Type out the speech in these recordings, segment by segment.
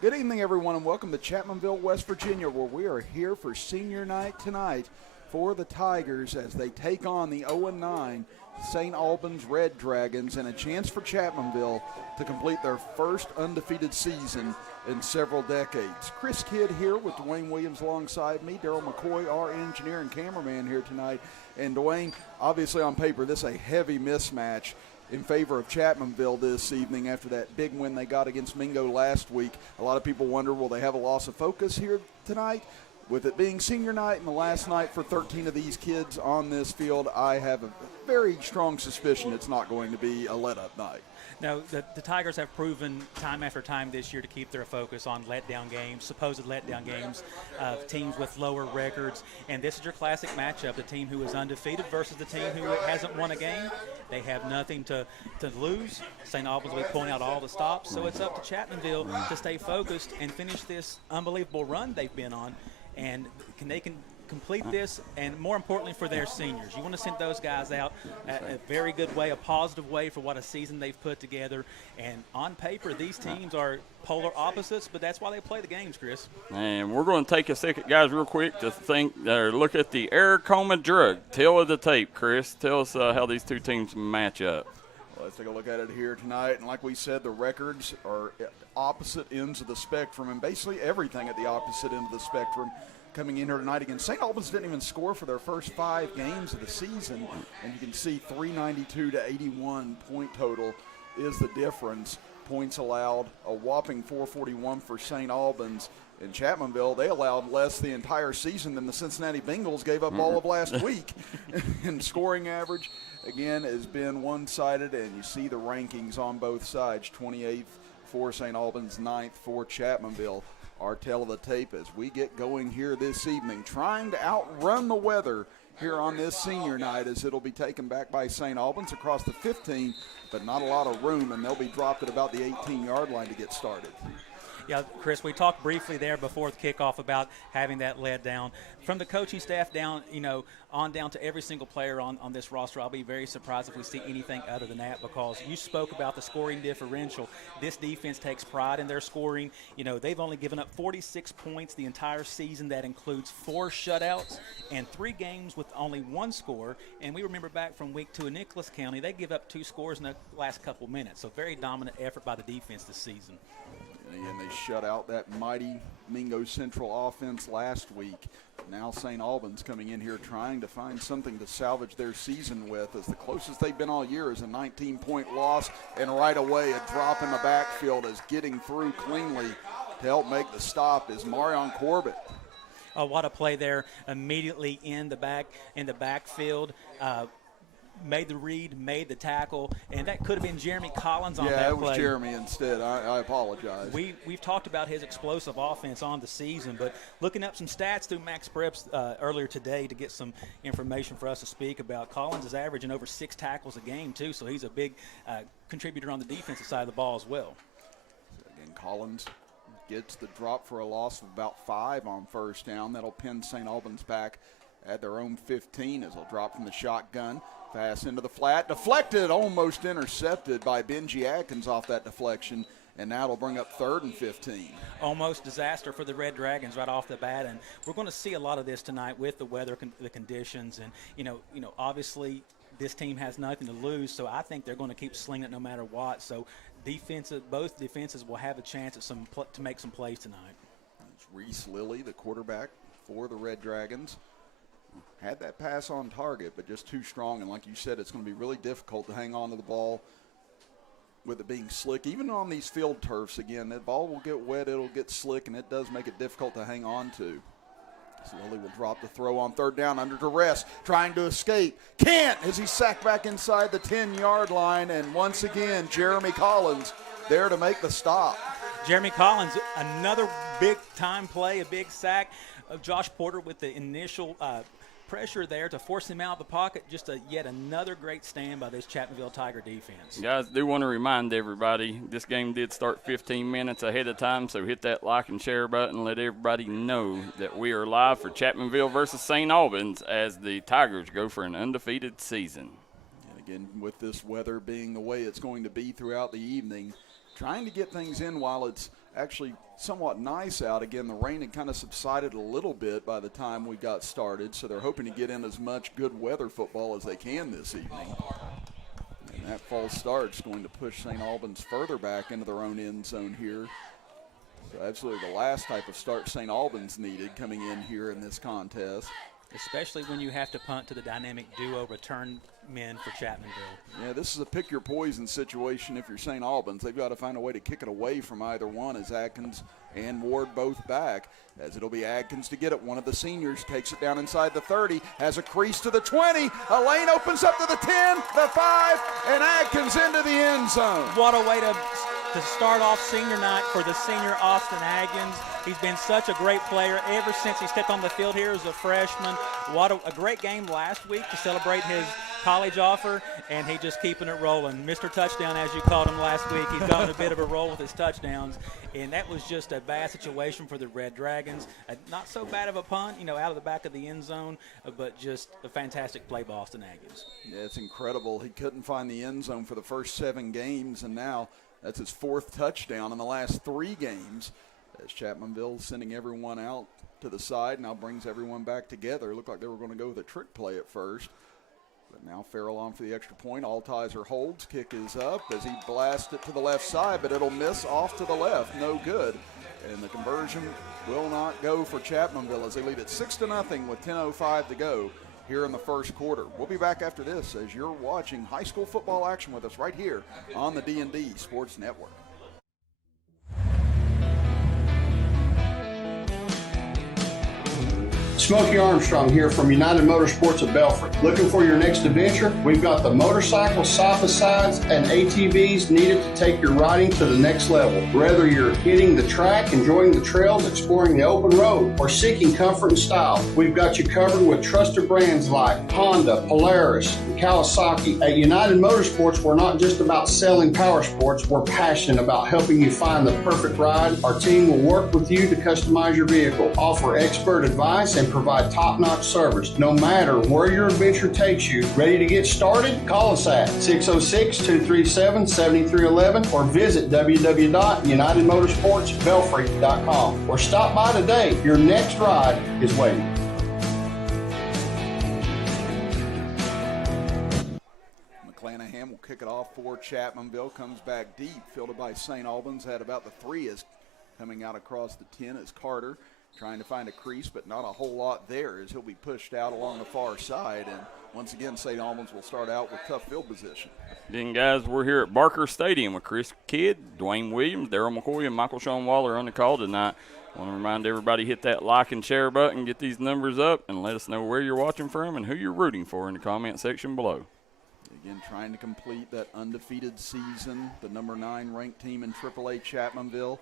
Good evening, everyone, and welcome to Chapmanville, West Virginia, where we are here for senior night tonight for the Tigers as they take on the 0-9 St. Albans Red Dragons and a chance for Chapmanville to complete their first undefeated season in several decades. Chris Kidd here with Dwain Williams alongside me, Darryl McCoy, our engineer and cameraman here tonight. And Dwain, obviously on paper, this is a heavy mismatch in favor of Chapmanville this evening after that big win they got against Mingo last week. A lot of people wonder, will they have a loss of focus here tonight? With it being senior night and the last night for 13 of these kids on this field, I have a very strong suspicion it's not going to be a let-up night. No, the Tigers have proven time after time this year to keep their focus on letdown games, supposed letdown games of teams with lower records. And this is your classic matchup, the team who is undefeated versus the team who hasn't won a game. They have nothing to lose. St. Albans will be pulling out all the stops. So it's up to Chapmanville to stay focused and finish this unbelievable run they've been on. And they can complete this, and more importantly for their seniors. You want to send those guys out a very good way, a positive way for what a season they've put together. And on paper, these teams are polar opposites, but that's why they play the games, Chris. And we're going to take a second, guys, real quick to look at the air coma drug. Tail of the tape, Chris. Tell us how these two teams match up. Well, let's take a look at it here tonight. And like we said, the records are at opposite ends of the spectrum, and basically everything at the opposite end of the spectrum. Coming in here tonight again, St. Albans didn't even score for their first 5 games of the season, and you can see 392 to 81 point total is the difference. Points allowed, a whopping 441 for St. Albans. In Chapmanville, they allowed less the entire season than the Cincinnati Bengals gave up all of last week. And scoring average, again, has been one-sided, and you see the rankings on both sides, 28th for St. Albans, 9th for Chapmanville. Our tail of the tape as we get going here this evening, trying to outrun the weather here on this senior night as it'll be taken back by St. Albans across the 15, but not a lot of room, and they'll be dropped at about the 18-yard line to get started. Yeah, Chris, we talked briefly there before the kickoff about having that let down. From the coaching staff down, on down to every single player on this roster, I'll be very surprised if we see anything other than that, because you spoke about the scoring differential. This defense takes pride in their scoring. They've only given up 46 points the entire season. That includes 4 shutouts and 3 games with only 1 score. And we remember back from week 2 in Nicholas County, they give up 2 scores in the last couple minutes. So very dominant effort by the defense this season. And they shut out that mighty Mingo Central offense last week. Now St. Albans coming in here trying to find something to salvage their season with, as the closest they've been all year is a 19-point loss, and right away a drop in the backfield as getting through cleanly to help make the stop is Marion Corbett. Oh, what a play there immediately in the backfield. Made the read, made the tackle, and that could have been Jeremy Collins on that play. Yeah, it was Jeremy instead. I apologize. We've talked about his explosive offense on the season, but looking up some stats through Max Preps earlier today to get some information for us to speak about, Collins is averaging over 6 tackles a game, too, so he's a big contributor on the defensive side of the ball as well. Again, Collins gets the drop for a loss of about 5 on first down. That'll pin St. Albans back at their own 15 as they'll drop from the shotgun. Pass into the flat, deflected, almost intercepted by Benji Atkins off that deflection, and now it'll bring up 3rd and 15. Almost disaster for the Red Dragons right off the bat, and we're going to see a lot of this tonight with the weather, the conditions, and obviously this team has nothing to lose, so I think they're going to keep slinging it no matter what. So both defenses will have a chance at to make some plays tonight. It's Reese Lilly, the quarterback for the Red Dragons. Had that pass on target, but just too strong. And like you said, it's going to be really difficult to hang on to the ball with it being slick. Even on these field turfs, again, that ball will get wet, it'll get slick, and it does make it difficult to hang on to. So Lilly will drop the throw on 3rd down under duress, trying to escape. Can't, as he's sacked back inside the 10-yard line. And once again, Jeremy Collins there to make the stop. Jeremy Collins, another big-time play, a big sack. Josh Porter with the initial pressure there to force him out of the pocket. Just yet another great stand by this Chapmanville Tiger defense. Guys, do want to remind everybody, this game did start 15 minutes ahead of time, so hit that like and share button. Let everybody know that we are live for Chapmanville versus St. Albans as the Tigers go for an undefeated season. And again, with this weather being the way it's going to be throughout the evening, trying to get things in while it's actually somewhat nice out. Again, the rain had kind of subsided a little bit by the time we got started, so they're hoping to get in as much good weather football as they can this evening. And that false start's going to push St. Albans further back into their own end zone here. So absolutely the last type of start St. Albans needed coming in here in this contest. Especially when you have to punt to the dynamic duo return men for Chapmanville. Yeah, this is a pick your poison situation if you're St. Albans. They've got to find a way to kick it away from either one as Adkins and Ward both back. As it'll be Adkins to get it. One of the seniors takes it down inside the 30, has a crease to the 20. A lane opens up to the 10, the 5, and Adkins into the end zone. What a way to start off senior night for the senior Austin Adkins. He's been such a great player ever since he stepped on the field here as a freshman. What a great game last week to celebrate his college offer, and he just keeping it rolling. Mr. Touchdown, as you called him last week. He's gone a bit of a roll with his touchdowns, and that was just a bad situation for the Red Dragons. Not so bad of a punt, out of the back of the end zone, but just a fantastic play by Austin Adkins. Yeah, it's incredible. He couldn't find the end zone for the first 7 games, and now that's his 4th touchdown in the last 3 games. As Chapmanville sending everyone out to the side, now brings everyone back together. Looked like they were going to go with a trick play at first. But now Farrell on for the extra point. Altizer holds. Kick is up as he blasts it to the left side, but it'll miss off to the left. No good. And the conversion will not go for Chapmanville as they lead it 6-0 with 10:05 to go here in the first quarter. We'll be back after this as you're watching high school football action with us right here on the D&D Sports Network. Smokey Armstrong here from United Motorsports of Belfry. Looking for your next adventure? We've got the motorcycles, side-by-sides, and ATVs needed to take your riding to the next level. Whether you're hitting the track, enjoying the trails, exploring the open road, or seeking comfort and style, we've got you covered with trusted brands like Honda, Polaris, and Kawasaki. At United Motorsports, we're not just about selling power sports. We're passionate about helping you find the perfect ride. Our team will work with you to customize your vehicle, offer expert advice, and provide top-notch service. No matter where your adventure takes you, ready to get started? Call us at 606-237-7311 or visit www.unitedmotorsportsbelfry.com or stop by today. Your next ride is waiting. McClanahan will kick it off for Chapmanville. Comes back deep, fielded by St. Albans. Had about the 3 is coming out across the 10 as Carter trying to find a crease, but not a whole lot there as he'll be pushed out along the far side. And once again, St. Albans will start out with tough field position. Then, guys, we're here at Barker Stadium with Chris Kidd, Dwain Williams, Darryl McCoy, and Michael Sean Waller on the call tonight. I want to remind everybody, hit that like and share button, get these numbers up, and let us know where you're watching from and who you're rooting for in the comment section below. Again, trying to complete that undefeated season, the number 9 ranked team in AAA Chapmanville.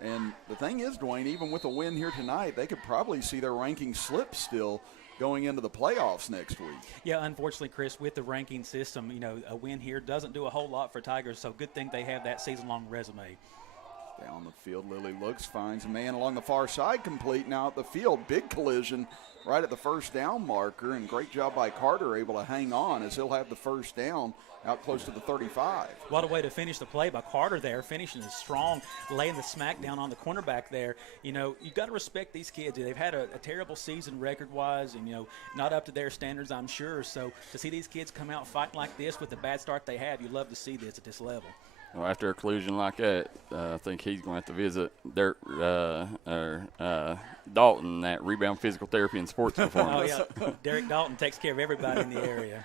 And the thing is, Dwayne, even with a win here tonight, they could probably see their ranking slip still going into the playoffs next week. Yeah, unfortunately, Chris, with the ranking system, a win here doesn't do a whole lot for Tigers, so good thing they have that season-long resume. Down the field, Lily looks, finds a man along the far side, complete now at the field. Big collision right at the first down marker, and great job by Carter, able to hang on as he'll have the first down out close to the 35. What a way to finish the play by Carter there, finishing is strong, laying the smack down on the cornerback there. You've got to respect these kids. They've had a terrible season record-wise and, not up to their standards, I'm sure. So to see these kids come out fighting like this with the bad start they have, you love to see this at this level. Well, after a collision like that, I think he's going to have to visit Dalton, that rebound physical therapy and sports performance. Oh, yeah. Derek Dalton takes care of everybody in the area.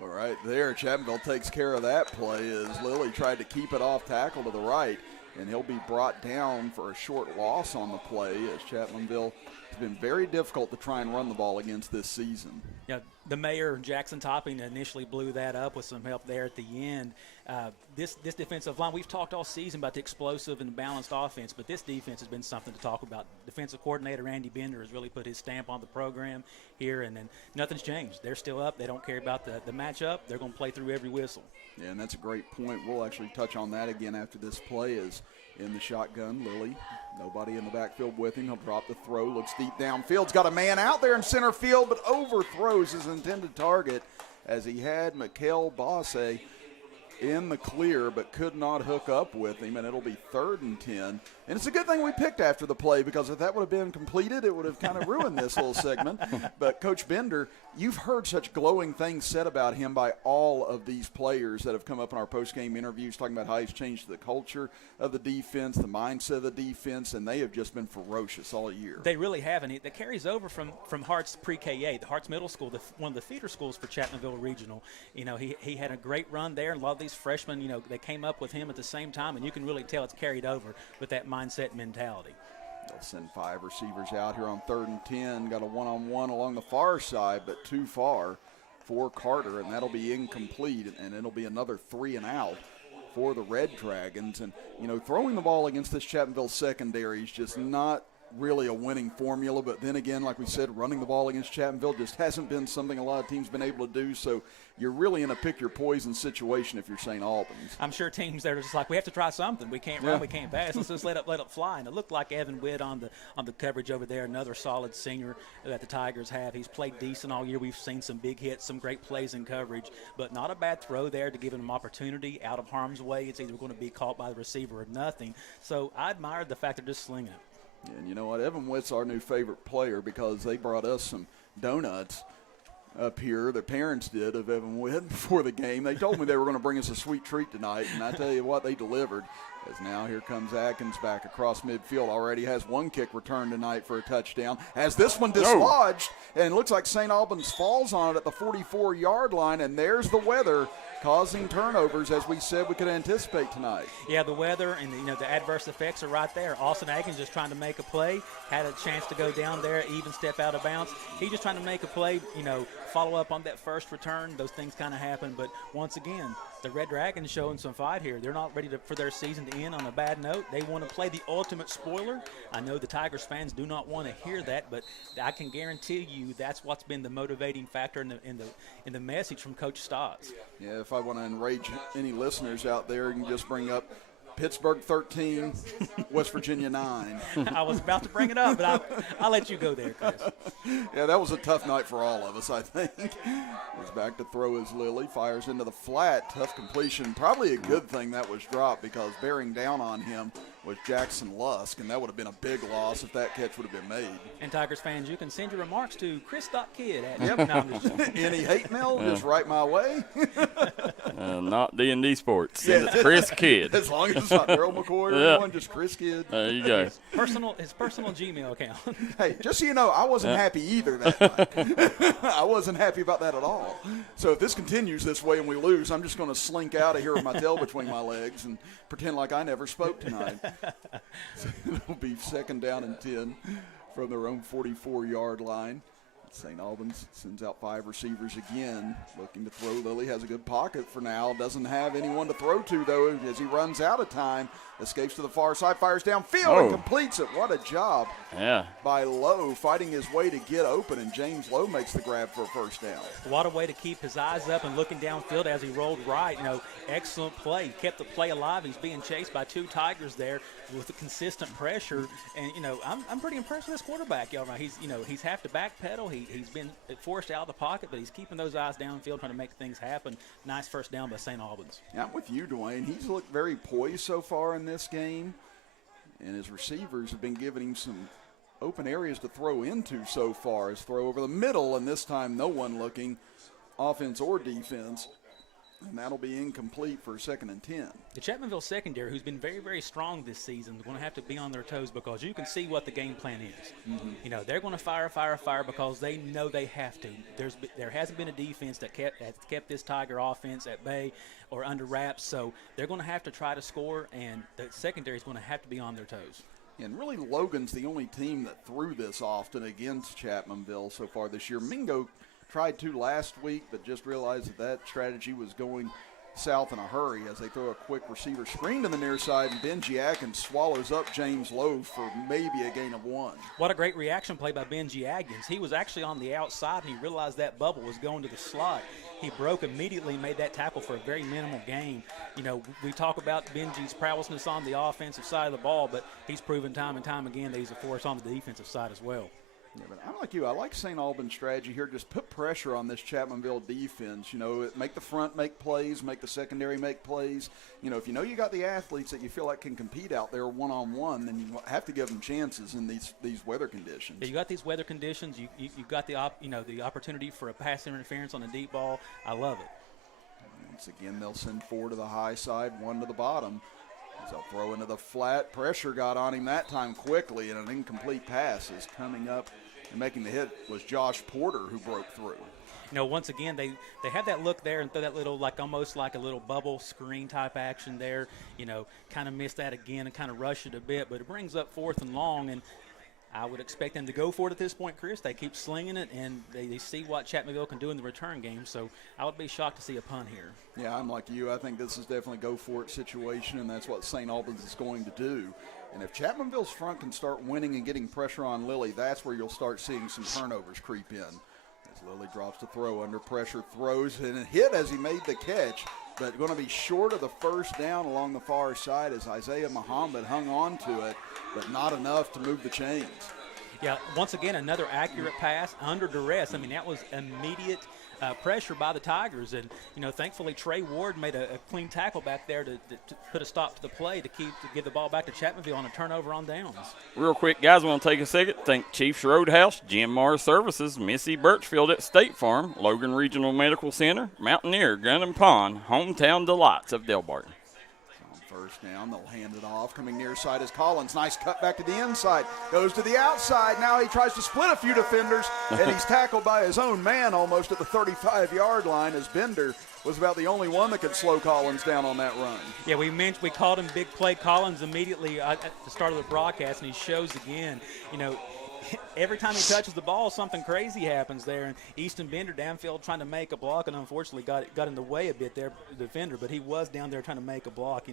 All right, there, Chapmanville takes care of that play as Lilly tried to keep it off tackle to the right, and he'll be brought down for a short loss on the play as Chapmanville has been very difficult to try and run the ball against this season. Yeah, the mayor, Jackson Topping, initially blew that up with some help there at the end. This defensive line, we've talked all season about the explosive and balanced offense, but this defense has been something to talk about. Defensive coordinator Andy Bender has really put his stamp on the program here, and then nothing's changed. They're still up. They don't care about the matchup. They're going to play through every whistle. Yeah, and that's a great point. We'll actually touch on that again after this play is in the shotgun. Lilly, nobody in the backfield with him. He'll drop the throw, looks deep downfield. Got a man out there in center field, but overthrows his intended target as he had Mikael Bosse in the clear, but could not hook up with him, and it'll be 3rd and 10. And it's a good thing we picked after the play, because if that would have been completed, it would have kind of ruined this little segment. But Coach Bender, you've heard such glowing things said about him by all of these players that have come up in our post-game interviews, talking about how he's changed the culture of the defense, the mindset of the defense, and they have just been ferocious all year. They really have, and that carries over from Hart's pre-K8, the Hart's Middle School, one of the feeder schools for Chapmanville Regional. You know, he had a great run there, and a lot of these freshmen, you know, they came up with him at the same time, and you can really tell it's carried over with that mindset and mentality. They'll send 5 receivers out here on 3rd and 10. Got a one-on-one along the far side, but too far for Carter, and that'll be incomplete, and it'll be another 3 and out for the Red Dragons. And, you know, throwing the ball against this Chapmanville secondary is just not really a winning formula, but then again, like we said, running the ball against Chapmanville just hasn't been something a lot of teams been able to do, so you're really in a pick-your-poison situation if you're St. Albans. I'm sure teams that are just like, we have to try something. We can't run, we can't pass. Let's just let it fly. And it looked like Evan Witt on the coverage over there, another solid senior that the Tigers have. He's played decent all year. We've seen some big hits, some great plays in coverage, but not a bad throw there to give him opportunity out of harm's way. It's either going to be caught by the receiver or nothing. So I admired the fact they're just slinging it. And you know what? Evan Witt's our new favorite player, because they brought us some donuts up here. Their parents did, of Evan Witt before the game. They told me they were going to bring us a sweet treat tonight, and I tell you what, they delivered. As now here comes Atkins back across midfield. Already has one kick returned tonight for a touchdown. As this one dislodged, and looks like St. Albans falls on it at the 44-yard line, and there's the weather causing turnovers, as we said we could anticipate tonight. Yeah, the weather and the adverse effects are right there. Austin Atkins just trying to make a play, had a chance to go down there, even step out of bounds. He's just trying to make a play, follow up on that first return. Those things kind of happen, but once again, the Red Dragons showing some fight here. They're not ready for their season to end on a bad note. They want to play the ultimate spoiler. I know the Tigers fans do not want to hear that, but I can guarantee you that's what's been the motivating factor in the message from Coach Stotts. Yeah, if I want to enrage any listeners out there, you can just bring up Pittsburgh 13, West Virginia 9. I was about to bring it up, but I'll let you go there, Chris. Yeah, that was a tough night for all of us, I think. He's back to throw his Lily, fires into the flat, tough completion. Probably a good thing that was dropped, because bearing down on him was Jackson Lusk, and that would have been a big loss if that catch would have been made. And Tigers fans, you can send your remarks to Chris.Kid at Any hate mail, just write my way. Not D&D Sports. Send it to Chris Kidd. As long as it's not Darryl McCoy or anyone, just Chris Kidd. There you go. His personal Gmail account. Hey, just so you know, I wasn't happy either that night. I wasn't happy about that at all. So if this continues this way and we lose, I'm just going to slink out of here with my tail between my legs and pretend like I never spoke tonight. So it'll be 2nd down and 10 from their own 44-yard line. St. Albans sends out 5 receivers again, looking to throw. Lily has a good pocket for now. Doesn't have anyone to throw to, though, as he runs out of time. Escapes to the far side, fires downfield, and completes it. What a job by Lowe, fighting his way to get open, and James Lowe makes the grab for a 1st down. What a way to keep his eyes up and looking downfield as he rolled right. Excellent play. Kept the play alive. He's being chased by 2 Tigers there with the consistent pressure. And, I'm pretty impressed with this quarterback. He's have to backpedal. He's been forced out of the pocket, but he's keeping those eyes downfield, trying to make things happen. Nice 1st down by St. Albans. Yeah, I'm with you, Dwain. He's looked very poised so far in this game, and his receivers have been giving him some open areas to throw into so far. His throw over the middle, and this time no one looking, offense or defense, and that'll be incomplete for 2nd and 10. The Chapmanville secondary, who's been very, very strong this season, is going to have to be on their toes, because you can see what the game plan is. Mm-hmm. They're going to fire because they know they have to. There hasn't been a defense that kept this Tiger offense at bay or under wraps, so they're going to have to try to score, and the secondary is going to have to be on their toes. And really, Logan's the only team that threw this often against Chapmanville so far this year. Mingo tried to last week, but just realized that strategy was going south in a hurry as they throw a quick receiver screen to the near side, and Benji Atkins swallows up James Lowe for maybe a gain of 1. What a great reaction play by Benji Atkins. He was actually on the outside, and he realized that bubble was going to the slot. He broke immediately and made that tackle for a very minimal gain. We talk about Benji's prowessness on the offensive side of the ball, but he's proven time and time again that he's a force on the defensive side as well. Yeah, but I'm like you. I like St. Albans' strategy here. Just put pressure on this Chapmanville defense. Make the front make plays, make the secondary make plays. If you got the athletes that you feel like can compete out there one-on-one, then you have to give them chances in these weather conditions. Yeah, you got these weather conditions. You got the opportunity for a pass interference on a deep ball. I love it. Once again, they'll send 4 to the high side, 1 to the bottom. As they'll throw into the flat. Pressure got on him that time quickly, and an incomplete pass is coming up. And making the hit was Josh Porter, who broke through. Once again, they have that look there and throw that little, almost like a little bubble screen type action there. Kind of missed that again and kind of rushed it a bit, but it brings up 4th and long, and I would expect them to go for it at this point, Chris. They keep slinging it, and they see what Chapmanville can do in the return game, so I would be shocked to see a punt here. Yeah, I'm like you. I think this is definitely a go-for-it situation, and that's what St. Albans is going to do. And if Chapmanville's front can start winning and getting pressure on Lilly, that's where you'll start seeing some turnovers creep in. As Lilly drops to throw, under pressure, throws, and it hit as he made the catch, but going to be short of the first down along the far side as Isaiah Muhammad hung on to it, but not enough to move the chains. Yeah, once again, another accurate pass under duress. I mean, that was immediate pressure by the Tigers. And, thankfully Trey Ward made a clean tackle back there to put a stop to the play to give the ball back to Chapmanville on a turnover on downs. Real quick, guys, I want to take a second. Thank Chiefs Roadhouse, Jim Mars Services, Missy Birchfield at State Farm, Logan Regional Medical Center, Mountaineer, Gun and Pond, Hometown Delights of Delbarton. First down, they'll hand it off. Coming near side is Collins. Nice cut back to the inside. Goes to the outside. Now he tries to split a few defenders, and he's tackled by his own man almost at the 35-yard line as Bender was about the only one that could slow Collins down on that run. Yeah, we called him Big Play Collins immediately at the start of the broadcast, and he shows again, every time he touches the ball, something crazy happens there. And Easton Bender downfield trying to make a block, and unfortunately got in the way a bit there, the defender. But he was down there trying to make a block.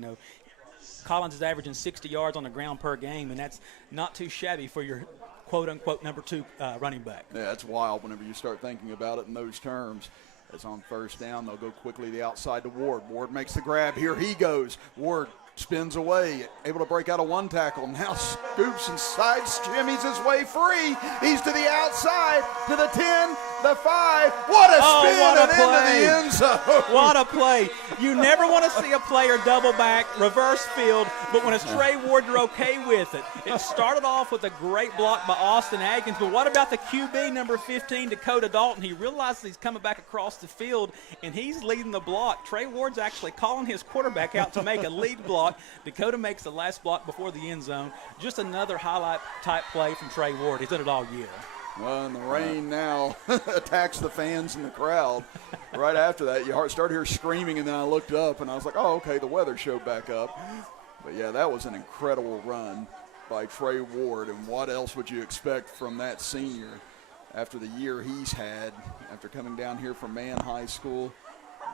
Collins is averaging 60 yards on the ground per game, and that's not too shabby for your quote-unquote number 2 running back. Yeah, that's wild whenever you start thinking about it in those terms. As on first down, they'll go quickly the outside to Ward. Ward makes the grab. Here he goes. Ward spins away, able to break out of one tackle. Now scoops and side shimmies his way free. He's to the outside, to the 10, the 5. What a spin and into the end zone. What a play. You never want to see a player double back, reverse field, but when it's Trey Ward, you're okay with it. It started off with a great block by Austin Atkins, but what about the QB, number 15, Dakota Dalton? He realizes he's coming back across the field, and he's leading the block. Trey Ward's actually calling his quarterback out to make a lead block. Dakota makes the last block before the end zone. Just another highlight-type play from Trey Ward. He's done it all year. Well, and the rain now attacks the fans in the crowd. Right after that, you started hearing screaming, and then I looked up, and I was like, oh, okay, the weather showed back up. But, yeah, that was an incredible run by Trey Ward, and what else would you expect from that senior after the year he's had, after coming down here from Mann High School,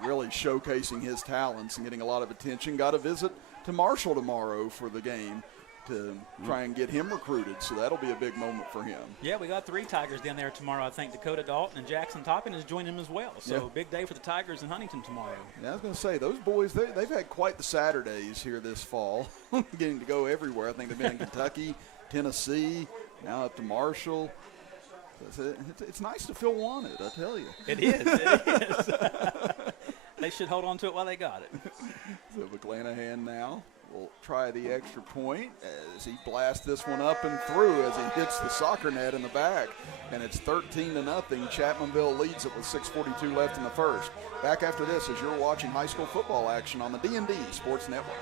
really showcasing his talents and getting a lot of attention. Got a visit to Marshall tomorrow for the game to try and get him recruited, so that'll be a big moment for him. Yeah, we got 3 Tigers down there tomorrow. I think Dakota Dalton and Jackson Toppin is joining him as well. So big day for the Tigers in Huntington tomorrow. Yeah, I was going to say, those boys, they've had quite the Saturdays here this fall, getting to go everywhere. I think they've been in Kentucky, Tennessee, now up to Marshall. It's nice to feel wanted, I tell you. It is. They should hold on to it while they got it. So McClanahan now will try the extra point as he blasts this one up and through as he hits the soccer net in the back. And it's 13-0. Chapmanville leads it with 6:42 left in the first. Back after this as you're watching high school football action on the D&D Sports Network.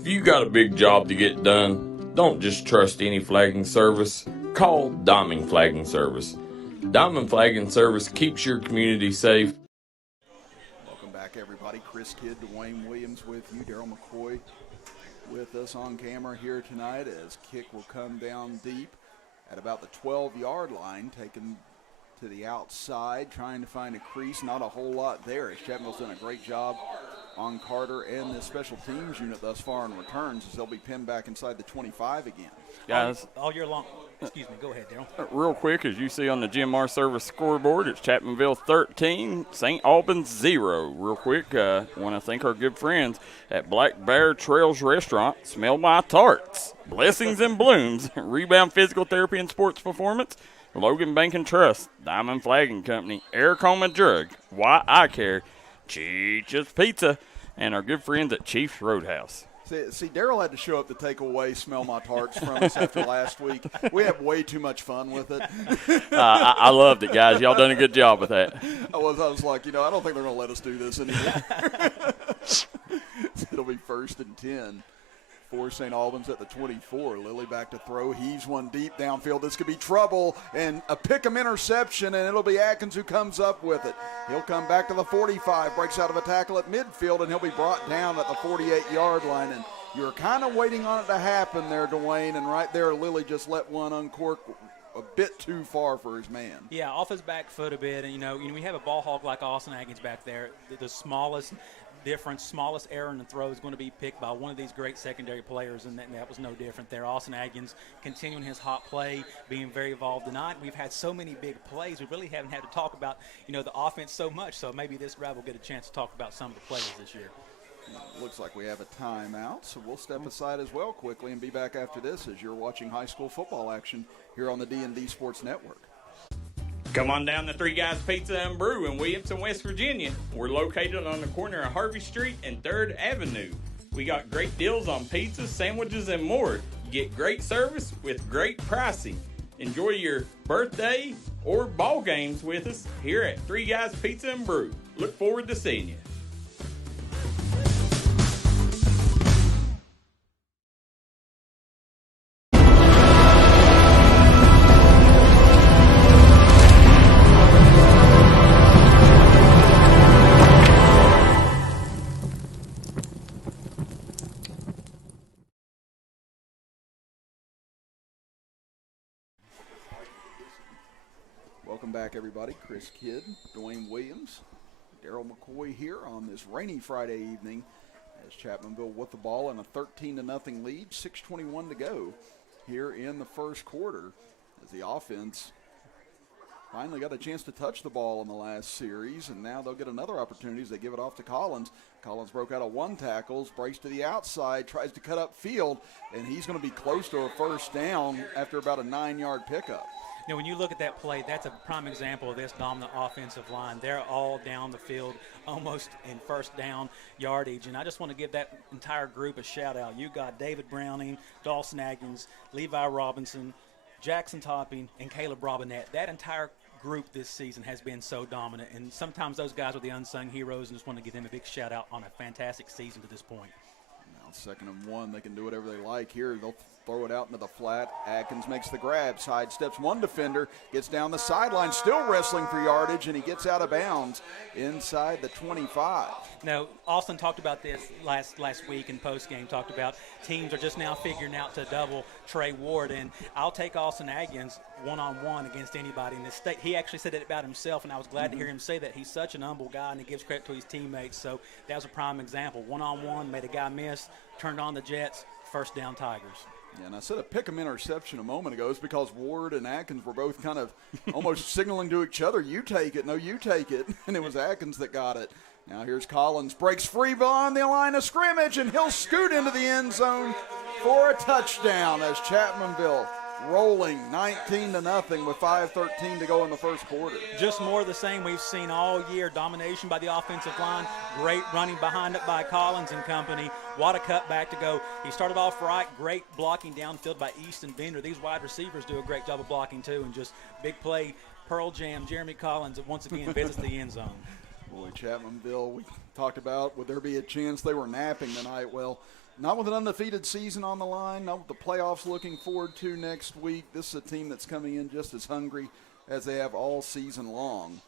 If you got a big job to get done, don't just trust any flagging service. Call Diamond Flagging Service. Diamond Flagging Service keeps your community safe. Welcome back back, everybody. Chris Kidd, Dwayne Williams with you. Darryl McCoy with us on camera here tonight as kick will come down deep at about the 12-yard line, taken to the outside, trying to find a crease. Not a whole lot there, as Chapmanville's done a great job on Carter and this special teams unit thus far in returns, as they'll be pinned back inside the 25 again. Guys, all year long. Excuse me. Go ahead, Darryl. Real quick, as you see on the GMR service scoreboard, it's Chapmanville 13, St.Albans 0. Real quick, want to thank our good friends at Black Bear Trails Restaurant, Smell My Tarts, Blessings and Blooms, Rebound Physical Therapy and Sports Performance, Logan Bank and Trust, Diamond Flagging Company, Air Coma Drug, Why I Care, Cheech's Pizza, and our good friends at Chief's Roadhouse. See, Darryl had to show up to take away Smell My Tarts from us after last week. We have way too much fun with it. I loved it, guys. Y'all done a good job with that. I was like, I don't think they're going to let us do this anymore. It'll be 1st and 10 for St. Albans at the 24. Lilly back to throw. Heaves one deep downfield. This could be trouble, and a pick-em interception, and it'll be Atkins who comes up with it. He'll come back to the 45, breaks out of a tackle at midfield, and he'll be brought down at the 48-yard line. And you're kind of waiting on it to happen there, Dwayne, and right there Lilly just let one uncork a bit too far for his man. Yeah, off his back foot a bit, and we have a ball hawk like Austin Atkins back there. The smallest difference, smallest error in the throw is going to be picked by one of these great secondary players, and that was no different there. Austin Atkins continuing his hot play, being very involved tonight. We've had so many big plays, we really haven't had to talk about the offense so much, so maybe this drive will get a chance to talk about some of the players this year. Looks like we have a timeout, so we'll step aside as well quickly and be back after this as you're watching high school football action here on the D&D Sports Network. Come on down to Three Guys Pizza and Brew in Williamson, West Virginia. We're located on the corner of Harvey Street and 3rd Avenue. We got great deals on pizzas, sandwiches, and more. You get great service with great pricing. Enjoy your birthday or ball games with us here at Three Guys Pizza and Brew. Look forward to seeing you. Welcome back, everybody. Chris Kidd, Dwayne Williams, Darryl McCoy here on this rainy Friday evening as Chapmanville with the ball in a 13-0 lead, 6:21 to go here in the first quarter as the offense finally got a chance to touch the ball in the last series, and now they'll get another opportunity as they give it off to Collins. Collins broke out of one tackle, breaks to the outside, tries to cut up field, and he's going to be close to a first down after about a 9-yard pickup. When you look at that play, that's a prime example of this dominant offensive line. They're all down the field, almost in first down yardage. And I just want to give that entire group a shout-out. You got David Browning, Dawson Atkins, Levi Robinson, Jackson Topping, and Caleb Robinette. That entire group this season has been so dominant. And sometimes those guys are the unsung heroes, and just want to give them a big shout-out on a fantastic season to this point. Now 2nd and 1, they can do whatever they like here. They'll throw it out into the flat. Atkins makes the grab, sidesteps one defender, gets down the sideline, still wrestling for yardage, and he gets out of bounds inside the 25. Now, Austin talked about this last week in postgame, talked about teams are just now figuring out to double Trey Ward, and I'll take Austin Atkins one-on-one against anybody in this state. He actually said it about himself, and I was glad to hear him say that. He's such an humble guy, and he gives credit to his teammates, so that was a prime example. One-on-one, made a guy miss, turned on the Jets, first down Tigers. Yeah, and I said a pick-em interception a moment ago. It's because Ward and Atkins were both kind of almost signaling to each other, you take it, no, you take it, and it was Atkins that got it. Now here's Collins, breaks free on the line of scrimmage, and he'll scoot into the end zone for a touchdown as Chapmanville rolling 19-0 with 5:13 to go in the first quarter. Just more of the same we've seen all year. Domination by the offensive line. Great running behind it by Collins and company. What a cutback to go. He started off right. Great blocking downfield by Easton Bender. These wide receivers do a great job of blocking too. And just big play, Pearl Jam, Jeremy Collins once again visits the end zone. Boy, Chapmanville, we talked about would there be a chance they were napping tonight. Well, not with an undefeated season on the line, not with the playoffs looking forward to next week. This is a team that's coming in just as hungry as they have all season long.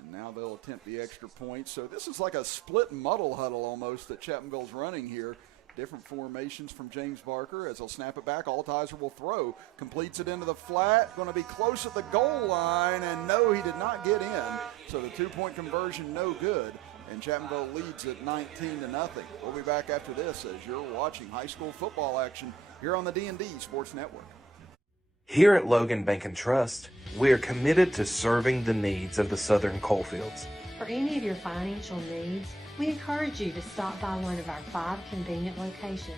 And now they'll attempt the extra point. So this is like a split muddle huddle almost that Chapmanville's running here. Different formations from James Barker as he'll snap it back. Altizer will throw. Completes it into the flat. Going to be close at the goal line. And no, he did not get in. So the 2-point conversion no good. And Chapmanville leads at 19-0. We'll be back after this as you're watching high school football action here on the D&D Sports Network. Here at Logan Bank and Trust, we are committed to serving the needs of the Southern Coalfields. For any of your financial needs, we encourage you to stop by one of our 5 convenient locations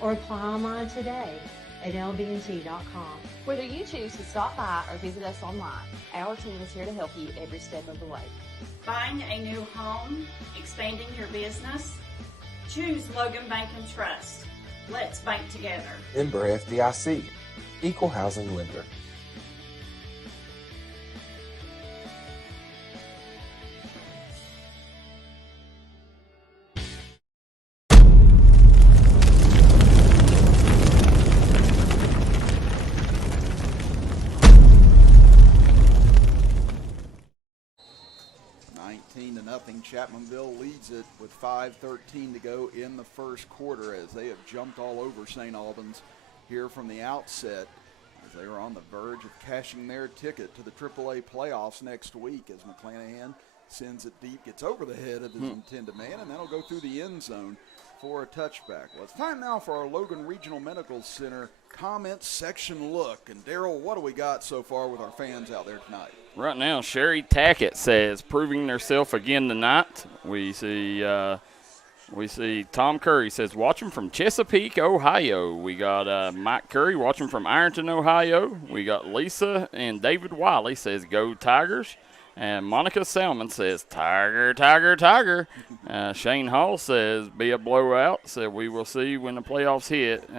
or apply online today at lbnt.com. Whether you choose to stop by or visit us online, our team is here to help you every step of the way. Buying a new home, expanding your business, choose Logan Bank and Trust. Let's bank together. Member FDIC, Equal Housing Lender. Chapmanville leads it with 5:13 to go in the first quarter as they have jumped all over St. Albans here from the outset as they are on the verge of cashing their ticket to the AAA playoffs next week as McClanahan sends it deep, gets over the head of his intended man, and that'll go through the end zone for a touchback. Well, it's time now for our Logan Regional Medical Center comment section look. And Darryl, what do we got so far with our fans out there tonight? Right now, Sherry Tackett says, proving herself again tonight. We see Tom Curry says, watching from Chesapeake, Ohio. We got Mike Curry watching from Ironton, Ohio. We got Lisa and David Wiley says, go Tigers. And Monica Salmon says, Tiger, Tiger, Tiger. Shane Hall says, be a blowout. So we will see when the playoffs hit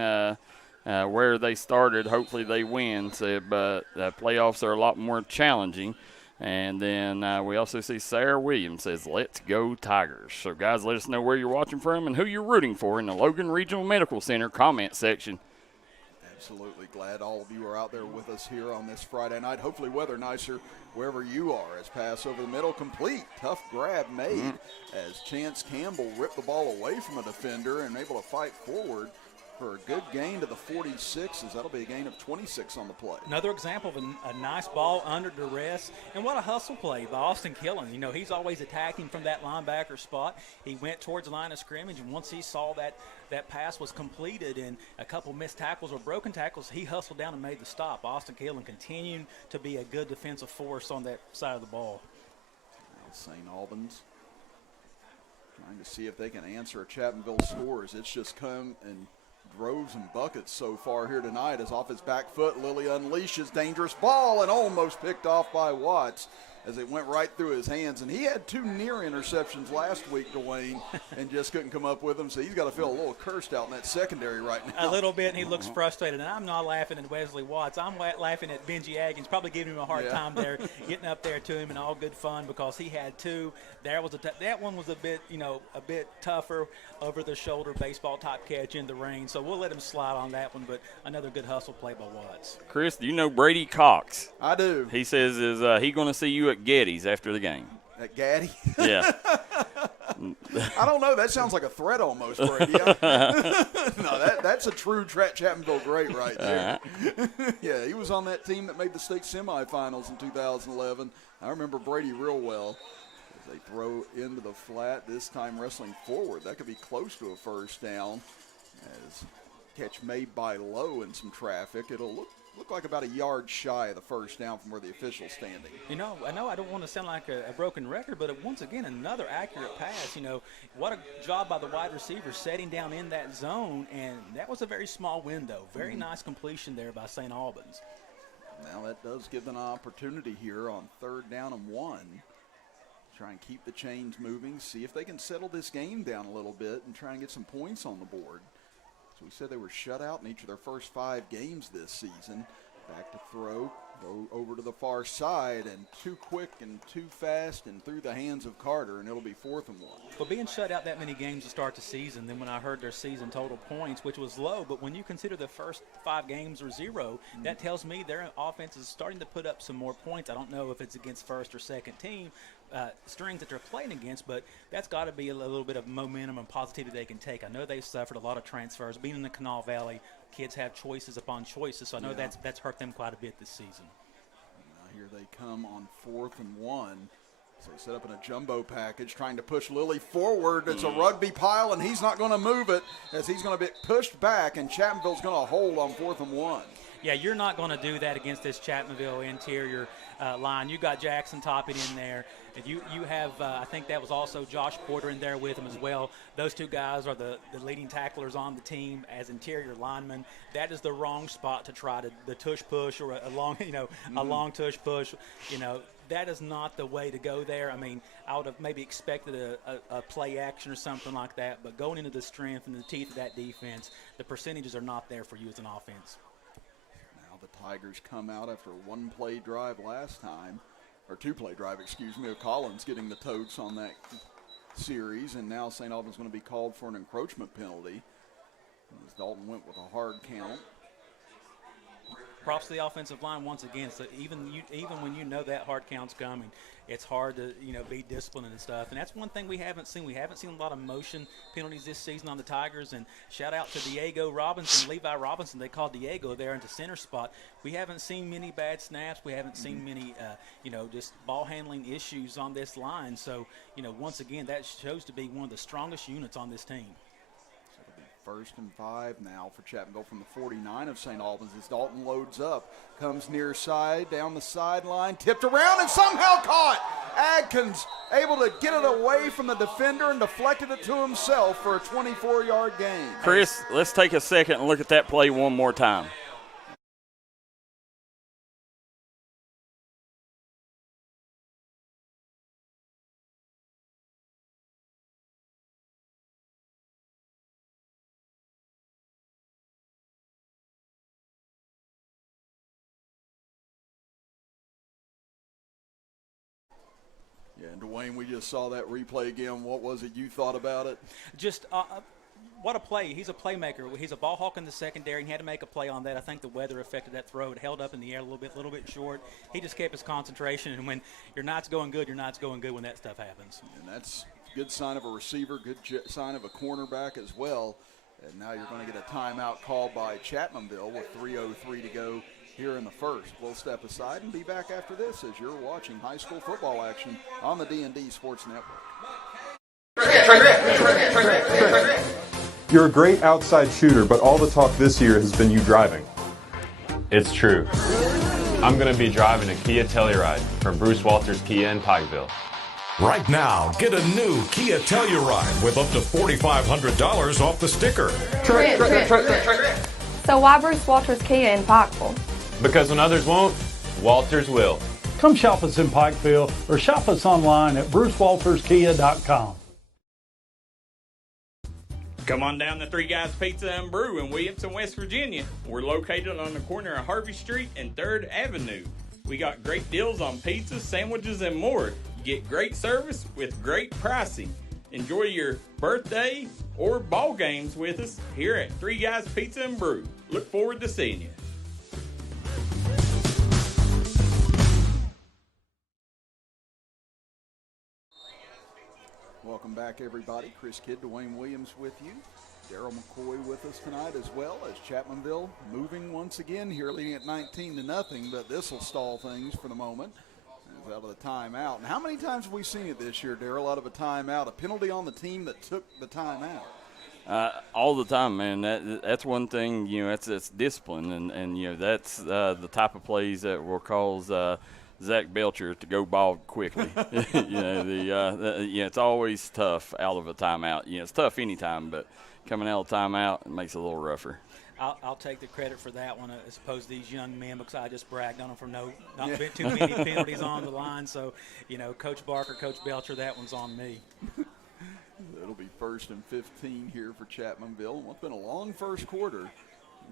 where they started. Hopefully they win. So, but the playoffs are a lot more challenging. And then we also see Sarah Williams says, let's go Tigers. So, guys, let us know where you're watching from and who you're rooting for in the Logan Regional Medical Center comment section. Absolutely glad all of you are out there with us here on this Friday night. Hopefully weather nicer wherever you are as pass over the middle complete. Tough grab made as Chance Campbell ripped the ball away from a defender and able to fight forward for a good gain to the 46s. That'll be a gain of 26 on the play. Another example of a nice ball under duress. And what a hustle play by Austin Killen. You know, he's always attacking from that linebacker spot. He went towards the line of scrimmage, and once he saw that pass was completed and a couple missed tackles or broken tackles, he hustled down and made the stop. Austin Killen continuing to be a good defensive force on that side of the ball. Now St. Albans trying to see if they can answer a Chapmanville scores. It's just come and droves and buckets so far here tonight as off his back foot, Lilly unleashes dangerous ball and almost picked off by Watts as it went right through his hands. And he had 2 near interceptions last week, Dwain, and just couldn't come up with them. So he's got to feel a little cursed out in that secondary right now. A little bit, and he looks frustrated. And I'm not laughing at Wesley Watts. I'm laughing at Benji Aggins, probably giving him a hard time there, getting up there to him in all good fun because he had 2. That one was a bit tougher over the shoulder baseball type catch in the rain. So we'll let him slide on that one, but another good hustle play by Watts. Chris, do you know Brady Cox? I do. He says, is he going to see you at Getty's after the game? At Gaddy? Yeah. I don't know. That sounds like a threat almost, Brady. No, that's a true Chapmanville great right there. Yeah, he was on that team that made the state semifinals in 2011. I remember Brady real well. As they throw into the flat, this time wrestling forward. That could be close to a first down. As catch made by Lowe in some traffic. It'll look like about a yard shy of the first down from where the official's standing. You know, I know I don't want to sound like a broken record, but once again, another accurate pass. You know, what a job by the wide receiver setting down in that zone, and that was a very small window. Very nice completion there by St. Albans. Now that does give them an opportunity here on 3rd down and 1. Try and keep the chains moving, see if they can settle this game down a little bit and try and get some points on the board. So we said they were shut out in each of their first 5 games this season. Back to throw over to to the far side, and too quick and too fast and through the hands of Carter, and it'll be 4th and 1. Well, being shut out that many games to start the season, then when I heard their season total points, which was low, but when you consider the first 5 games were 0, that tells me their offense is starting to put up some more points. I don't know if it's against first or second team strings that they're playing against, but that's got to be a little bit of momentum and positivity they can take. I know they've suffered a lot of transfers. Being in the Canal Valley, kids have choices upon choices, so I know that's hurt them quite a bit this season. Now here they come on 4th and 1. So set up in a jumbo package, trying to push Lilly forward. It's a rugby pile, and he's not going to move it as he's going to be pushed back, and Chapmanville's going to hold on 4th and 1. Yeah, you're not going to do that against this Chapmanville interior line. You got Jackson Topping in there. And you have, I think that was also Josh Porter in there with him as well. Those 2 guys are the leading tacklers on the team as interior linemen. That is the wrong spot to try the tush push or a long, a long tush push. That is not the way to go there. I mean, I would have maybe expected a play action or something like that, but going into the strength and the teeth of that defense, the percentages are not there for you as an offense. Now the Tigers come out after a 1-play drive last time. Or 2-play drive, of Collins getting the totes on that series, and now St. Albans going to be called for an encroachment penalty as Dalton went with a hard count. Props to the offensive line once again. So even when you know that hard count's coming, it's hard to be disciplined and stuff. And that's one thing we haven't seen. We haven't seen a lot of motion penalties this season on the Tigers. And shout out to Diego Robinson, Levi Robinson. They called Diego there into center spot. We haven't seen many bad snaps. We haven't seen many just ball handling issues on this line. So once again, that shows to be one of the strongest units on this team. 1st and 5 now for Chapmanville from the 49 of St. Albans as Dalton loads up, comes near side, down the sideline, tipped around and somehow caught. Adkins able to get it away from the defender and deflected it to himself for a 24-yard gain. Chris, let's take a second and look at that play one more time. Yeah, and Dwayne, we just saw that replay again. What was it you thought about it? Just what a play. He's a playmaker. He's a ball hawk in the secondary, and he had to make a play on that. I think the weather affected that throw. It held up in the air a little bit short. He just kept his concentration, and when your night's going good, your night's going good when that stuff happens. And that's a good sign of a receiver, good sign of a cornerback as well. And now you're going to get a timeout called by Chapmanville with 3:03 to go here in the first. We'll step aside and be back after this as you're watching high school football action on the D&D Sports Network. You're a great outside shooter, but all the talk this year has been you driving. It's true. I'm going to be driving a Kia Telluride from Bruce Walters Kia in Pikeville. Right now, get a new Kia Telluride with up to $4,500 off the sticker. So why Bruce Walters Kia in Pikeville? Because when others won't, Walters will. Come shop us in Pikeville or shop us online at brucewalterskia.com. Come on down to Three Guys Pizza and Brew in Williamson, West Virginia. We're located on the corner of Harvey Street and 3rd Avenue. We got great deals on pizzas, sandwiches, and more. You get great service with great pricing. Enjoy your birthday or ball games with us here at Three Guys Pizza and Brew. Look forward to seeing you. Welcome back, everybody. Chris Kidd, Dwayne Williams with you. Darryl McCoy with us tonight as well as Chapmanville moving once again here, leading at 19-0, but this will stall things for the moment. It's out of the timeout. And how many times have we seen it this year, Darryl, out of a timeout, a penalty on the team that took the timeout? All the time, man. That's one thing, that's discipline, and that's the type of plays that will cause Zach Belcher to go bald quickly. It's always tough out of a timeout. It's tough anytime, but coming out of timeout, it makes it a little rougher. I'll take the credit for that one as opposed to these young men, because I just bragged on them for not too many penalties on the line. So, Coach Barker, Coach Belcher, that one's on me. It'll be 1st and 15 here for Chapmanville. It's been a long first quarter.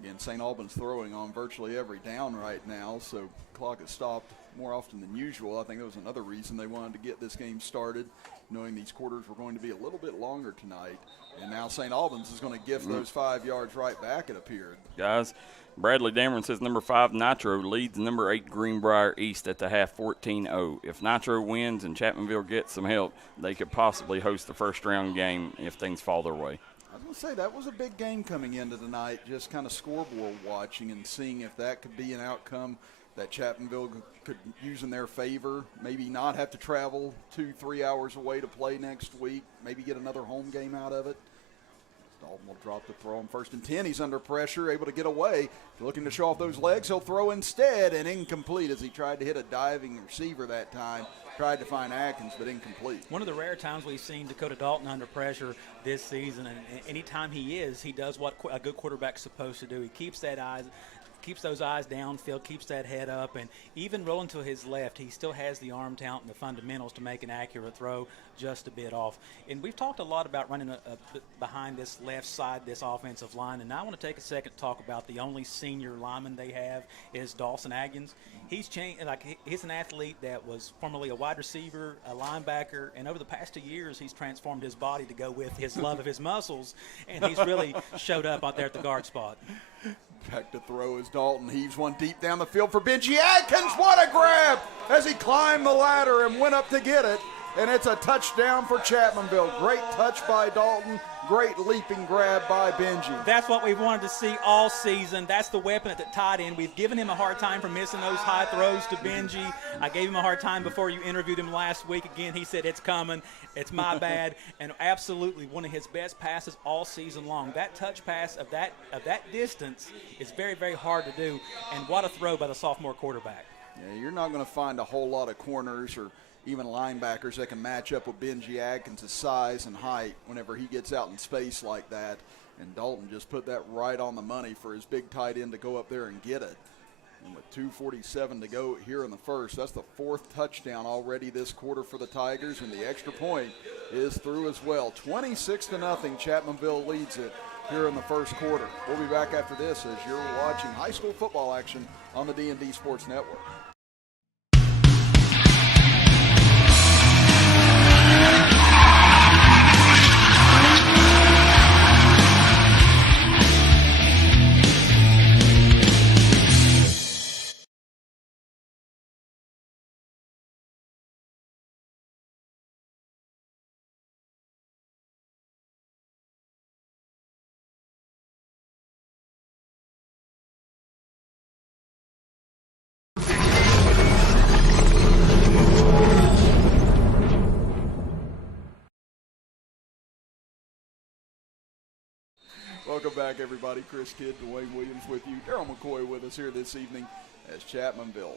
Again, St. Albans throwing on virtually every down right now, so clock has stopped more often than usual. I think that was another reason they wanted to get this game started, knowing these quarters were going to be a little bit longer tonight. And now St. Albans is going to gift those 5 yards right back, it appeared. Guys, Bradley Dameron says number 5 Nitro leads number 8 Greenbrier East at the half 14-0. If Nitro wins and Chapmanville gets some help, they could possibly host the first-round game if things fall their way. I was going to say, that was a big game coming into tonight, just kind of scoreboard watching and seeing if that could be an outcome that Chapmanville could use in their favor. Maybe not have to travel 2-3 hours away to play next week. Maybe get another home game out of it. Dalton will drop the throw on 1st and 10. He's under pressure, able to get away. Looking to show off those legs. He'll throw instead, and incomplete as he tried to hit a diving receiver that time. Tried to find Atkins, but incomplete. One of the rare times we've seen Dakota Dalton under pressure this season, and anytime he does what a good quarterback's supposed to do. He keeps those eyes downfield, keeps that head up, and even rolling to his left, he still has the arm talent and the fundamentals to make an accurate throw just a bit off. And we've talked a lot about running behind this left side, this offensive line, and now I want to take a second to talk about the only senior lineman they have is Dawson Atkins. He's changed, he's an athlete that was formerly a wide receiver, a linebacker, and over the past 2 years, he's transformed his body to go with his love of his muscles, and he's really showed up out there at the guard spot. Back to throw is Dalton. Heaves one deep down the field for Benji Atkins. What a grab as he climbed the ladder and went up to get it. And it's a touchdown for Chapmanville. Great touch by Dalton. Great leaping grab by Benji. That's what we've wanted to see all season. That's the weapon at the tight end. We've given him a hard time for missing those high throws to Benji. I gave him a hard time before you interviewed him last week. Again, he said, it's coming. It's my bad. And absolutely one of his best passes all season long. That touch pass of that distance is very, very hard to do. And what a throw by the sophomore quarterback. Yeah, you're not going to find a whole lot of corners or even linebackers that can match up with Benji Atkins' size and height whenever he gets out in space like that. And Dalton just put that right on the money for his big tight end to go up there and get it. And with 2:47 to go here in the first, that's the 4th touchdown already this quarter for the Tigers, and the extra point is through as well. 26-0, Chapmanville leads it here in the first quarter. We'll be back after this as you're watching high school football action on the D&D Sports Network. Welcome back, everybody. Chris Kidd, Dwayne Williams with you. Darryl McCoy with us here this evening as Chapmanville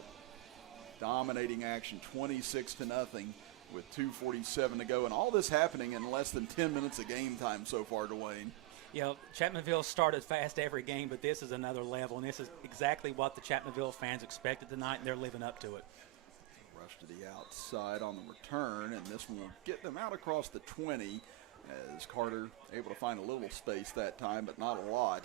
dominating action 26-0 with 2:47 to go. And all this happening in less than 10 minutes of game time so far, Dwayne. You know, Chapmanville started fast every game, but this is another level, and this is exactly what the Chapmanville fans expected tonight, and they're living up to it. Rush to the outside on the return, and this one will get them out across the 20 as Carter able to find a little space that time, but not a lot.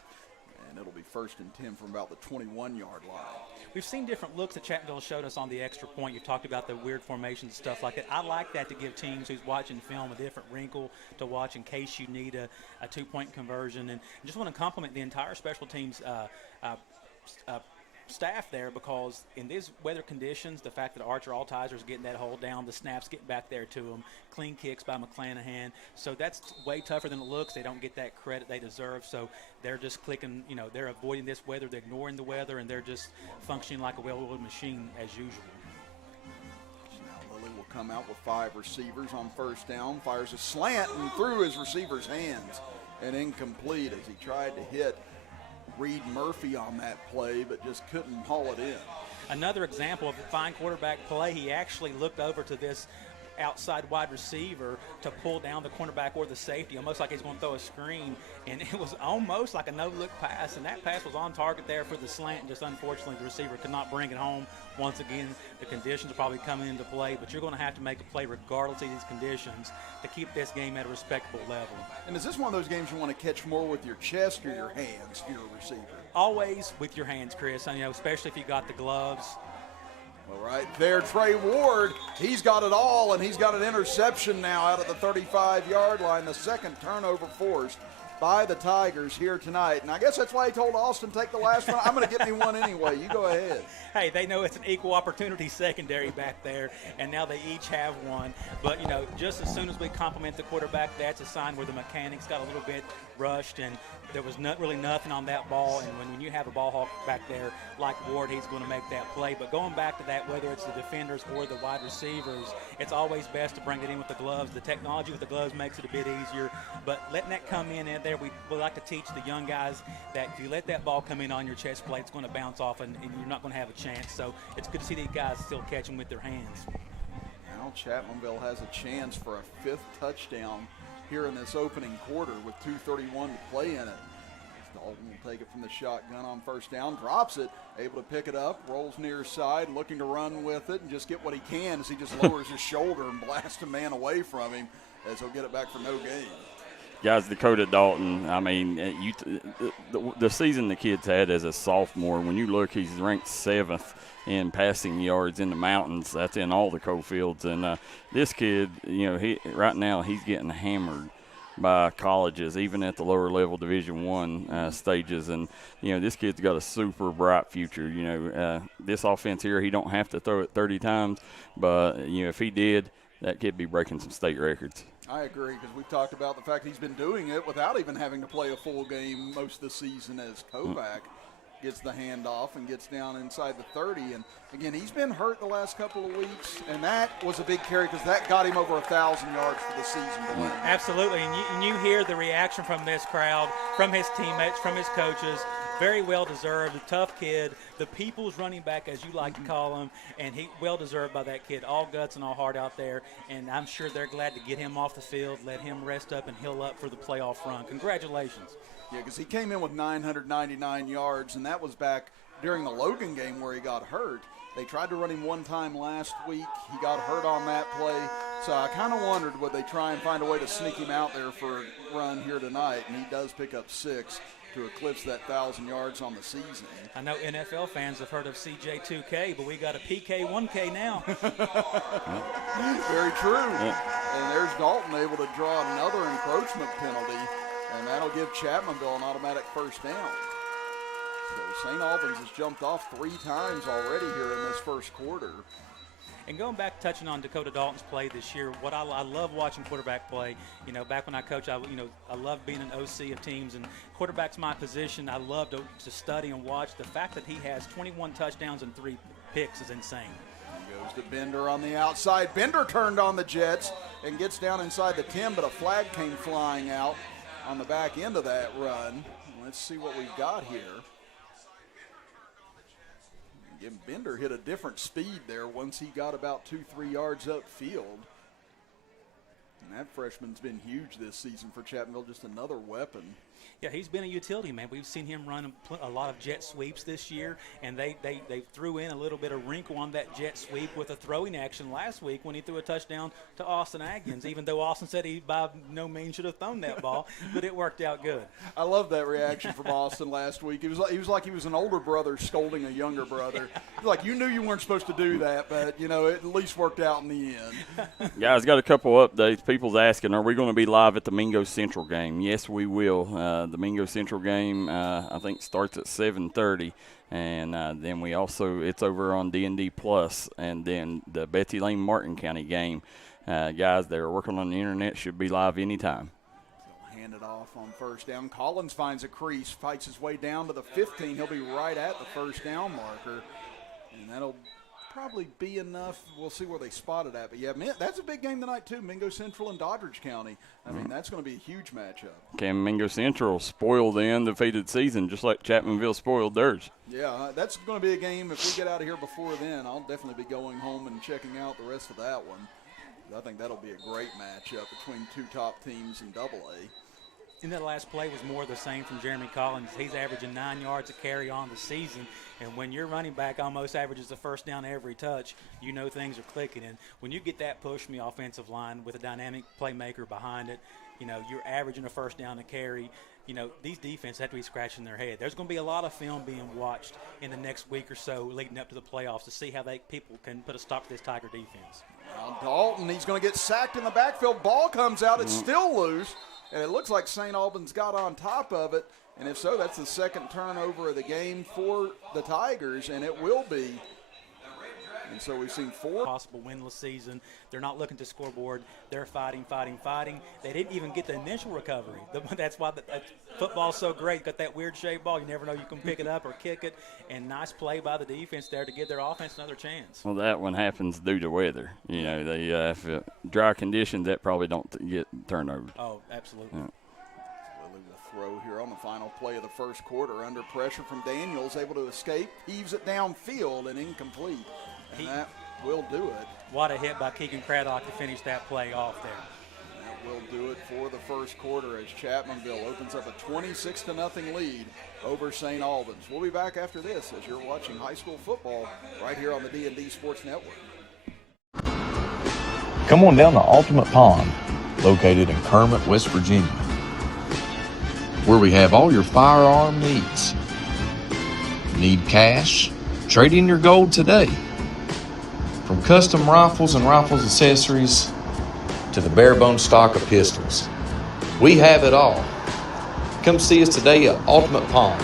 And it'll be 1st and 10 from about the 21-yard line. We've seen different looks that Chapmanville showed us on the extra point. You've talked about the weird formations, stuff like that. I like that to give teams who's watching film a different wrinkle to watch in case you need a 2-point conversion. And I just want to compliment the entire special teams staff there, because in these weather conditions, the fact that Archer Altizer is getting that hold down, the snaps get back there to them, clean kicks by McClanahan. So that's way tougher than it looks. They don't get that credit they deserve. So they're just clicking, they're avoiding this weather, they're ignoring the weather, and they're just functioning like a well-oiled machine as usual. Now Lilly will come out with 5 receivers on 1st down, fires a slant and through his receiver's hands and incomplete as he tried to hit Reed Murphy on that play, but just couldn't haul it in. Another example of a fine quarterback play. He actually looked over to this outside wide receiver to pull down the cornerback or the safety, almost like he's going to throw a screen, and it was almost like a no-look pass, and that pass was on target there for the slant, and just unfortunately the receiver could not bring it home. Once again, the conditions are probably coming into play, but you're going to have to make a play regardless of these conditions to keep this game at a respectable level. And is this one of those games you want to catch more with your chest or your hands, your receiver? Always with your hands, Chris, and, especially if you got the gloves. Well, right there, Trey Ward, he's got it all, and he's got an interception now out of the 35-yard line, the second turnover forced by the Tigers here tonight. And I guess that's why he told Austin, take the last one. I'm going to get me one anyway. You go ahead. Hey, they know it's an equal opportunity secondary back there, and now they each have one. But, just as soon as we compliment the quarterback, that's a sign where the mechanics got a little bit rushed, and there was really nothing on that ball. And when you have a ball hawk back there like Ward, he's going to make that play. But going back to that, whether it's the defenders or the wide receivers, it's always best to bring it in with the gloves. The technology with the gloves makes it a bit easier. But letting that come in there, we like to teach the young guys that if you let that ball come in on your chest plate, it's going to bounce off, and you're not going to have a chance. So it's good to see these guys still catch them with their hands. Now Chapmanville has a chance for a fifth touchdown here in this opening quarter with 2:31 to play in it. Dalton will take it from the shotgun on first down, drops it, able to pick it up, rolls near side, looking to run with it and just get what he can as he just lowers his shoulder and blasts a man away from him as he'll get it back for no gain. Guys, Dakota Dalton, I mean, the season the kid's had as a sophomore, when you look, he's ranked 7th in passing yards in the mountains. That's in all the Cofields. And this kid, right now he's getting hammered by colleges, even at the lower level Division I stages. And, this kid's got a super bright future. This offense here, he don't have to throw it 30 times. But, if he did, that kid be breaking some state records. I agree, because we've talked about the fact he's been doing it without even having to play a full game most of the season as Kovac gets the handoff and gets down inside the 30. And, again, he's been hurt the last couple of weeks, and that was a big carry because that got him over 1,000 yards for the season. Absolutely, and you hear the reaction from this crowd, from his teammates, from his coaches. Very well-deserved, a tough kid, the people's running back, as you like to call him, and he well-deserved by that kid. All guts and all heart out there, and I'm sure they're glad to get him off the field, let him rest up and heal up for the playoff run. Congratulations. Yeah, because he came in with 999 yards, and that was back during the Logan game where he got hurt. They tried to run him one time last week. He got hurt on that play. So I kind of wondered, would they try and find a way to sneak him out there for a run here tonight, and he does pick up 6. To eclipse that 1,000 yards on the season. I know NFL fans have heard of CJ2K, but we got a PK1K now. Very true. Yeah. And there's Dalton able to draw another encroachment penalty, and that'll give Chapmanville an automatic first down. So St. Albans has jumped off 3 times already here in this first quarter. And going back, touching on Dakota Dalton's play this year, what I love watching quarterback play. Back when I coach, I love being an OC of teams, and quarterback's my position. I love to study and watch. The fact that he has 21 touchdowns and 3 picks is insane. He goes to Bender on the outside. Bender turned on the Jets and gets down inside the 10, but a flag came flying out on the back end of that run. Let's see what we've got here. Again, Bender hit a different speed there once he got about 2-3 yards upfield. And that freshman's been huge this season for Chapmanville, just another weapon. Yeah, he's been a utility man. We've seen him run a lot of jet sweeps this year, and they threw in a little bit of wrinkle on that jet sweep with a throwing action last week when he threw a touchdown to Austin Atkins, even though Austin said he by no means should have thrown that ball, but it worked out good. I love that reaction from Austin last week. He was like he was an older brother scolding a younger brother. He was like, you knew you weren't supposed to do that, but, it at least worked out in the end. Guys, got a couple updates. People's asking, are we going to be live at the Mingo Central game? Yes, we will. The Mingo Central game, I think, starts at 7:30, and then we also, it's over on D&D Plus, and then the Betsy Lane Martin County game. Guys that are working on the internet should be live anytime. So hand it off on first down. Collins finds a crease, fights his way down to the 15. He'll be right at the first down marker, and that'll probably be enough. We'll see where they spot it at. But, yeah, that's a big game tonight, too, Mingo Central and Doddridge County. I mean, that's going to be a huge matchup. Can Mingo Central spoil the undefeated season just like Chapmanville spoiled theirs? Yeah, that's going to be a game. If we get out of here before then, I'll definitely be going home and checking out the rest of that one. I think that'll be a great matchup between two top teams in AA. And that last play was more of the same from Jeremy Collins. He's averaging 9 yards a carry on the season. And when your running back almost averages the first down every touch, you know things are clicking. And when you get that push from the offensive line with a dynamic playmaker behind it, you're averaging a first down a carry. These defenses have to be scratching their head. There's going to be a lot of film being watched in the next week or so leading up to the playoffs to see how people can put a stop to this Tiger defense. Now Dalton, he's going to get sacked in the backfield. Ball comes out. It's still loose. And it looks like St. Albans got on top of it. And if so, that's the second turnover of the game for the Tigers, and it will be. And so we've seen 4 possible winless season. They're not looking to scoreboard. They're fighting. They didn't even get the initial recovery. That's why football's so great. Got that weird shaped ball. You never know you can pick it up or kick it. And nice play by the defense there to give their offense another chance. Well, that one happens due to weather. They if dry conditions, that probably don't get turnovers. Oh, absolutely. Yeah. Willie will throw here on the final play of the first quarter. Under pressure from Daniels, able to escape, heaves it downfield and incomplete. And that will do it. What a hit by Keegan Craddock to finish that play off there. That will do it for the first quarter as Chapmanville opens up a 26-0 lead over St. Albans. We'll be back after this as you're watching high school football right here on the D&D Sports Network. Come on down to Ultimate Pond, located in Kermit, West Virginia, where we have all your firearm needs. Need cash? Trade in your gold today. From custom rifles and rifles accessories to the bare bone stock of pistols, we have it all. Come see us today at Ultimate Pond.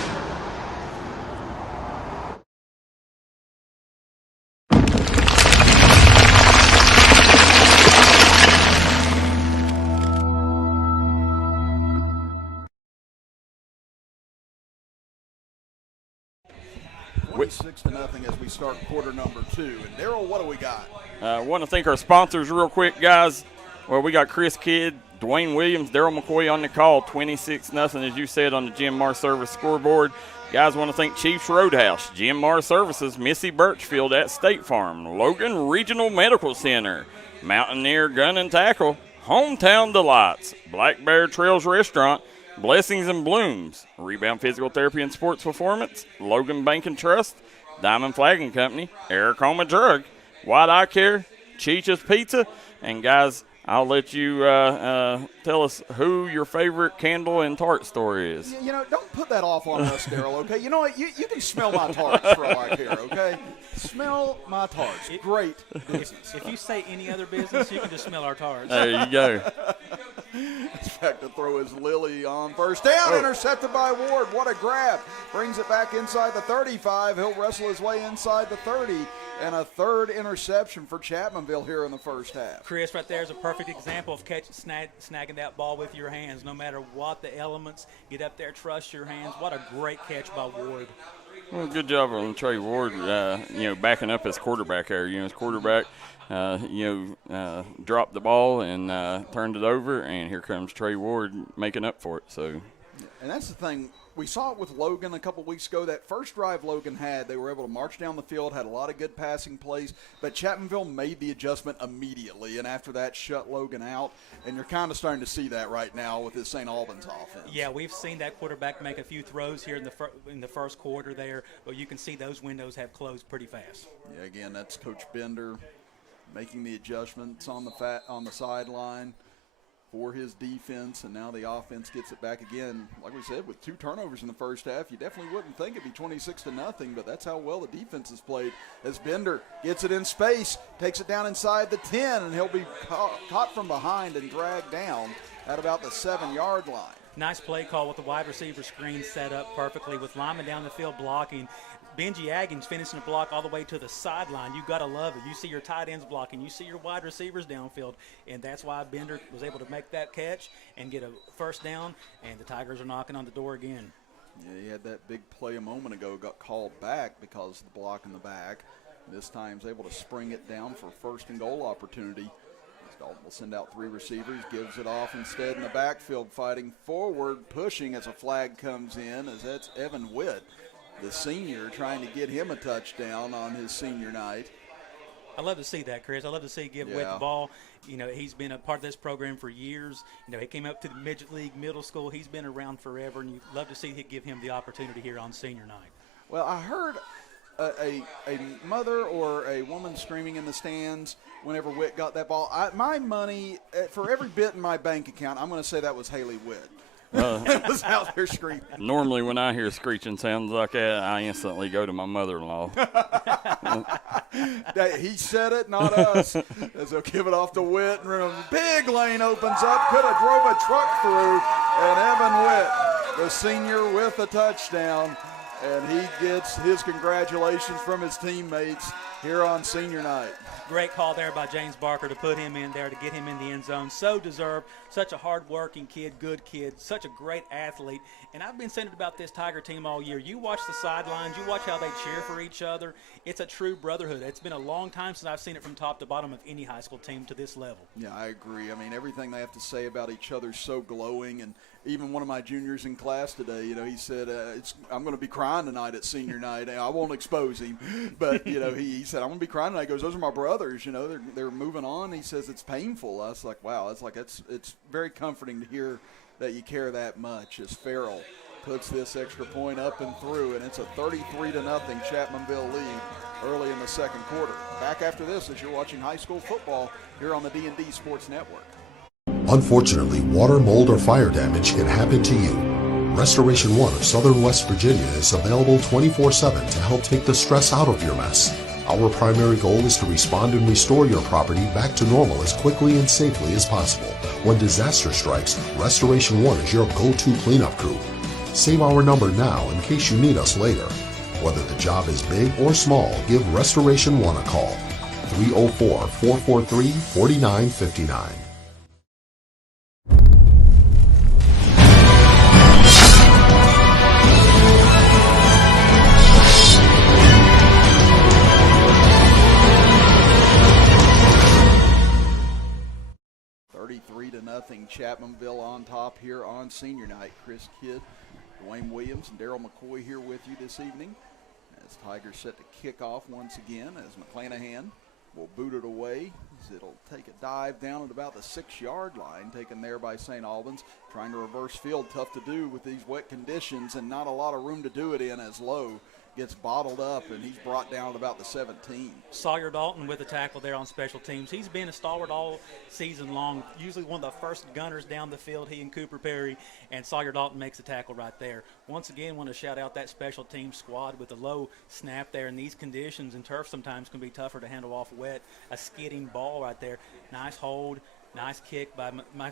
Six to nothing as we start quarter number 2. And Darryl, what do we got? I want to thank our sponsors real quick, guys. Well, we got Chris Kidd, Dwain Williams, Darryl McCoy on the call, 26-0, as you said, on the Jim Mar Service scoreboard. Guys, want to thank Chiefs Roadhouse, Jim Mar Services, Missy Birchfield at State Farm, Logan Regional Medical Center, Mountaineer Gun and Tackle, Hometown Delights, Black Bear Trails Restaurant, Blessings and Blooms, Rebound Physical Therapy and Sports Performance, Logan Bank and Trust, Diamond Flagging Company, Eric Homa Drug, White Eye Care, Cheech's Pizza, and guys, I'll let you tell us who your favorite candle and tart store is. Don't put that off on us, Darryl, okay? You know what? You can smell my tarts for all I care, okay? Smell my tarts. Great business. If you say any other business, you can just smell our tarts. There you go. Back to throw his Lily on first down, intercepted by Ward. What a grab. Brings it back inside the 35. He'll wrestle his way inside the 30. And a third interception for Chapmanville here in the first half. Chris, right there is a perfect example of snagging that ball with your hands. No matter what the elements, get up there, trust your hands. What a great catch by Ward. Well, good job on Trey Ward, backing up his quarterback there. His quarterback, dropped the ball and turned it over, and here comes Trey Ward making up for it. So, and that's the thing. We saw it with Logan a couple weeks ago. That first drive Logan had, they were able to march down the field, had a lot of good passing plays, but Chapmanville made the adjustment immediately, and after that shut Logan out, and you're kind of starting to see that right now with this St. Albans offense. Yeah, we've seen that quarterback make a few throws here in the first quarter there, but you can see those windows have closed pretty fast. Yeah, again, that's Coach Bender making the adjustments on the sideline for his defense, and now the offense gets it back again. Like we said, with 2 turnovers in the first half, you definitely wouldn't think it'd be 26-0, but that's how well the defense has played as Bender gets it in space, takes it down inside the 10, and he'll be caught from behind and dragged down at about the 7-yard line. Nice play call with the wide receiver screen set up perfectly with linemen down the field blocking. Benji Aggins finishing the block all the way to the sideline. You got to love it. You see your tight ends blocking. You see your wide receivers downfield, and that's why Bender was able to make that catch and get a first down, and the Tigers are knocking on the door again. Yeah, he had that big play a moment ago, got called back because of the block in the back. This time he's able to spring it down for first and goal opportunity. Dalton will send out 3 receivers, gives it off instead in the backfield, fighting forward, pushing as a flag comes in, as that's Evan Witt, the senior, trying to get him a touchdown on his senior night. I love to see that, Chris. I love to see give Witt the ball. You know, he's been a part of this program for years. You know, he came up to the midget league, middle school. He's been around forever, and you love to see give him the opportunity here on senior night. Well, I heard a mother or a woman screaming in the stands whenever Witt got that ball. My money, for every bit in my bank account, I'm going to say that was Haley Witt. It was out there screaming. Normally when I hear screeching sounds like that, I instantly go to my mother-in-law. He said it, not us. As they'll give it off to Witt. And a big lane opens up. Could have drove a truck through. And Evan Witt, the senior, with a touchdown. And he gets his congratulations from his teammates here on senior night. Great call there by James Barker to put him in there, to get him in the end zone. So deserved. Such a hard-working kid, good kid, such a great athlete. And I've been saying it about this Tiger team all year. You watch the sidelines. You watch how they cheer for each other. It's a true brotherhood. It's been a long time since I've seen it from top to bottom of any high school team to this level. Yeah, I agree. I mean, everything they have to say about each other is so glowing. And even one of my juniors in class today, you know, he said, I'm going to be crying tonight at senior night. I won't expose him. But, you know, he said, I'm going to be crying tonight. He goes, those are my brothers. You know, they're moving on. He says it's painful. I was like, wow, it's very comforting to hear that you care that much. As Farrell puts this extra point up and through, and it's a 33-0 Chapmanville lead early in the second quarter. Back after this as you're watching high school football here on the D&D Sports Network. Unfortunately, water, mold, or fire damage can happen to you. Restoration One of Southern West Virginia is available 24/7 to help take the stress out of your mess. Our primary goal is to respond and restore your property back to normal as quickly and safely as possible. When disaster strikes, Restoration One is your go-to cleanup crew. Save our number now in case you need us later. Whether the job is big or small, give Restoration One a call. 304-443-4959. Chapmanville on top here on senior night. Chris Kidd, Dwayne Williams, and Darryl McCoy here with you this evening as Tigers set to kick off once again as McClanahan will boot it away. It'll take a dive down at about the 6-yard line, taken there by St. Albans. Trying to reverse field, tough to do with these wet conditions and not a lot of room to do it in as Lowe gets bottled up, and he's brought down at about the 17. Sawyer Dalton with the tackle there on special teams. He's been a stalwart all season long, usually one of the first gunners down the field, he and Cooper Perry, and Sawyer Dalton makes the tackle right there. Once again, want to shout out that special team squad with the low snap there. In these conditions, and turf sometimes can be tougher to handle off wet, a skidding ball right there. Nice hold. Nice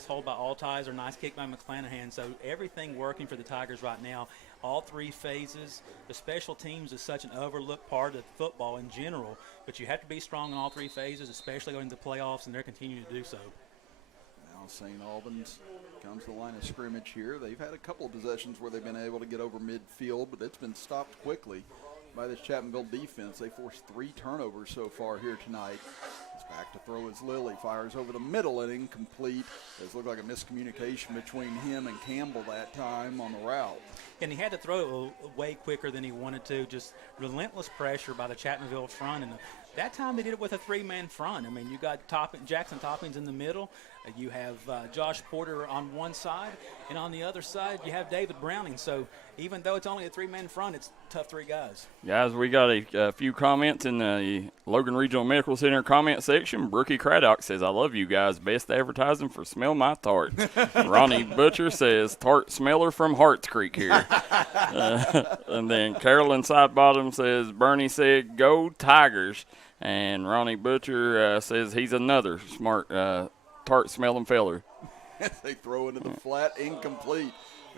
hold by Altizer, nice kick by McClanahan. So everything working for the Tigers right now. All three phases. The special teams is such an overlooked part of football in general, but you have to be strong in all three phases, especially going to the playoffs, and they're continuing to do so. Now St. Albans comes to the line of scrimmage here. They've had a couple of possessions where they've been able to get over midfield, but it's been stopped quickly by this Chapmanville defense. They forced 3 turnovers so far here tonight. Back to throw is Lilly, fires over the middle and incomplete. It looked like a miscommunication between him and Campbell that time on the route. And he had to throw it way quicker than he wanted to. Just relentless pressure by the Chapmanville front. And that time they did it with a 3-man front. I mean, you got Jackson Toppings in the middle. You have Josh Porter on one side. And on the other side, you have David Browning. So even though it's only a 3-man front, it's tough 3 guys. Guys, we got a few comments in the Logan Regional Medical Center comment section. Brookie Craddock says, I love you guys. Best advertising for Smell My Tarts. Ronnie Butcher says, tart smeller from Harts Creek here. And then Carolyn Sidebottom says, Bernie said, go Tigers. And Ronnie Butcher says he's another smart tart-smelling feller. They throw into the flat, incomplete.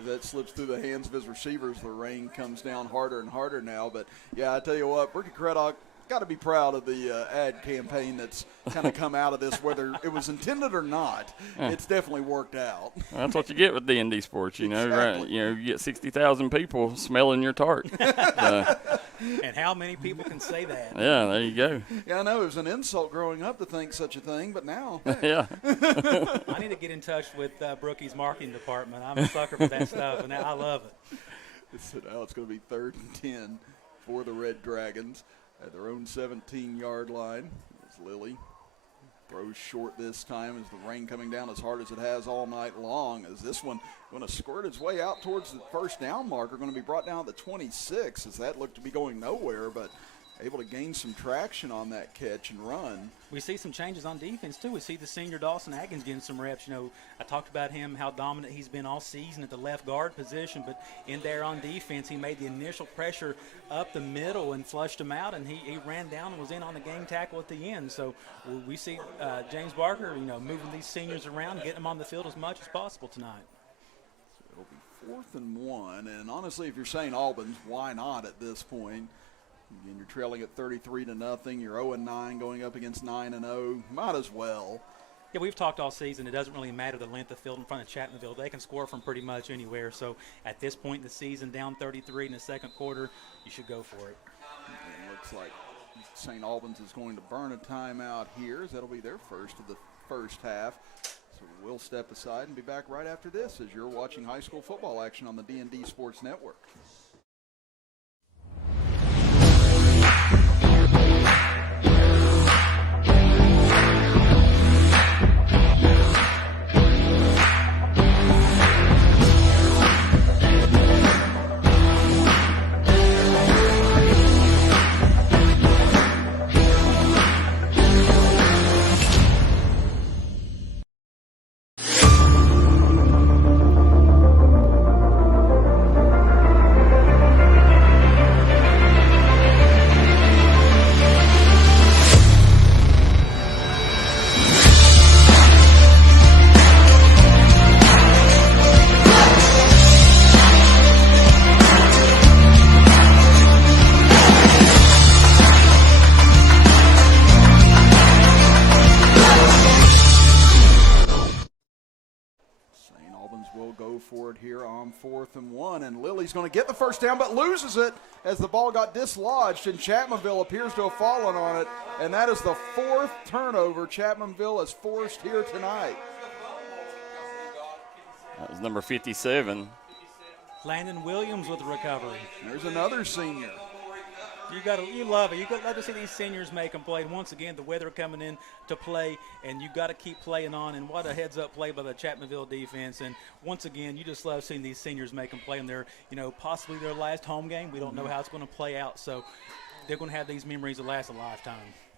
That slips through the hands of his receivers. The rain comes down harder and harder now. But, yeah, I tell you what, Brookie Craddock got to be proud of the ad campaign that's kind of come out of this, whether it was intended or not. It's definitely worked out. That's what you get with D&D Sports, you know. Exactly. Right? You know, you get 60,000 people smelling your tart. And how many people can say that? Yeah, there you go. Yeah, I know. It was an insult growing up to think such a thing, but now. Hey. Yeah. I need to get in touch with Brookie's marketing department. I'm a sucker for that stuff, and I love it. So now it's going to be 3rd and 10 for the Red Dragons at their own 17-yard line. As Lilly throws short this time as the rain coming down as hard as it has all night long. As this one going to squirt its way out towards the first down marker, going to be brought down at the 26 as that looked to be going nowhere, but able to gain some traction on that catch and run. We see some changes on defense, too. We see the senior Dawson Atkins getting some reps. You know, I talked about him, how dominant he's been all season at the left guard position, but in there on defense, he made the initial pressure up the middle and flushed him out, and he ran down and was in on the game tackle at the end. So we see James Barker, you know, moving these seniors around, getting them on the field as much as possible tonight. So it'll be 4th and 1, and honestly, if you're St. Albans, why not at this point? Again, you're trailing at 33-0. You're 0-9 going up against 9-0. Might as well. Yeah, we've talked all season. It doesn't really matter the length of field in front of Chapmanville. They can score from pretty much anywhere. So at this point in the season, down 33 in the second quarter, you should go for it. It looks like St. Albans is going to burn a timeout here, as that'll be their first of the first half. So we'll step aside and be back right after this as you're watching high school football action on the D&D Sports Network. Here on 4th and 1, and Lilly's going to get the first down but loses it as the ball got dislodged, and Chapmanville appears to have fallen on it, and that is the 4th turnover Chapmanville has forced here tonight. That was number 57. Landon Williams with the recovery. There's another senior. You love it. You love to see these seniors make them play. And once again, the weather coming in to play, and you got to keep playing on. And what a heads-up play by the Chapmanville defense. And once again, you just love seeing these seniors make them play in their, possibly their last home game. We don't know how it's going to play out, so they're going to have these memories that last a lifetime.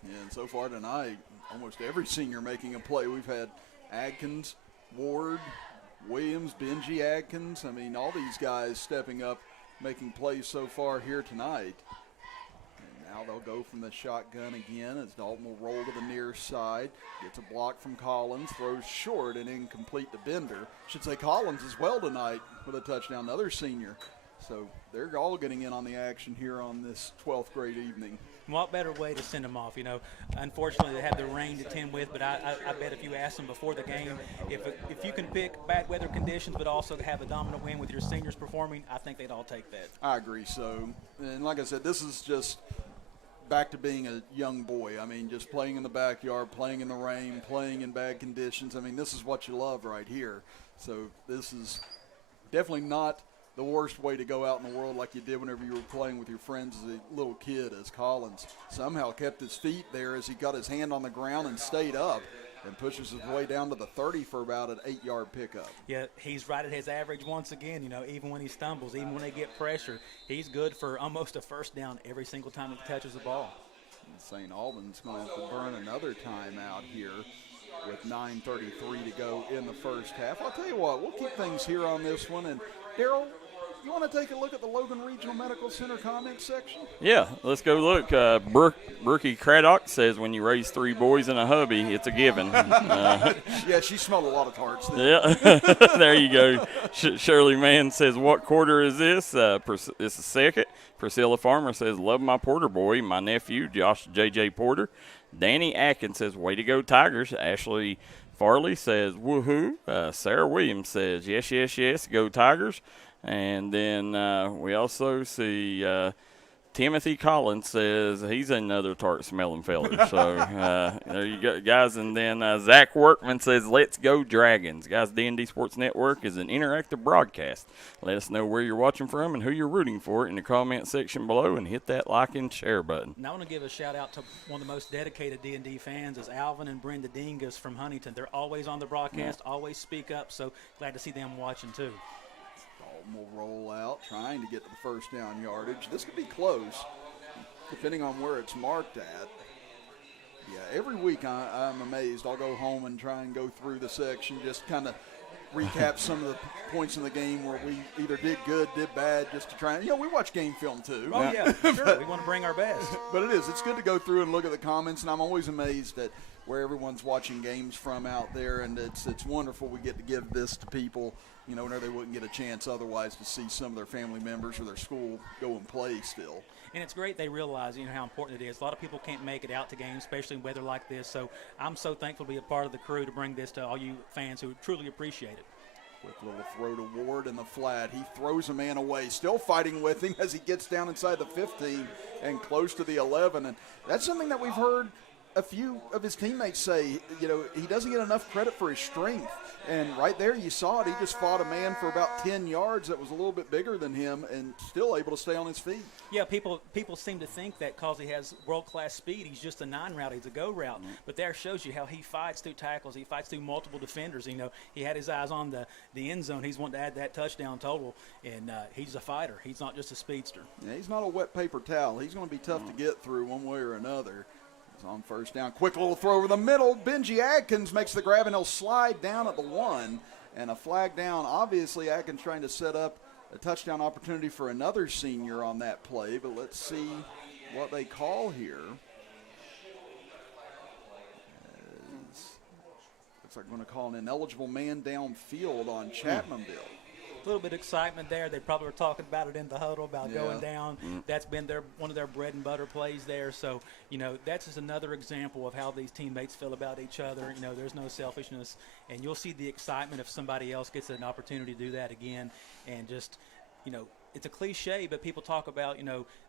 Yeah, and so far tonight, almost every senior making a play. We've had Adkins, Ward, Williams, Benji Adkins. I mean, all these guys stepping up, making plays so far here tonight. Now they'll go from the shotgun again as Dalton will roll to the near side. Gets a block from Collins, throws short and incomplete to Bender. Should say Collins as well tonight with a touchdown, another senior. So they're all getting in on the action here on this 12th grade evening. What better way to send them off? Unfortunately they had the rain to tend with, but I bet if you asked them before the game, if you can pick bad weather conditions but also have a dominant win with your seniors performing, I think they'd all take that. I agree. So, and like I said, this is just back to being a young boy. I mean, just playing in the backyard, playing in the rain, playing in bad conditions. I mean, this is what you love right here. So this is definitely not the worst way to go out in the world like you did whenever you were playing with your friends as a little kid, as Collins somehow kept his feet there as he got his hand on the ground and stayed up and pushes his way down to the 30 for about an 8-yard pickup. Yeah, he's right at his average once again. Even when he stumbles, even when they get pressure, he's good for almost a first down every single time he touches the ball. St. Albans going to have to burn another timeout here with 9:33 to go in the first half. I'll tell you what, we'll keep things here on this one. And Darryl, you want to take a look at the Logan Regional Medical Center comments section? Yeah, let's go look. Brookie Craddock says when you raise 3 boys and a hubby, it's a given. Yeah, she smelled a lot of tarts then. Yeah, there you go. Shirley Mann says, what quarter is this? This is second. Priscilla Farmer says, love my Porter boy, my nephew, Josh J.J. Porter. Danny Atkins says, way to go, Tigers. Ashley Farley says, woohoo. Sarah Williams says, yes, yes, yes, go Tigers. And then we also see Timothy Collins says he's another tart-smelling fella. So there you go, guys. And then Zach Workman says, let's go Dragons. Guys, D&D Sports Network is an interactive broadcast. Let us know where you're watching from and who you're rooting for in the comment section below, and hit that like and share button. And I want to give a shout-out to one of the most dedicated D&D fans is Alvin and Brenda Dingus from Huntington. They're always on the broadcast, always speak up, so glad to see them watching too. Will roll out, trying to get to the first down yardage. This could be close, depending on where it's marked at. Yeah, every week I'm amazed. I'll go home and try and go through the section, just kind of recap some of the points in the game where we either did good, did bad, just to try and, we watch game film too. Oh, yeah, sure. We want to bring our best. But it's good to go through and look at the comments, and I'm always amazed at where everyone's watching games from out there, and it's wonderful we get to give this to people, whenever they wouldn't get a chance otherwise to see some of their family members or their school go and play still. And it's great they realize, how important it is. A lot of people can't make it out to games, especially in weather like this. So I'm so thankful to be a part of the crew to bring this to all you fans who truly appreciate it. Quick little throw to Ward in the flat. He throws a man away, still fighting with him as he gets down inside the 15 and close to the 11. And that's something that we've heard a few of his teammates say, he doesn't get enough credit for his strength. And right there you saw it. He just fought a man for about 10 yards that was a little bit bigger than him and still able to stay on his feet. Yeah, people seem to think that because he has world-class speed, he's just a 9 route, he's a go route. Mm-hmm. But there shows you how he fights through tackles. He fights through multiple defenders. He had his eyes on the end zone. He's wanting to add that touchdown total, and he's a fighter. He's not just a speedster. Yeah, he's not a wet paper towel. He's going to be tough to get through one way or another. On first down, quick little throw over the middle. Benji Adkins makes the grab, and he'll slide down at the 1. And a flag down. Obviously, Adkins trying to set up a touchdown opportunity for another senior on that play. But let's see what they call here. Looks like we're going to call an ineligible man downfield on Chapmanville. A little bit of excitement there. They probably were talking about it in the huddle about going down. That's been one of their bread and butter plays there. So, that's just another example of how these teammates feel about each other. There's no selfishness. And you'll see the excitement if somebody else gets an opportunity to do that again. And just, it's a cliche, but people talk about,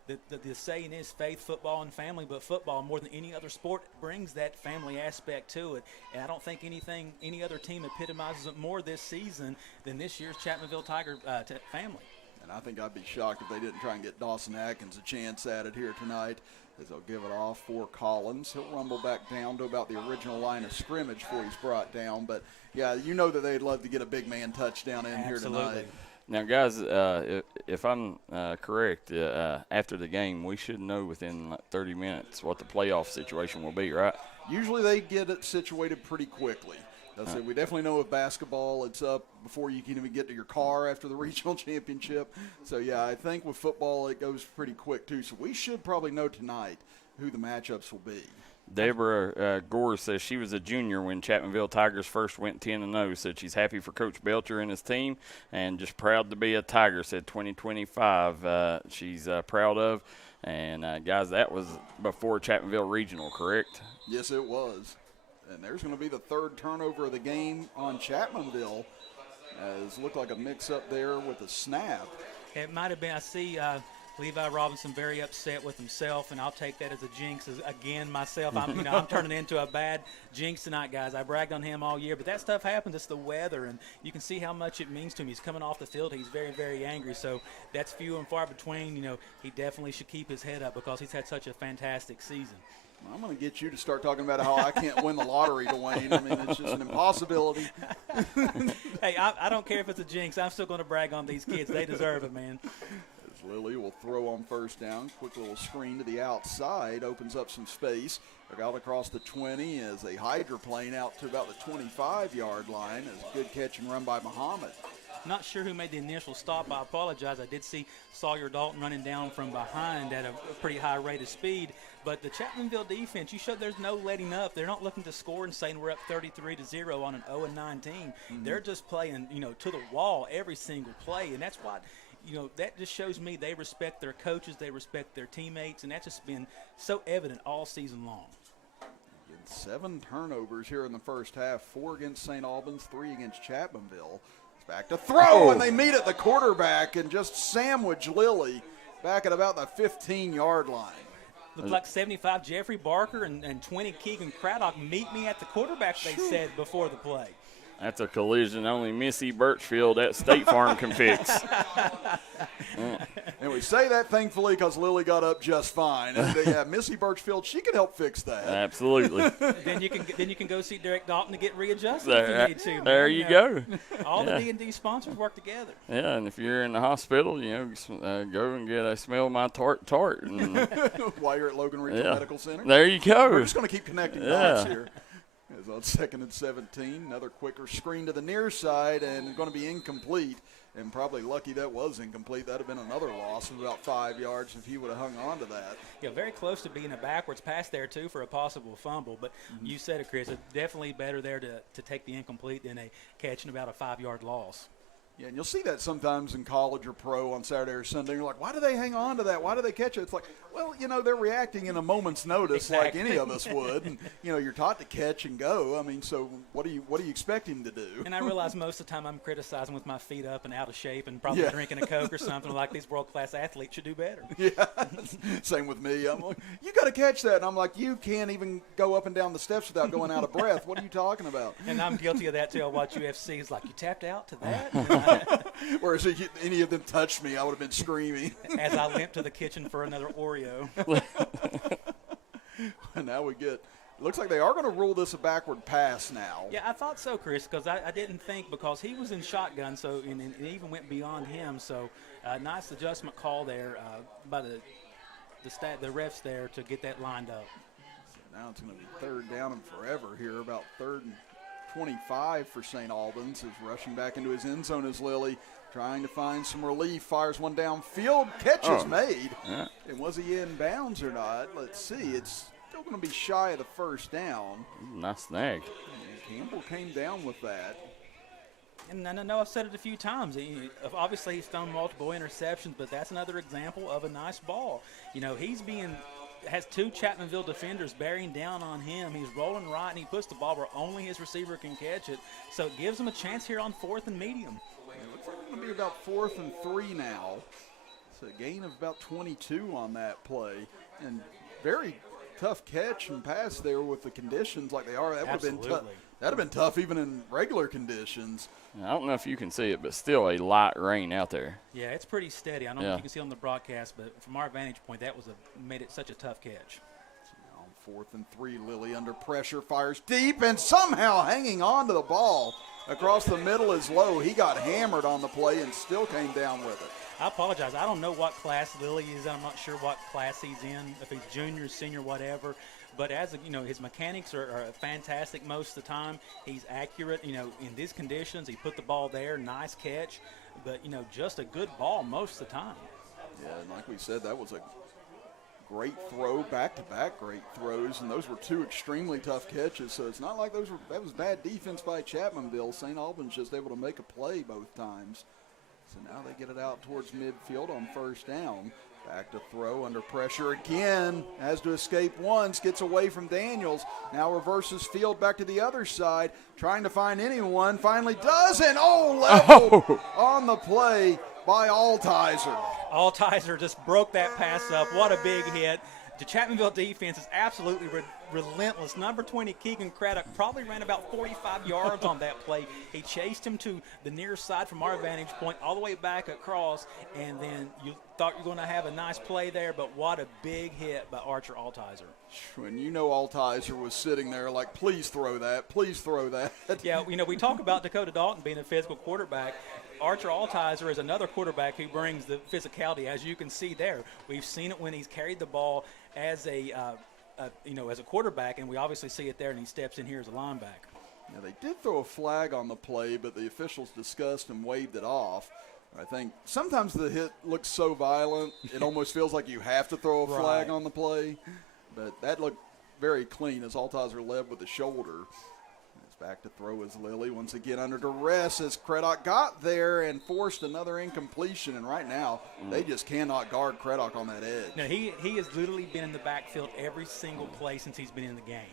the saying is faith, football, and family, but football, more than any other sport, brings that family aspect to it. And I don't think any other team epitomizes it more this season than this year's Chapmanville Tiger family. And I think I'd be shocked if they didn't try and get Dawson Atkins a chance at it here tonight, as they'll give it off for Collins. He'll rumble back down to about the original line of scrimmage before he's brought down. But, yeah, that they'd love to get a big man touchdown in here tonight. Now, guys, if I'm correct, after the game, we should know within 30 minutes what the playoff situation will be, right? Usually they get it situated pretty quickly. So we definitely know with basketball it's up before you can even get to your car after the regional championship. So, yeah, I think with football it goes pretty quick, too. So we should probably know tonight who the matchups will be. Deborah Gore says she was a junior when Chapmanville Tigers first went 10-0. Said she's happy for Coach Belcher and his team and just proud to be a Tiger. Said 2025 she's proud of. And, guys, that was before Chapmanville Regional, correct? Yes, it was. And there's going to be the third turnover of the game on Chapmanville. As looked like a mix-up there with a snap. It might have been. I see Levi Robinson very upset with himself, and I'll take that as a jinx again myself. I'm turning into a bad jinx tonight, guys. I bragged on him all year, but that stuff happens. It's the weather, and you can see how much it means to him. He's coming off the field. He's very, very angry, so that's few and far between. He definitely should keep his head up because he's had such a fantastic season. I'm going to get you to start talking about how I can't win the lottery, Dwain. I mean, it's just an impossibility. Hey, I don't care if it's a jinx. I'm still going to brag on these kids. They deserve it, man. As Lilly will throw on first down. Quick little screen to the outside. Opens up some space. Look out across the 20 as a hydroplane out to about the 25-yard line. As a good catch and run by Muhammad. Not sure who made the initial stop. I apologize. I did see Sawyer Dalton running down from behind at a pretty high rate of speed. But the Chapmanville defense, you showed there's no letting up. They're not looking to score and saying we're up 33-0 on an 0-9 team. Mm-hmm. They're just playing, to the wall every single play. And that's why, that just shows me they respect their coaches, they respect their teammates, and that's just been so evident all season long. 7 turnovers here in the first half, 4 against St. Albans, 3 against Chapmanville. Back to throw, and they meet at the quarterback and just sandwich Lilly back at about the 15-yard line. Looked like 75 Jeffrey Barker and 20 Keegan Craddock meet me at the quarterback, they said before the play. That's a collision only Missy Birchfield at State Farm can fix. And we say that thankfully because Lily got up just fine. And Missy Birchfield, she can help fix that. Absolutely. then you can go see Derek Dalton to get readjusted if you need to. There you go. All the D&D sponsors work together. Yeah, and if you're in the hospital, go and get a Smell My Tart. And while you're at Logan Regional Medical Center. There you go. We're just going to keep connecting dots here. It's on 2nd and 17. Another quicker screen to the near side and going to be incomplete. And probably lucky that was incomplete. That would have been another loss of about 5 yards if he would have hung on to that. Yeah, very close to being a backwards pass there, too, for a possible fumble. But you said it, Chris. It's definitely better there to take the incomplete than a catch and about a 5-yard loss. Yeah, and you'll see that sometimes in college or pro on Saturday or Sunday. You're like, why do they hang on to that? Why do they catch it? It's like, well, they're reacting in a moment's notice like any of us would. And, you're taught to catch and go. I mean, so what do you expect him to do? And I realize most of the time I'm criticizing with my feet up and out of shape and probably drinking a Coke or something like these world-class athletes should do better. Yeah, same with me. I'm like, you got to catch that. And I'm like, you can't even go up and down the steps without going out of breath. What are you talking about? And I'm guilty of that, too. I watch UFC. It's like, you tapped out to that? Whereas if any of them touched me, I would have been screaming. As I limped to the kitchen for another Oreo. And now looks like they are going to rule this a backward pass now. Yeah, I thought so, Chris, because I didn't think because he was in shotgun, so and it even went beyond him. So nice adjustment call there by the refs there to get that lined up. So now it's going to be 3rd down and forever here, about 3rd and 25 for St. Albans. Is rushing back into his end zone as Lilly trying to find some relief. Fires one downfield. Catch is made. Yeah. And was he in bounds or not? Let's see. It's still going to be shy of the 1st down. Nice snag. And Campbell came down with that. And I know I've said it a few times. Obviously, he's thrown multiple interceptions, but that's another example of a nice ball. Has 2 Chapmanville defenders bearing down on him. He's rolling right, and he puts the ball where only his receiver can catch it. So it gives him a chance here on 4th and medium. It looks like it's going to be about 4th and 3 now. It's a gain of about 22 on that play. And very tough catch and pass there with the conditions like they are. That would have been tough. That would have been tough even in regular conditions. I don't know if you can see it, but still a light rain out there. Yeah, it's pretty steady. I don't know if you can see it on the broadcast, but from our vantage point, that made it such a tough catch. So now 4th and 3, Lilly under pressure, fires deep, and somehow hanging on to the ball across the middle is Lowe. He got hammered on the play and still came down with it. I apologize. I don't know what class Lilly is in. I'm not sure what class he's in, if he's junior, senior, whatever. But his mechanics are fantastic most of the time. He's accurate, in these conditions. He put the ball there, nice catch. But, just a good ball most of the time. Yeah, and like we said, that was a great throw, back-to-back great throws, and those were 2 extremely tough catches. So it's not like that was bad defense by Chapmanville. St. Albans just able to make a play both times. So now they get it out towards midfield on 1st down. Back to throw under pressure again. Has to escape once. Gets away from Daniels. Now reverses field back to the other side. Trying to find anyone. Finally does. And level on the play by Altizer. Altizer just broke that pass up. What a big hit. The Chapmanville defense is absolutely relentless. Number 20, Keegan Craddock, probably ran about 45 yards on that play. He chased him to the near side from our vantage point, all the way back across, and then you thought you were going to have a nice play there, but what a big hit by Archer Altizer. When Altizer was sitting there like, please throw that, please throw that. Yeah, we talk about Dakota Dalton being a physical quarterback. Archer Altizer is another quarterback who brings the physicality, as you can see there. We've seen it when he's carried the ball as a quarterback, and we obviously see it there, and he steps in here as a linebacker. Now, they did throw a flag on the play, but the officials discussed and waved it off. I think sometimes the hit looks so violent, it almost feels like you have to throw a flag on the play. But that looked very clean as Altizer led with the shoulder. Back to throw is Lilly once again under duress as Craddock got there and forced another incompletion. And right now, they just cannot guard Craddock on that edge. Now, he has literally been in the backfield every single play since he's been in the game.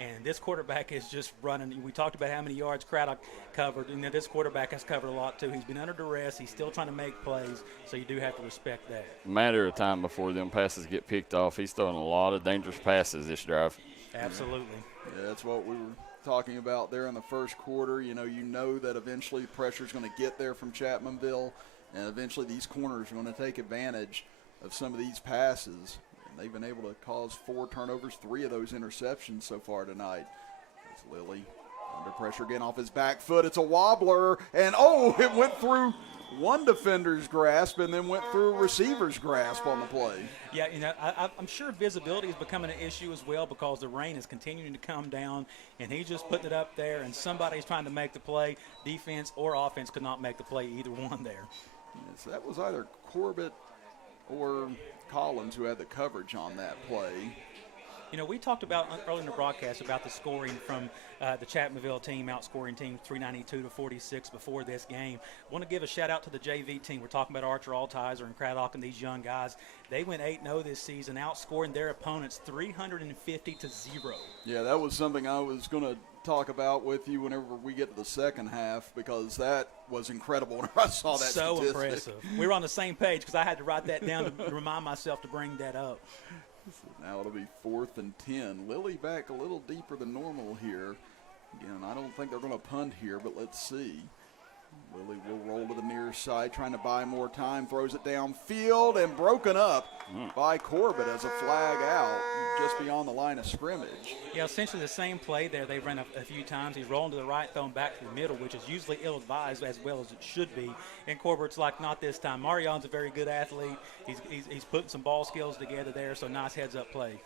And this quarterback is just running. We talked about how many yards Craddock covered, and this quarterback has covered a lot too. He's been under duress. He's still trying to make plays, so you do have to respect that. Matter of time before them passes get picked off. He's throwing a lot of dangerous passes this drive. Absolutely. Yeah, that's what we were talking about there in the first quarter. You know that eventually pressure's going to get there from Chapmanville, and eventually these corners are going to take advantage of some of these passes. And they've been able to cause 4 turnovers, 3 of those interceptions so far tonight. It's Lilly under pressure again off his back foot. It's a wobbler, and it went through one defender's grasp and then went through a receiver's grasp on the play. Yeah, I'm sure visibility is becoming an issue as well because the rain is continuing to come down, and he's just putting it up there, and somebody's trying to make the play. Defense or offense could not make the play, either one there. Yes, that was either Corbett or Collins who had the coverage on that play. We talked about earlier in the broadcast about the scoring from the Chapmanville team, outscoring team 392-46 before this game. I want to give a shout-out to the JV team. We're talking about Archer Altizer and Craddock and these young guys. They went 8-0 this season, outscoring their opponents 350-0. Yeah, that was something I was going to talk about with you whenever we get to the second half because that was incredible when I saw that So statistic. impressive. We were on the same page because I had to write that down to remind myself to bring that up. So now it'll be 4th and 10. Lilly back a little deeper than normal here. Again, I don't think they're going to punt here, but let's see. Lilly will roll to the near side, trying to buy more time, throws it downfield, and broken up by Corbett as a flag out just beyond the line of scrimmage. Yeah, essentially the same play there. They ran a few times. He's rolling to the right, throwing back to the middle, which is usually ill-advised as well as it should be. And Corbett's like, not this time. Marion's a very good athlete. He's putting some ball skills together there, so nice heads-up play.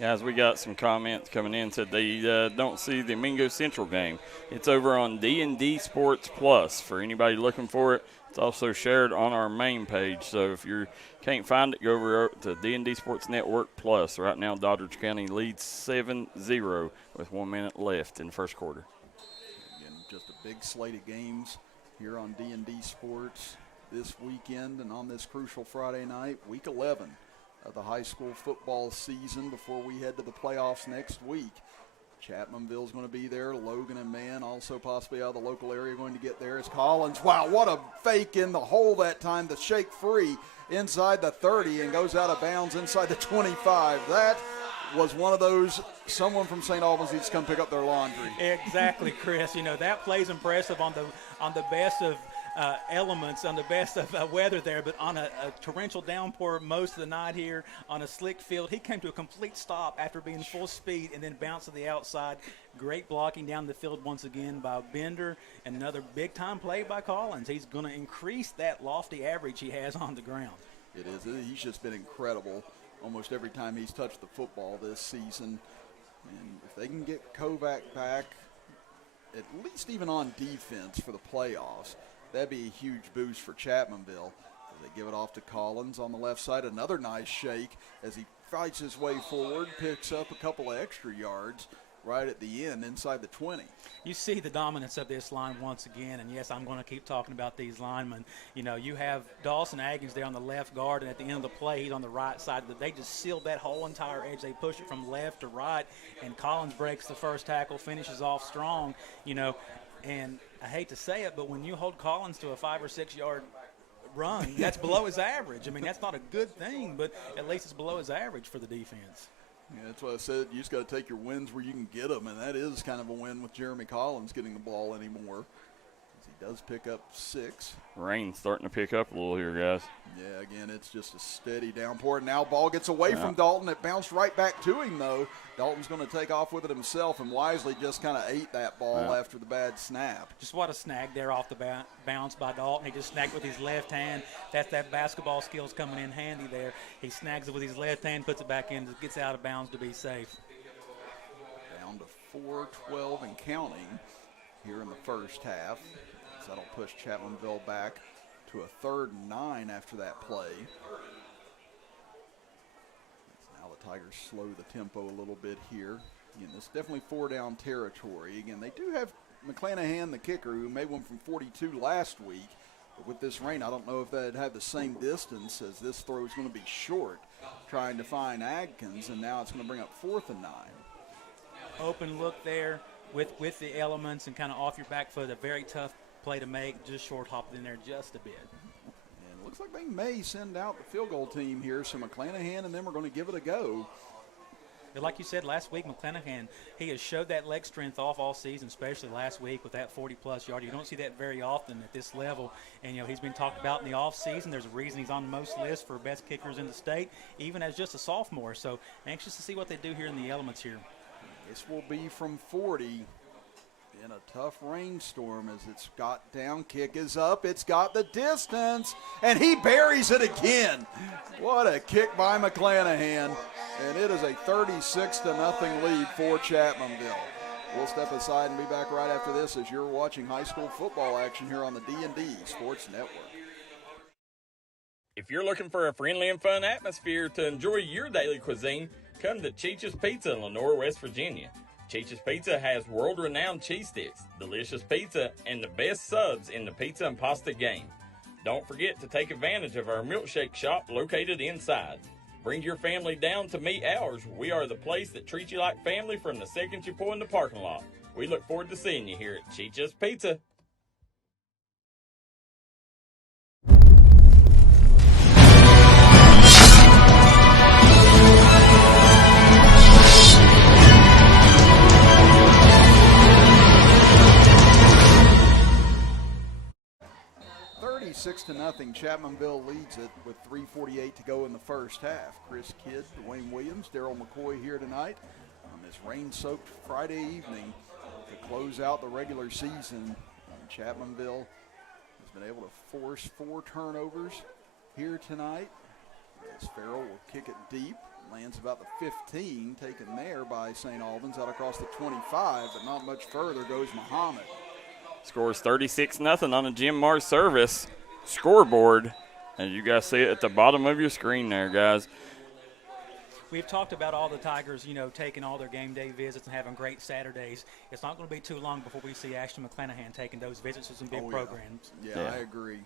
Guys, we got some comments coming in. Said they don't see the Mingo Central game. It's over on D&D Sports Plus for anybody looking for it. It's also shared on our main page. So if you can't find it, go over to D&D Sports Network Plus. Right now, Doddridge County leads 7-0 with 1 minute left in the first quarter. Again, just a big slate of games here on D&D Sports this weekend and on this crucial Friday night, Week 11. Of the high school football season before we head to the playoffs next week. Chapmanville's going to be there. Logan and Mann also possibly out of the local area going to get there. It's Collins. Wow, what a fake in the hole that time to shake free inside the 30 and goes out of bounds inside the 25. That was one of those, someone from St. Albans needs to come pick up their laundry. Exactly, Chris. That play's impressive on the best of elements, on the best of weather there, but on a torrential downpour most of the night here on a slick field, he came to a complete stop after being full speed and then bounced to the outside. Great blocking down the field once again by Bender, and another big-time play by Collins. He's going to increase that lofty average he has on the ground. It is. He's just been incredible almost every time he's touched the football this season. And if they can get Kovac back, at least even on defense for the playoffs, that'd be a huge boost for Chapmanville. They give it off to Collins on the left side. Another nice shake as he fights his way forward, picks up a couple of extra yards right at the end inside the 20. You see the dominance of this line once again, and yes, I'm going to keep talking about these linemen. You have Dawson Aggins there on the left guard, and at the end of the play, he's on the right side. They just sealed that whole entire edge. They push it from left to right, and Collins breaks the first tackle, finishes off strong, and I hate to say it, but when you hold Collins to a 5 or 6 yard run, that's below his average. I mean, that's not a good thing, but at least it's below his average for the defense. Yeah, that's what I said. You just got to take your wins where you can get them, and that is kind of a win with Jeremy Collins getting the ball anymore. He does pick up 6. Rain's starting to pick up a little here, guys. Yeah, again, it's just a steady downpour. Now ball gets away from Dalton. It bounced right back to him, though. Dalton's going to take off with it himself, and wisely just kind of ate that ball after the bad snap. Just what a snag there off the bounce by Dalton. He just snagged with his left hand. That's that basketball skills coming in handy there. He snags it with his left hand, puts it back in, gets out of bounds to be safe. Down to 4-12 and counting here in the first half. So that'll push Chapmanville back to a 3rd and 9 after that play. Now the Tigers slow the tempo a little bit here. Again, this is definitely 4-down territory. Again, they do have McClanahan, the kicker, who made one from 42 last week. But with this rain, I don't know if they'd have the same distance, as this throw is going to be short, trying to find Adkins, and now it's going to bring up 4th and 9. open look there with the elements and kind of off your back foot. A very tough play to make. Just short hopped in there just a bit. And it looks like they may send out the field goal team here. So McClanahan and them are going to give it a go. But like you said last week, McClanahan, he has showed that leg strength off all season, especially last week with that 40-plus yard. You don't see that very often at this level. And, he's been talked about in the offseason. There's a reason he's on most lists for best kickers in the state, even as just a sophomore. So anxious to see what they do here in the elements here. This will be from 40 in a tough rainstorm as it's got down. Kick is up. It's got the distance, and he buries it again. What a kick by McClanahan, and it is a 36-0 lead for Chapmanville. We'll step aside and be back right after this as you're watching high school football action here on the D&D Sports Network. If you're looking for a friendly and fun atmosphere to enjoy your daily cuisine, come to Cheech's Pizza in Lenore, West Virginia. Cheech's Pizza has world-renowned cheese sticks, delicious pizza, and the best subs in the pizza and pasta game. Don't forget to take advantage of our milkshake shop located inside. Bring your family down to meet ours. We are the place that treats you like family from the second you pull in the parking lot. We look forward to seeing you here at Cheech's Pizza. Six to nothing. Chapmanville leads it with 3:48 to go in the first half. Chris Kidd, Dwayne Williams, Darryl McCoy here tonight on this rain-soaked Friday evening to close out the regular season. Chapmanville has been able to force 4 turnovers here tonight. As Farrell will kick it deep, lands about the 15, taken there by St.Albans out across the 25, but not much further goes Muhammad. Scores 36-0 on a Jim Mars service scoreboard, and you guys see it at the bottom of your screen there, guys. We've talked about all the Tigers, taking all their game day visits and having great Saturdays. It's not going to be too long before we see Ashton McClanahan taking those visits to some big programs. Yeah, I agree.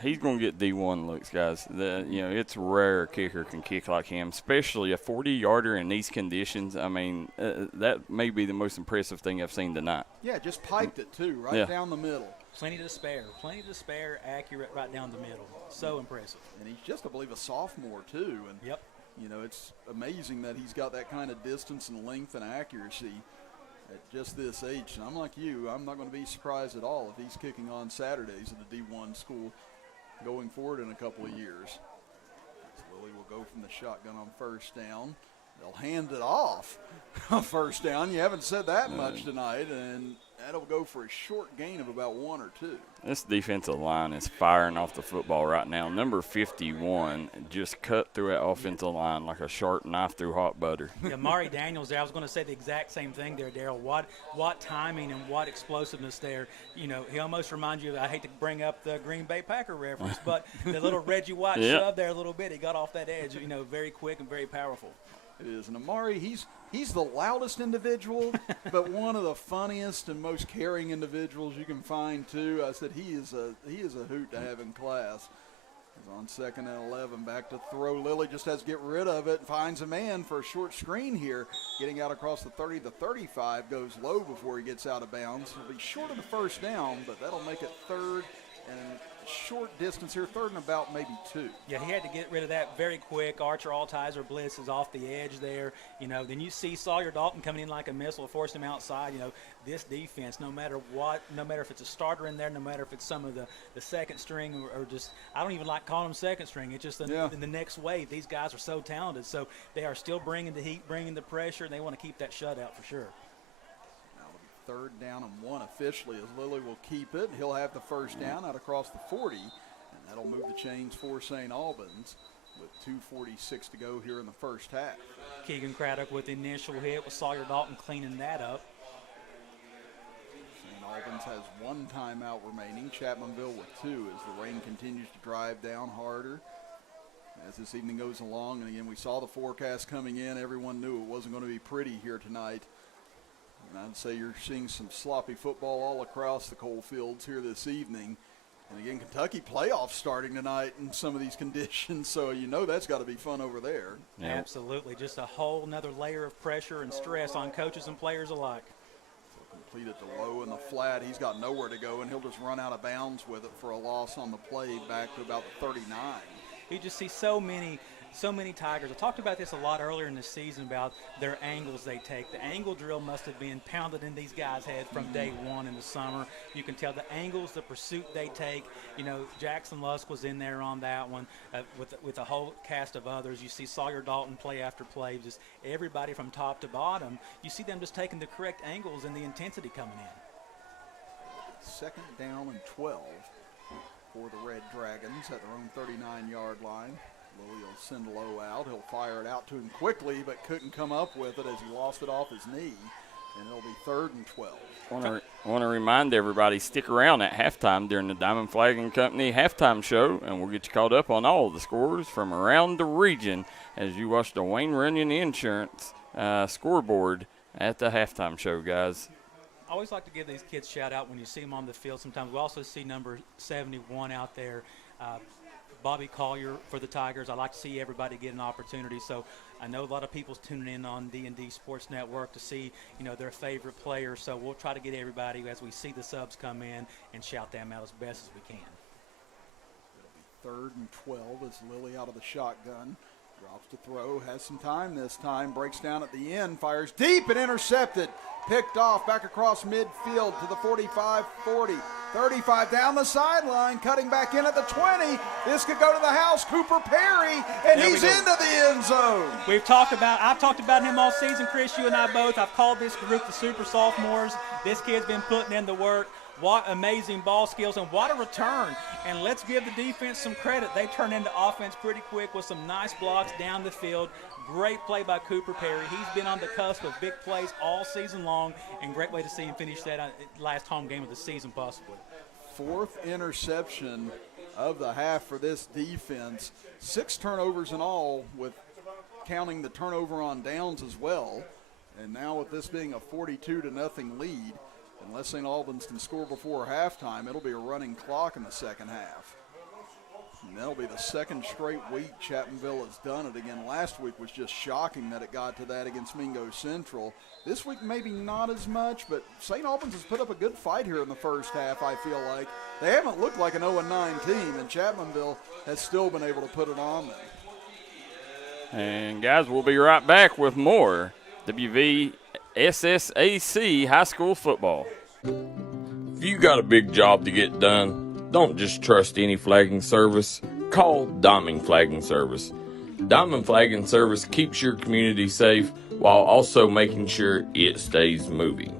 He's going to get D1 looks, guys. It's rare a kicker can kick like him, especially a 40-yarder in these conditions. I mean, that may be the most impressive thing I've seen tonight. Yeah, just piped it, too, down the middle. Plenty to spare, accurate right down the middle. So impressive. And he's just, I believe, a sophomore, too. And yep. It's amazing that he's got that kind of distance and length and accuracy at just this age. And I'm like you, I'm not going to be surprised at all if he's kicking on Saturdays at the D1 school going forward in a couple of years. So Lily will go from the shotgun on first down. They'll hand it off on first down. You haven't said that much tonight, and that'll go for a short gain of about 1 or 2. This defensive line is firing off the football right now. Number 51 just cut through that offensive line like a sharp knife through hot butter. Yeah, Mari Daniels there. I was going to say the exact same thing there, Darryl. What timing and what explosiveness there. He almost reminds you of, I hate to bring up the Green Bay Packer reference, but the little Reggie White shove there a little bit. He got off that edge, very quick and very powerful. It is. And Amari, he's the loudest individual, but one of the funniest and most caring individuals you can find, too. I said he is a hoot to have in class. He's on 2nd and 11, back to throw. Lilly just has to get rid of it, finds a man for a short screen here. Getting out across the 30 to 35, goes low before he gets out of bounds. He'll be short of the first down, but that'll make it 3rd and short distance here, 3rd and about maybe 2. Yeah, he had to get rid of that very quick. Archer Altizer blitz is off the edge there. Then you see Sawyer Dalton coming in like a missile, force him outside. This defense, no matter if it's a starter in there, no matter if it's some of the second string or just, I don't even like calling them second string. It's just the next wave. These guys are so talented. So they are still bringing the heat, bringing the pressure, and they want to keep that shutout for sure. 3rd down and 1 officially as Lilly will keep it. He'll have the first down out across the 40, and that'll move the chains for St. Albans with 2:46 to go here in the first half. Keegan Craddock with the initial hit with Sawyer Dalton cleaning that up. St. Albans has 1 timeout remaining. Chapmanville with 2 as the rain continues to drive down harder as this evening goes along. And again, we saw the forecast coming in. Everyone knew it wasn't going to be pretty here tonight. And I'd say you're seeing some sloppy football all across the coal fields here this evening. And again, Kentucky playoffs starting tonight in some of these conditions, so you know that's got to be fun over there. Yeah. Absolutely. Just a whole nother layer of pressure and stress on coaches and players alike. So complete at the low and the flat. He's got nowhere to go, and he'll just run out of bounds with it for a loss on the play back to about the 39. You just see so many Tigers. I talked about this a lot earlier in the season about their angles they take. The angle drill must have been pounded in these guys' heads from day one in the summer. You can tell the angles, the pursuit they take. You know, Jackson Lusk was in there on that one with a whole cast of others. You see Sawyer Dalton play after play, just everybody from top to bottom. You see them just taking the correct angles and the intensity coming in. Second down and 12 for the Red Dragons at their own 39-yard line. Lilly will send low out. He'll fire it out to him quickly, but couldn't come up with it as he lost it off his knee. And it'll be 3rd and 12. I want to remind everybody, stick around at halftime during the Diamond Flag and Company halftime show, and we'll get you caught up on all the scores from around the region as you watch the Wayne Runyon Insurance scoreboard at the halftime show, guys. I always like to give these kids a shout out when you see them on the field. Sometimes we also see number 71 out there, Bobby Collier for the Tigers. I like to see everybody get an opportunity. So I know a lot of people's tuning in on D&D Sports Network to see, you know, their favorite players. So we'll try to get everybody as we see the subs come in and shout them out as best as we can. It'll be 3rd and 12 as Lilly out of the shotgun. Drops to throw, has some time this time, breaks down at the end, fires deep and intercepted. Picked off back across midfield to the 45, 40, 35 down the sideline, cutting back in at the 20. This could go to the house. Cooper Perry, and he's into the end zone. I've talked about him all season, Chris, you and I both. I've called this group the super sophomores. This kid's been putting in the work. What amazing ball skills and what a return. And let's give the defense some credit. They turned into offense pretty quick with some nice blocks down the field. Great play by Cooper Perry. He's been on the cusp of big plays all season long, and great way to see him finish that last home game of the season possibly. 4th interception of the half for this defense. 6 turnovers in all, with counting the turnover on downs as well. And now with this being a 42-0 lead, unless St. Albans can score before halftime, it'll be a running clock in the second half. And that'll be the second straight week Chapmanville has done it. Again, last week was just shocking that it got to that against Mingo Central. This week maybe not as much, but St. Albans has put up a good fight here in the first half, I feel like. They haven't looked like an 0-9 team, and Chapmanville has still been able to put it on them. And, guys, we'll be right back with more WVSSAC high school football. If you got a big job to get done, don't just trust any flagging service. Call Diamond Flagging Service. Diamond Flagging Service keeps your community safe while also making sure it stays moving.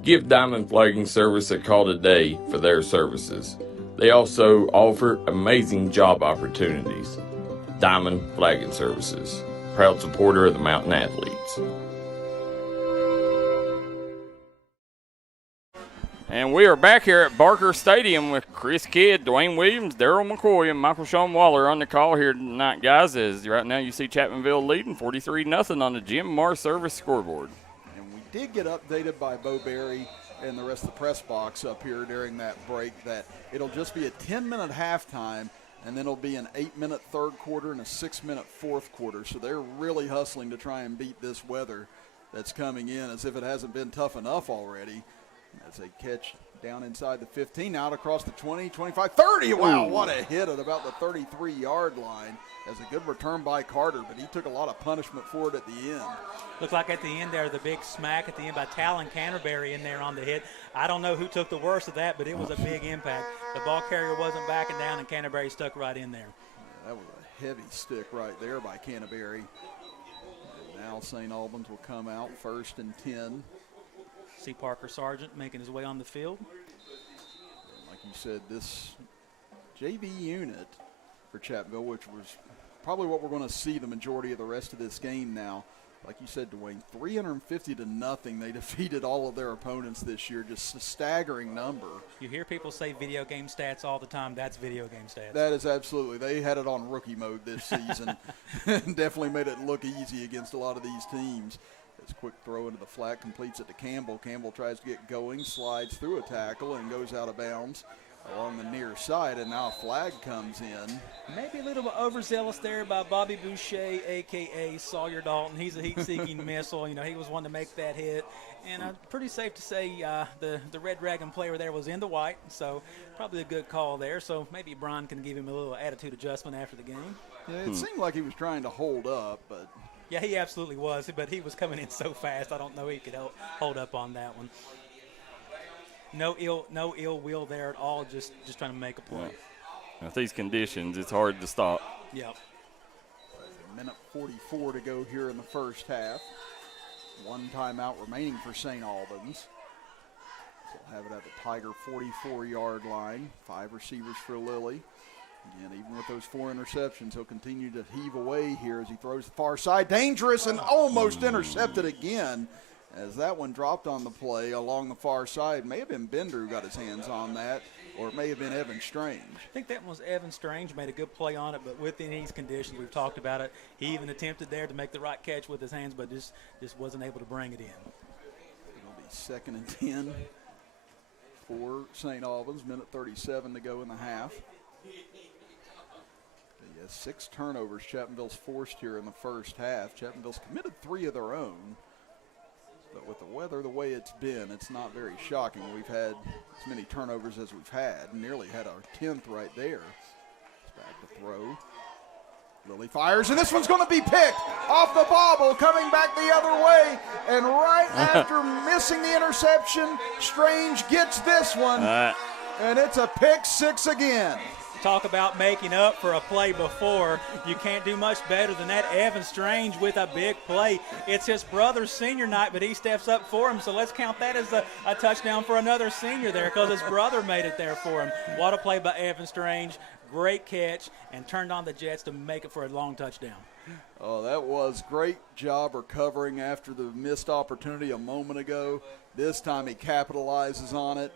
Give Diamond Flagging Service a call today for their services. They also offer amazing job opportunities. Diamond Flagging Services, proud supporter of the Mountain Athletes. And we are back here at Barker Stadium with Chris Kidd, Dwayne Williams, Darryl McCoy, and Michael Sean Waller on the call here tonight, guys. As right now you see Chapmanville leading 43-0 on the Jim Marr service scoreboard. And we did get updated by Bo Berry and the rest of the press box up here during that break that it'll just be a 10-minute halftime, and then it'll be an 8-minute third quarter and a 6-minute fourth quarter. So they're really hustling to try and beat this weather that's coming in, as if it hasn't been tough enough already. As they catch down inside the 15, out across the 20, 25, 30. Wow, what a hit at about the 33-yard line. As a good return by Carter, but he took a lot of punishment for it at the end. Looked like at the end there, the big smack at the end by Talon Canterbury in there on the hit. I don't know who took the worst of that, but it was a big impact. The ball carrier wasn't backing down, and Canterbury stuck right in there. Yeah, that was a heavy stick right there by Canterbury. And now St. Albans will come out 1st and 10. See Parker Sargent making his way on the field. Like you said, this JV unit for Chapmanville, which was probably what we're going to see the majority of the rest of this game now. Like you said, Dwayne, 350-0. They defeated all of their opponents this year, just a staggering number. You hear people say video game stats all the time. That's video game stats. That is absolutely. They had it on rookie mode this season and definitely made it look easy against a lot of these teams. This quick throw into the flat completes it to Campbell. Campbell tries to get going, slides through a tackle, and goes out of bounds along the near side, and now a flag comes in. Maybe a little bit overzealous there by Bobby Boucher, a.k.a. Sawyer Dalton. He's a heat-seeking missile. You know, he was one to make that hit. And pretty safe to say the Red Dragon player there was in the white, so probably a good call there. So maybe Brian can give him a little attitude adjustment after the game. Yeah, it seemed like he was trying to hold up, but... Yeah, he absolutely was, but he was coming in so fast, I don't know he could hold up on that one. No ill will there at all, just trying to make a play. Yeah. With these conditions, it's hard to stop. Yep. A minute 44 to go here in the first half. One timeout remaining for St. Albans. They'll have it at the Tiger 44-yard line. 5 receivers for Lilly. Again, even with those 4 interceptions, he'll continue to heave away here as he throws the far side. Dangerous and almost intercepted again, as that one dropped on the play along the far side. May have been Bender who got his hands on that, or it may have been Evan Strange. I think that was Evan Strange, made a good play on it, but within these conditions, we've talked about it, he even attempted there to make the right catch with his hands, but just wasn't able to bring it in. It'll be 2nd and 10 for St. Albans, minute 37 to go in the half. Yes, 6 turnovers Chapmanville's forced here in the first half. Chapmanville's committed 3 of their own. But with the weather the way it's been, it's not very shocking. We've had as many turnovers as we've had. Nearly had our 10th right there. It's back to throw. Lilly fires, and this one's going to be picked off the bobble, coming back the other way. And right after missing the interception, Strange gets this one. And it's a pick 6 again. Talk about making up for a play before. You can't do much better than that. Evan Strange with a big play. It's his brother's senior night, but he steps up for him, so let's count that as a touchdown for another senior there because his brother made it there for him. What a play by Evan Strange. Great catch, and turned on the Jets to make it for a long touchdown. Oh, that was great job recovering after the missed opportunity a moment ago. This time he capitalizes on it.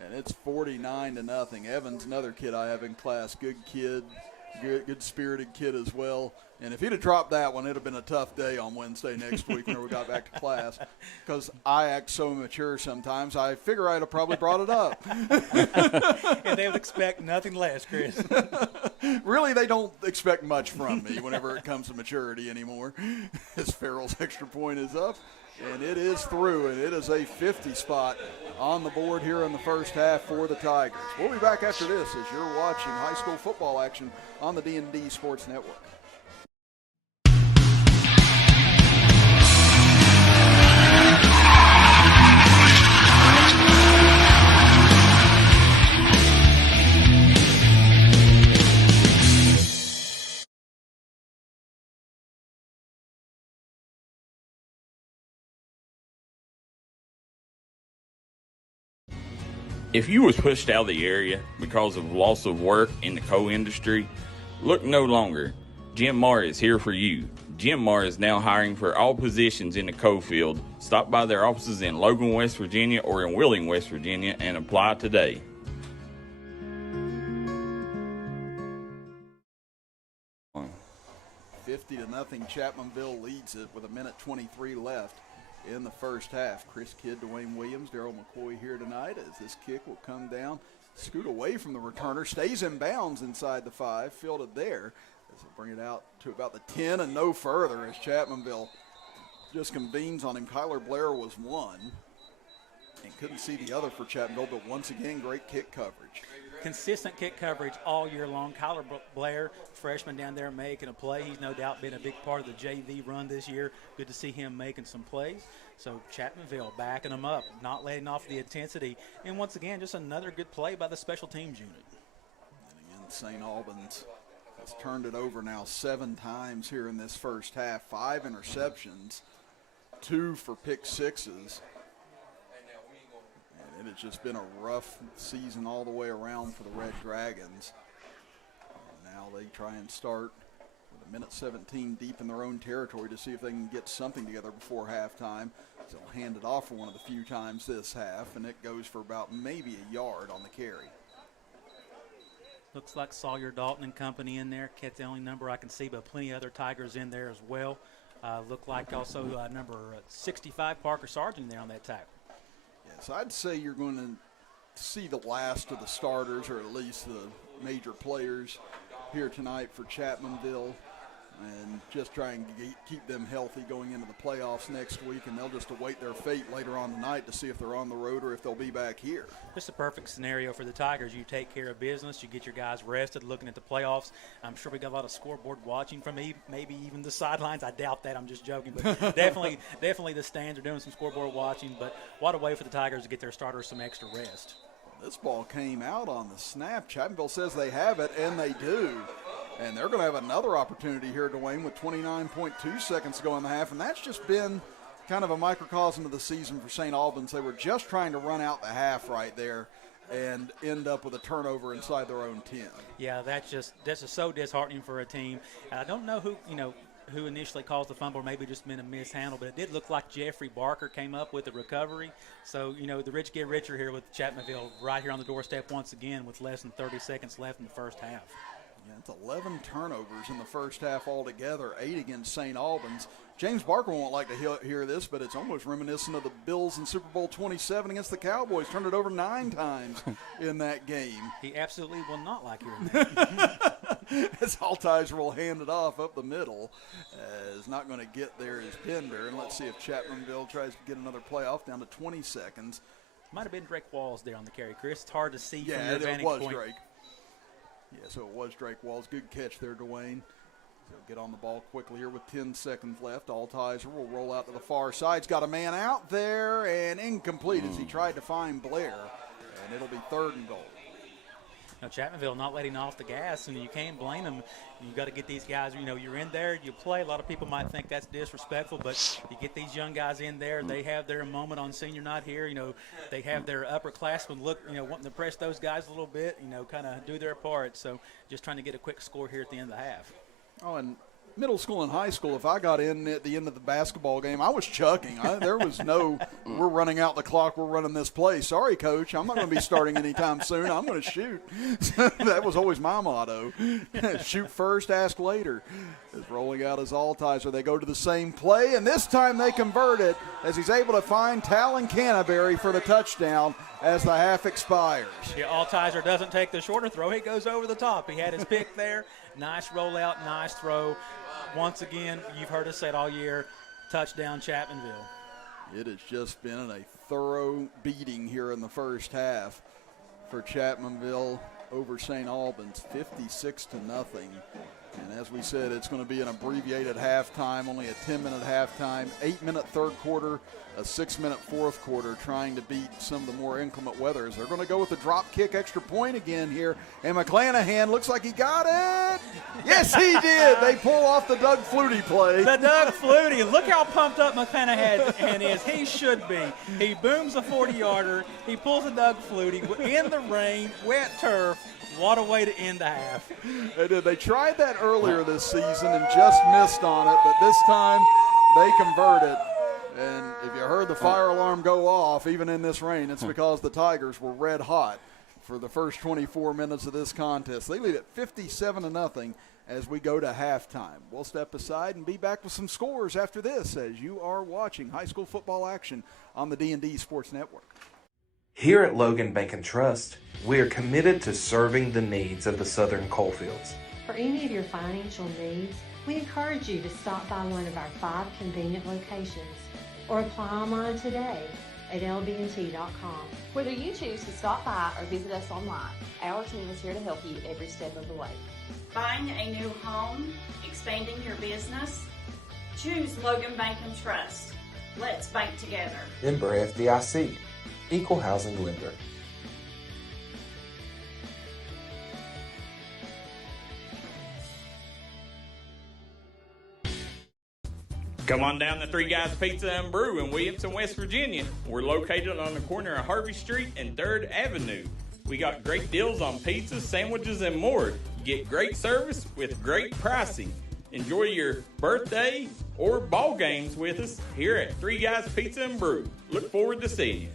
And it's 49-0. Evans, another kid I have in class, good kid, good-spirited kid as well. And if he'd have dropped that one, it would have been a tough day on Wednesday next week when we got back to class. Because I act so mature sometimes, I figure I'd have probably brought it up. And they would expect nothing less, Chris. Really, they don't expect much from me whenever it comes to maturity anymore. As Farrell's extra point is up. And it is through, and it is a 50 spot on the board here in the first half for the Tigers. We'll be back after this as you're watching high school football action on the D&D Sports Network. If you was pushed out of the area because of loss of work in the coal industry, look no longer. Jim Marr is here for you. Jim Marr is now hiring for all positions in the coal field. Stop by their offices in Logan, West Virginia or in Wheeling, West Virginia and apply today. On 50-0, Chapmanville leads it with a minute 23 left in the first half. Chris Kidd, Dwain Williams, Darryl McCoy here tonight as this kick will come down, scoot away from the returner, stays in bounds inside the 5, fielded there. This will bring it out to about the 10 and no further as Chapmanville just convenes on him. Kyler Blair was one and couldn't see the other for Chapmanville, but once again, great kick coverage. Consistent kick coverage all year long. Kyler Blair, freshman down there, making a play. He's no doubt been a big part of the JV run this year. Good to see him making some plays. So Chapmanville backing them up, not letting off the intensity. And once again, just another good play by the special teams unit. And again, St. Albans has turned it over now 7 times here in this first half. 5 interceptions, 2 for pick sixes. And it has just been a rough season all the way around for the Red Dragons. And now they try and start with a minute 17 deep in their own territory to see if they can get something together before halftime. They'll hand it off for one of the few times this half, and it goes for about maybe a yard on the carry. Looks like Sawyer Dalton and company in there. Cat's the only number I can see, but plenty of other Tigers in there as well. Look like also number 65, Parker Sargent, there on that tackle. Yes, I'd say you're going to see the last of the starters, or at least the major players here tonight for Chapmanville, and just trying to keep them healthy going into the playoffs next week, and they'll just await their fate later on tonight to see if they're on the road or if they'll be back here. Just a perfect scenario for the Tigers. You take care of business, you get your guys rested, looking at the playoffs. I'm sure we got a lot of scoreboard watching from maybe even the sidelines. I doubt that. I'm just joking, but definitely the stands are doing some scoreboard watching. But what a way for the Tigers to get their starters some extra rest. This ball came out on the snap. Chapmanville says they have it, and they do. And they're going to have another opportunity here, Dwain, with 29.2 seconds to go in the half. And that's just been kind of a microcosm of the season for St. Albans. They were just trying to run out the half right there and end up with a turnover inside their own 10. Yeah, that's just so disheartening for a team. And I don't know who initially caused the fumble, or maybe just been a mishandle, but it did look like Jeffrey Barker came up with the recovery. So, the rich get richer here with Chapmanville right here on the doorstep once again with less than 30 seconds left in the first half. Yeah, it's 11 turnovers in the first half altogether, 8 against St. Albans. James Barker won't like to hear this, but it's almost reminiscent of the Bills in Super Bowl 27 against the Cowboys. Turned it over 9 times in that game. He absolutely will not like hearing that. As Altizer will hand it off up the middle. Is not going to get there is Pender. And let's see if Chapmanville tries to get another playoff down to 20 seconds. Might have been Drake Walls there on the carry, Chris. It's hard to see from your it vantage was point. Drake. Yeah, so it was Drake Walls. Good catch there, Dwain. So get on the ball quickly here with 10 seconds left. Altizer will roll out to the far side. He's got a man out there, and incomplete as he tried to find Blair. And it'll be 3rd and goal. Now, Chapmanville not letting off the gas, and you can't blame them. You got to get these guys, you're in there, you play. A lot of people might think that's disrespectful, but you get these young guys in there, they have their moment on senior night here. They have their upperclassmen look, wanting to press those guys a little bit, kind of do their part. So just trying to get a quick score here at the end of the half. Oh, and middle school and high school, if I got in at the end of the basketball game, I was chucking. There was no, we're running out the clock, we're running this play. Sorry, Coach, I'm not going to be starting anytime soon. I'm going to shoot. That was always my motto. Shoot first, ask later. Is rolling out his Altizer. They go to the same play, and this time they convert it as he's able to find Talon Canterbury for the touchdown as the half expires. Yeah, Altizer doesn't take the shorter throw. He goes over the top. He had his pick there. Nice rollout, nice throw. Once again, you've heard us say it all year, touchdown Chapmanville. It has just been a thorough beating here in the first half for Chapmanville over St. Albans, 56-0. And as we said, it's going to be an abbreviated halftime, only a 10-minute halftime, 8-minute third quarter, a 6-minute fourth quarter, trying to beat some of the more inclement weathers. They're going to go with the drop kick extra point again here. And McClanahan looks like he got it. Yes, he did. They pull off the Doug Flutie play. The Doug Flutie. Look how pumped up McClanahan is. He should be. He booms a 40-yarder. He pulls a Doug Flutie in the rain, wet turf. What a way to end the half. They did. They tried that earlier this season and just missed on it, but this time they converted. And if you heard the fire alarm go off, even in this rain, it's because the Tigers were red hot for the first 24 minutes of this contest. They lead at 57-0 as we go to halftime. We'll step aside and be back with some scores after this as you are watching high school football action on the D&D Sports Network. Here at Logan Bank and Trust, we are committed to serving the needs of the Southern coalfields. For any of your financial needs, we encourage you to stop by one of our 5 convenient locations or apply online today at lbnt.com. Whether you choose to stop by or visit us online, our team is here to help you every step of the way. Buying a new home, expanding your business? Choose Logan Bank and Trust. Let's bank together. Member FDIC, Equal Housing Lender. Come on down to Three Guys Pizza and Brew in Williamson, West Virginia. We're located on the corner of Harvey Street and 3rd Avenue. We got great deals on pizzas, sandwiches, and more. Get great service with great pricing. Enjoy your birthday or ball games with us here at Three Guys Pizza and Brew. Look forward to seeing you.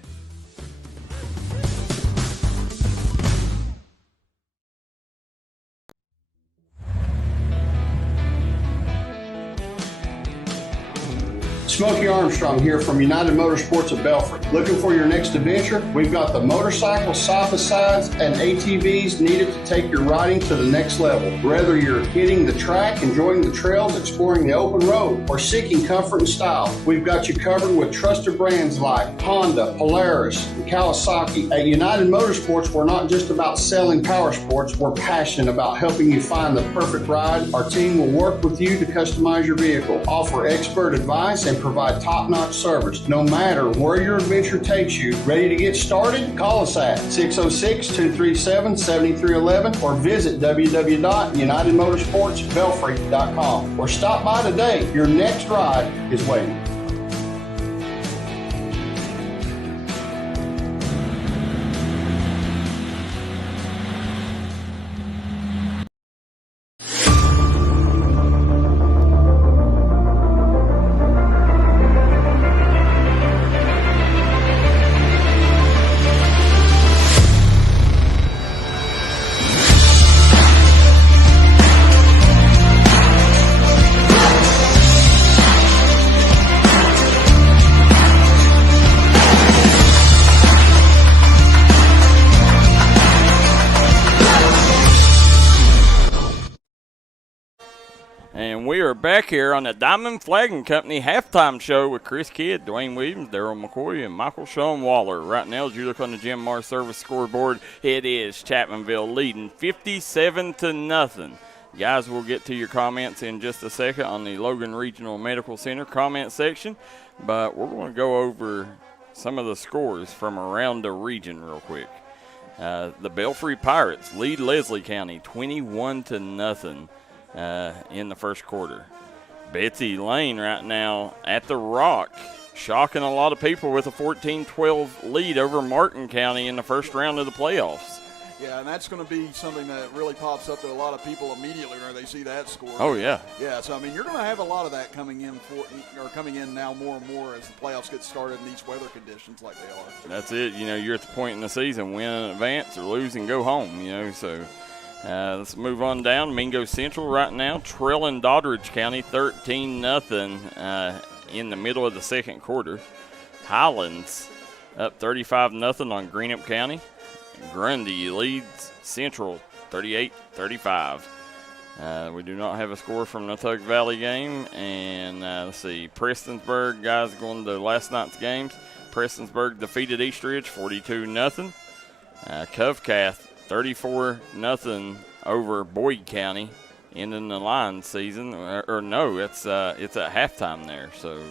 Smokey Armstrong here from United Motorsports of Belfry. Looking for your next adventure? We've got the motorcycles, side-by-sides, and ATVs needed to take your riding to the next level. Whether you're hitting the track, enjoying the trails, exploring the open road, or seeking comfort and style, we've got you covered with trusted brands like Honda, Polaris, and Kawasaki. At United Motorsports, we're not just about selling power sports, we're passionate about helping you find the perfect ride. Our team will work with you to customize your vehicle, offer expert advice, and provide top-notch service. No matter where your adventure takes you, ready to get started? Call us at 606-237-7311 or visit www.unitedmotorsportsbelfry.com, or stop by today. Your next ride is waiting. And we are back here on the Diamond Flagging Company halftime show with Chris Kidd, Dwayne Williams, Darryl McCoy, and Michael Sean Waller. Right now, as you look on the Jim Mar Service scoreboard, it is Chapmanville leading 57-0. Guys, we'll get to your comments in just a second on the Logan Regional Medical Center comment section, but we're going to go over some of the scores from around the region real quick. The Belfry Pirates lead Leslie County 21-0. In the first quarter. Betsy Lane right now at the Rock, shocking a lot of people with a 14-12 lead over Martin County in the first round of the playoffs. Yeah, and that's going to be something that really pops up to a lot of people immediately when they see that score. Oh, yeah. Yeah, so, I mean, you're going to have a lot of that coming in now more and more as the playoffs get started in these weather conditions like they are. That's it. You know, you're at the point in the season, win in advance or lose and go home, you know, so let's move on down. Mingo Central right now trailing Doddridge County 13-0 in the middle of the second quarter. Highlands up 35-0 on Greenup County. Grundy leads Central 38-35. We do not have a score from the Tug Valley game. And let's see, Prestonsburg, guys, going to last night's games. Prestonsburg defeated Eastridge 42-0. Covcath 34-0 over Boyd County, ending the line season. Or no, it's at halftime there. So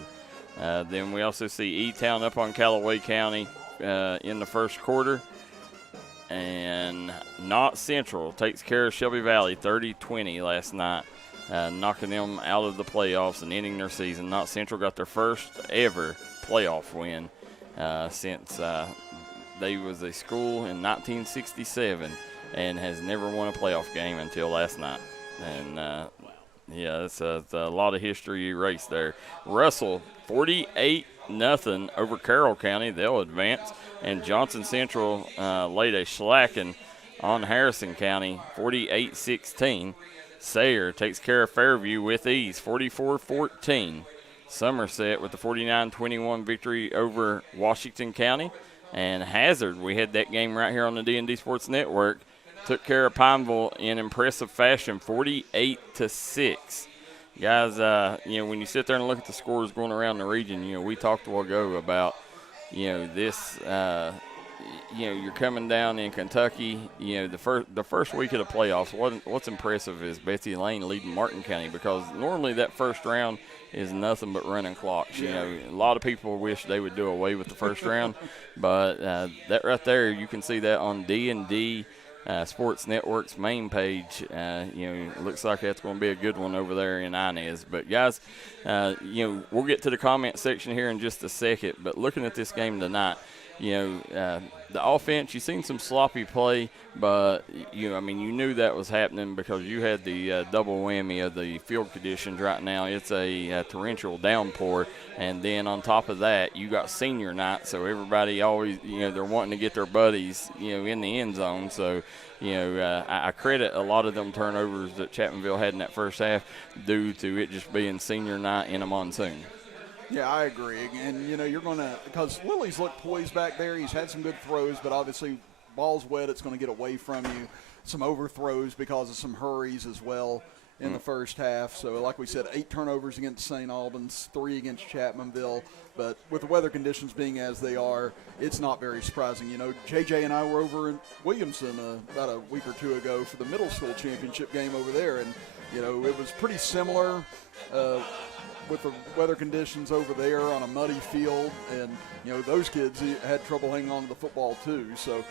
then we also see E-Town up on Callaway County in the first quarter. And Knott Central takes care of Shelby Valley 30-20 last night, knocking them out of the playoffs and ending their season. Knott Central got their first ever playoff win since they was a school in 1967 and has never won a playoff game until last night. And, yeah, it's a lot of history erased there. Russell, 48-0 over Carroll County. They'll advance. And Johnson Central laid a slacking on Harrison County, 48-16. Sayre takes care of Fairview with ease, 44-14. Somerset with the 49-21 victory over Washington County. And Hazard, we had that game right here on the D&D Sports Network, took care of Pineville in impressive fashion, 48-6. Guys, you know, when you sit there and look at the scores going around the region, you know, we talked a while ago about, you know, this, you know, you're coming down in Kentucky, you know, the first week of the playoffs, what's impressive is Betsy Lane leading Martin County, because normally that first round is nothing but running clocks. You know, a lot of people wish they would do away with the first round, but that right there, you can see that on D&D Sports Network's main page. You know, it looks like that's going to be a good one over there in Inez. But guys, you know, we'll get to the comment section here in just a second. But looking at this game tonight, you know, the offense, you've seen some sloppy play, but, you know, I mean, you knew that was happening because you had the double whammy of the field conditions right now. It's a torrential downpour, and then on top of that, you got senior night, so everybody always, you know, they're wanting to get their buddies, you know, in the end zone. So, you know, I credit a lot of them turnovers that Chapmanville had in that first half due to it just being senior night in a monsoon. Yeah, I agree. And, you're going to – because Lily's looked poised back there. He's had some good throws, but obviously ball's wet. It's going to get away from you. Some overthrows because of some hurries as well in the first half. So, like we said, 8 turnovers against St. Albans, 3 against Chapmanville. But with the weather conditions being as they are, it's not very surprising. JJ and I were over in Williamson about a week or two ago for the middle school championship game over there. And, it was pretty similar with the weather conditions over there on a muddy field, and those kids had trouble hanging on to the football too. So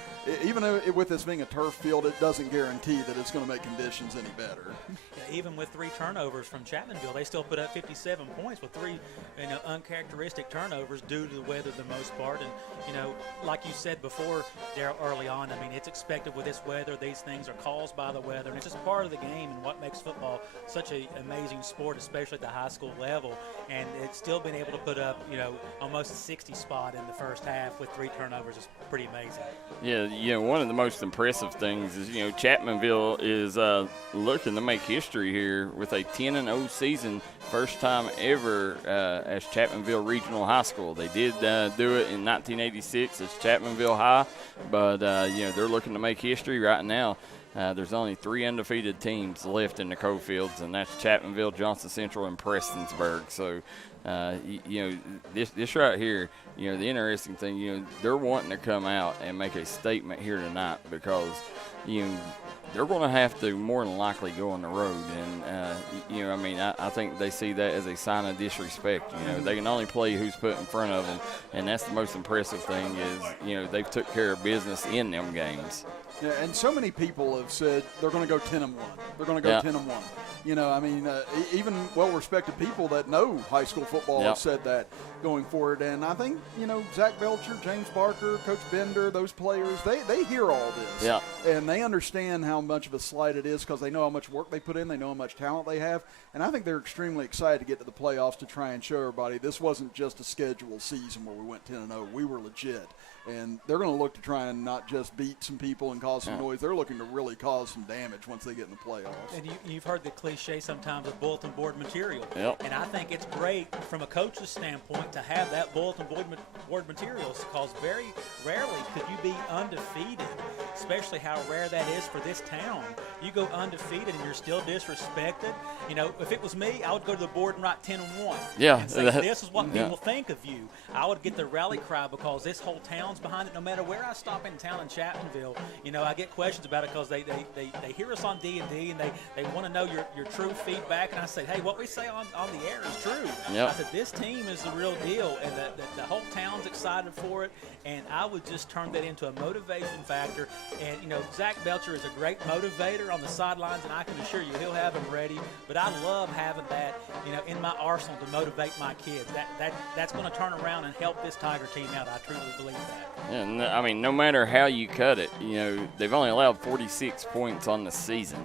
even with this being a turf field, it doesn't guarantee that it's going to make conditions any better. Yeah, even with 3 turnovers from Chapmanville, they still put up 57 points with 3 uncharacteristic turnovers due to the weather the most part. And like you said before, Darryl, early on, I mean, it's expected with this weather. These things are caused by the weather, and it's just part of the game and what makes football such an amazing sport, especially at the high school level. And it's still been able to put up, almost a 60 spot in the first half with 3 turnovers is pretty amazing. Yeah, one of the most impressive things is, Chapmanville is looking to make history here with a 10-0 season, first time ever as Chapmanville Regional High School. They did do it in 1986 as Chapmanville High, but, they're looking to make history right now. There's only 3 undefeated teams left in the Cofields, and that's Chapmanville, Johnson Central, and Prestonsburg. So, this right here, the interesting thing, they're wanting to come out and make a statement here tonight because, they're going to have to more than likely go on the road. And, I think they see that as a sign of disrespect. They can only play who's put in front of them, and that's the most impressive thing is, they've took care of business in them games. Yeah, and so many people have said they're going to go 10-1. They're going to go 10-1. Even well-respected people that know high school football have said that going forward. And I think, Zach Belcher, James Barker, Coach Bender, those players, they hear all this. Yeah. And they understand how much of a slight it is because they know how much work they put in. They know how much talent they have. And I think they're extremely excited to get to the playoffs to try and show everybody this wasn't just a scheduled season where we went 10-0. We were legit. And they're going to look to try and not just beat some people and cause some noise. They're looking to really cause some damage once they get in the playoffs. And you've heard the cliche sometimes of bulletin board material. Yep. And I think it's great from a coach's standpoint to have that bulletin board material because very rarely could you be undefeated, especially how rare that is for this town. You go undefeated and you're still disrespected. If it was me, I would go to the board and write 10-1. Yeah. And say, this is what people think of you. I would get the rally cry because this whole town's behind it. No matter where I stop in town in Chapmanville, I get questions about it because they hear us on D&D and they want to know your true feedback. And I say, hey, what we say on the air is true. Yep. I said, this team is the real deal, and the whole town's excited for it. And I would just turn that into a motivation factor. And, Zach Belcher is a great motivator on the sidelines, and I can assure you he'll have him ready. But I love having that, in my arsenal to motivate my kids. That's going to turn around and help this Tiger team out. I truly believe that. Yeah, no matter how you cut it, they've only allowed 46 points on the season.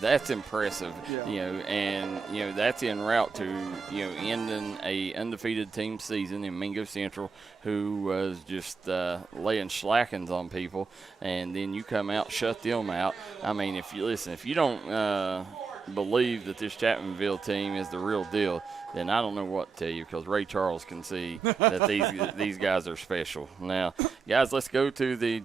That's impressive. Yeah. And that's en route to ending a undefeated team season in Mingo Central, who was just laying slackings on people, and then you come out, shut them out. If you don't believe that this Chapmanville team is the real deal, then I don't know what to tell you because Ray Charles can see that these guys are special. Now, guys, let's go to the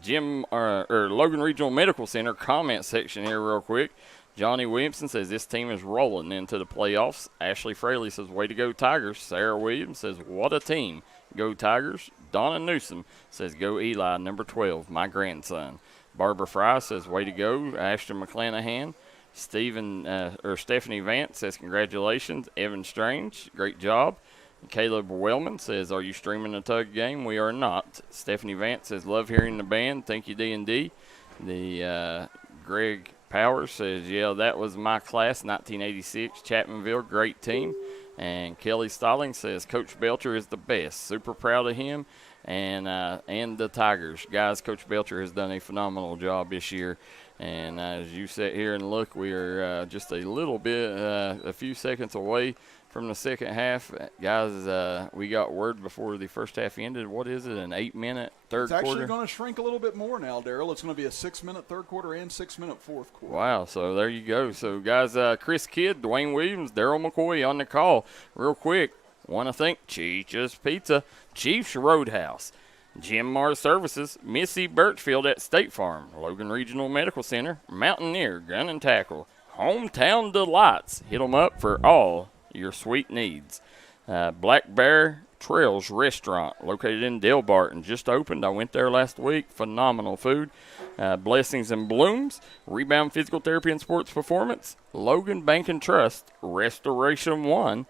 Logan Regional Medical Center comment section here real quick. Johnny Williamson says this team is rolling into the playoffs. Ashley Fraley says, way to go, Tigers. Sarah Williams says, what a team. Go Tigers. Donna Newsom says, go Eli, number 12, my grandson. Barbara Fry says, way to go. Ashton McClanahan. Stephanie Vance says, congratulations. Evan Strange, great job. Caleb Wellman says, are you streaming the Tug game? We are not. Stephanie Vance says, love hearing the band. Thank you, D&D. Greg Powers says, yeah, that was my class, 1986, Chapmanville, great team. And Kelly Stallings says, Coach Belcher is the best. Super proud of him and the Tigers. Guys, Coach Belcher has done a phenomenal job this year. And as you sit here and look, we are just a little bit, a few seconds away from the second half. Guys, we got word before the first half ended. What is it, an 8-minute third quarter? It's actually going to shrink a little bit more now, Darryl. It's going to be a 6-minute third quarter and 6-minute fourth quarter. Wow, so there you go. So, guys, Chris Kidd, Dwayne Williams, Darryl McCoy on the call. Real quick, Want to thank Chicha's Pizza, Chiefs Roadhouse, Jim Mars Services, Missy Birchfield at State Farm, Logan Regional Medical Center, Mountaineer Gun and Tackle, Hometown Delights. Hit them up for all your sweet needs. Black Bear Trails Restaurant, located in Delbarton, just opened. I went there last week. Phenomenal food. Blessings and Blooms, Rebound Physical Therapy and Sports Performance, Logan Bank and Trust, Restoration One,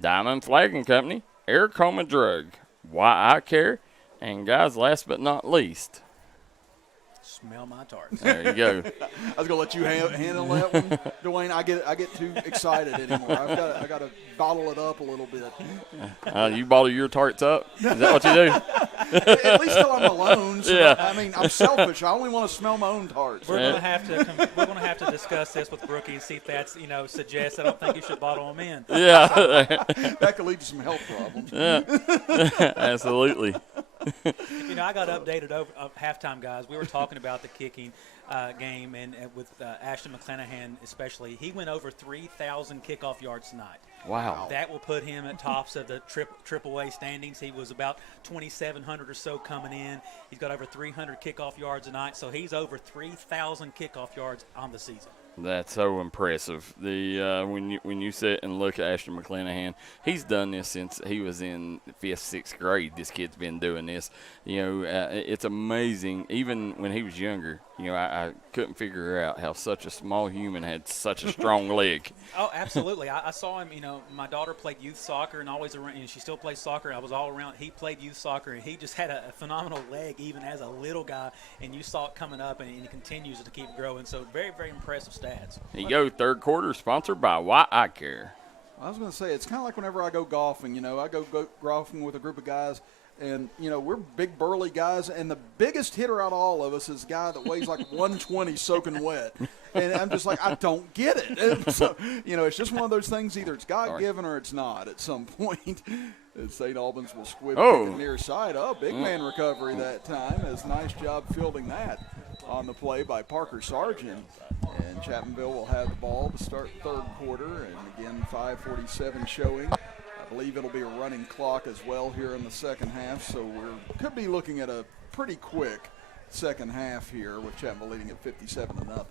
Diamond Flagging Company, Air Coma Drug, Why I Care, and guys, last but not least, Smell my tarts. There you go. I was gonna let you handle that one, Dwayne. I get too excited anymore. I got to bottle it up a little bit. You bottle your tarts up? Is that what you do? At least till I'm alone. So Yeah. I mean, I'm selfish. I only want to smell my own tarts. We're gonna have to discuss this with Brookie and see if that's suggests. I don't think you should bottle them in. Yeah, that could lead to some health problems. Yeah, absolutely. I got updated over halftime, guys. We were talking about the kicking game, and with Ashton McClanahan especially. He went over 3,000 kickoff yards tonight. Wow. That will put him at tops of the triple A standings. He was about 2,700 or so coming in. He's got over 300 kickoff yards tonight, so he's over 3,000 kickoff yards on the season. That's so impressive. When you sit and look at Ashton McClanahan, he's done this since he was in 5th, 6th grade. This kid's been doing this. It's amazing. Even when he was younger, I couldn't figure out how such a small human had such a strong leg. Oh, absolutely. I saw him. My daughter played youth soccer and always around. She still plays soccer. I was all around. He played youth soccer, and he just had a phenomenal leg even as a little guy. And you saw it coming up, and he continues to keep growing. So very, very impressive stats. Here you go, third quarter, sponsored by Why I Care. I was going to say, it's kind of like whenever I go golfing. I go golfing with a group of guys, and, we're big, burly guys, and the biggest hitter out of all of us is a guy that weighs like 120 soaking wet. And I'm just like, I don't get it. And so, it's just one of those things, either it's God-given or it's not at some point. St. Albans will squib it near side. Big man recovery that time. It's a nice job fielding that on the play by Parker Sargent. And Chapmanville will have the ball to start third quarter. And again, 5:47 showing. I believe it'll be a running clock as well here in the second half. So we could be looking at a pretty quick second half here with Chapmanville leading at 57-0.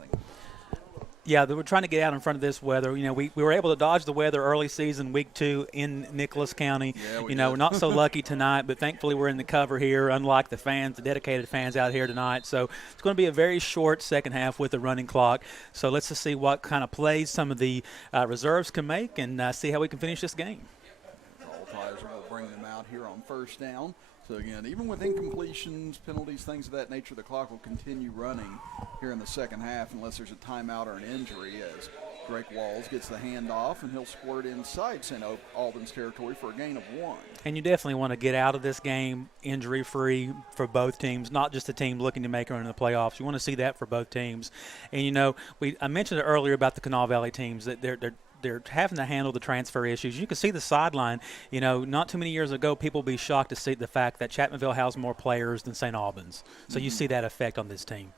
Yeah, they were trying to get out in front of this weather. We were able to dodge the weather early season, week 2 in Nicholas County. Yeah, we're not so lucky tonight, but thankfully we're in the cover here, unlike the fans, the dedicated fans out here tonight. So it's going to be a very short second half with the running clock. So let's just see what kind of plays some of the reserves can make and see how we can finish this game. All will bring them out here on first down. So, again, even with incompletions, penalties, things of that nature, the clock will continue running here in the second half unless there's a timeout or an injury as Drake Walls gets the handoff, and he'll squirt inside St. Albans territory for a gain of 1. And you definitely want to get out of this game injury-free for both teams, not just the team looking to make it into the playoffs. You want to see that for both teams. And, I mentioned it earlier about the Kanawha Valley teams, that they're having to handle the transfer issues. You can see the sideline. Not too many years ago, people will be shocked to see the fact that Chapmanville has more players than St. Albans. So you see that effect on this team.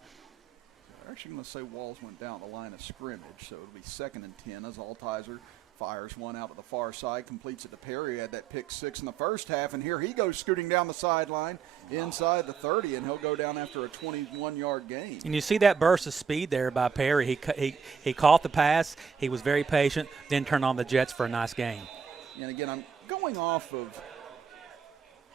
They're actually going to say Walls went down the line of scrimmage, so it'll be 2nd and 10 as Altizer fires one out to the far side, completes it to Perry. He had that pick 6 in the first half, and here he goes scooting down the sideline inside the 30, and he'll go down after a 21-yard gain. And you see that burst of speed there by Perry. He caught the pass. He was very patient, then turned on the Jets for a nice game. And again, I'm going off of,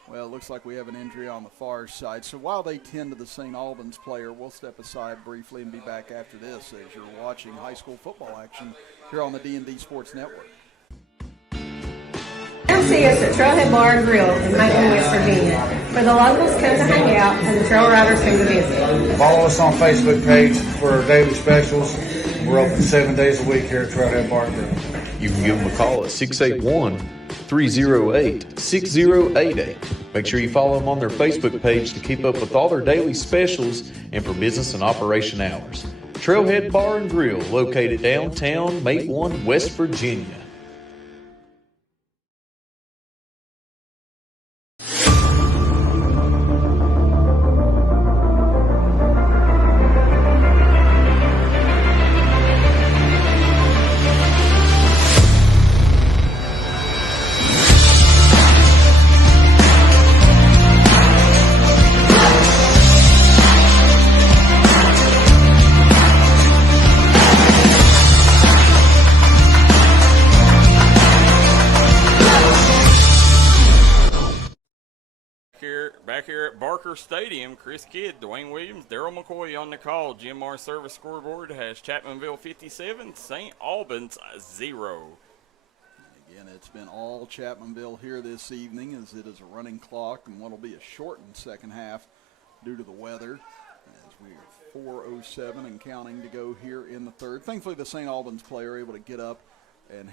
well, it looks like we have an injury on the far side. So while they tend to the St. Albans player, we'll step aside briefly and be back after this as you're watching high school football action here on the D&D Sports Network. Come see us at Trailhead Bar and Grill in Macon, West Virginia, where the locals come to hang out and the trail riders come to visit. Follow us on Facebook page for our daily specials. We're open 7 days a week here at Trailhead Bar and Grill. You can give them a call at 681-308-6088. Make sure you follow them on their Facebook page to keep up with all their daily specials and for business and operation hours. Trailhead Bar and Grill, located downtown Maplewood, West Virginia. back here at Barker Stadium. Chris Kidd, Dwayne Williams, Darryl McCoy on the call. GMR service scoreboard has Chapmanville 57, St. Albans 0. Again, it's been all Chapmanville here this evening as it is a running clock and what will be a shortened second half due to the weather. As we are 4:07 and counting to go here in the third. Thankfully, the St. Albans player able to get up and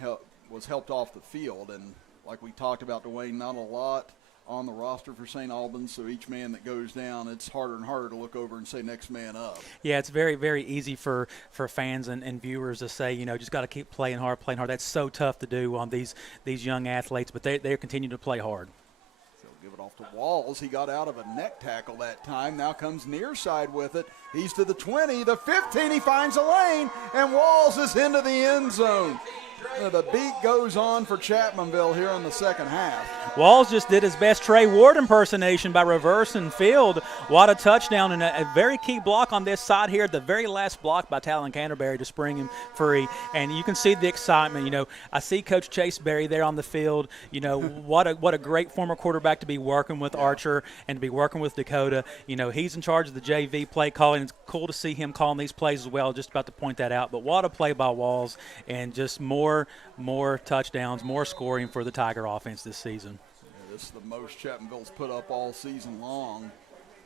was helped off the field. And like we talked about, Dwayne, not a lot on the roster for St. Albans, so each man that goes down, it's harder and harder to look over and say next man up. Yeah, it's very, very easy for fans and viewers to say, just got to keep playing hard. That's so tough to do on these young athletes, but they're continuing to play hard. So give it off to Walls. He got out of a neck tackle that time. Now comes near side with it. He's to the 20, the 15. He finds a lane, and Walls is into the end zone. The beat goes on for Chapmanville here in the second half. Walls just did his best Trey Ward impersonation by reversing field. What a touchdown and a very key block on this side here. The very last block by Talon Canterbury to spring him free. And you can see the excitement. I see Coach Chase Berry there on the field. What a great former quarterback to be working with Archer and to be working with Dakota. He's in charge of the JV play calling. It's cool to see him calling these plays as well. Just about to point that out. But what a play by Walls, and just more touchdowns, more scoring for the Tiger offense this season. Yeah, this is the most Chapmanville's put up all season long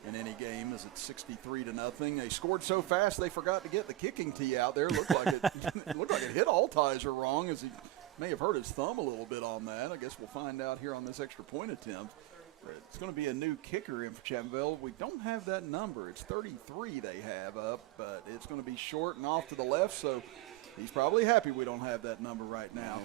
in any game, as it's 63-0. They scored so fast they forgot to get the kicking tee out there. Looked like it hit Altizer wrong, as he may have hurt his thumb a little bit on that. I guess we'll find out here on this extra point attempt. It's going to be a new kicker in for Chapmanville. We don't have that number. It's 33 they have up, but it's going to be short and off to the left, so he's probably happy we don't have that number right now.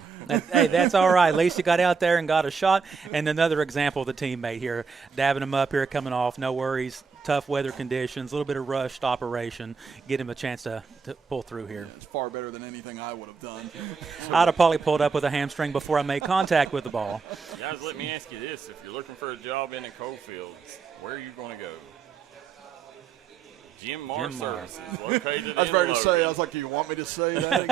Hey, that's all right. At least he got out there and got a shot. And another example of the teammate here, dabbing him up here, coming off, no worries, tough weather conditions, a little bit of rushed operation, get him a chance to pull through here. Yeah, it's far better than anything I would have done. I'd have probably pulled up with a hamstring before I made contact with the ball. Guys, let me ask you this. If you're looking for a job in the coal fields, where are you going to go? Jim Mar Services, located I was in ready to Logan. say, I was like, do you want me to say that?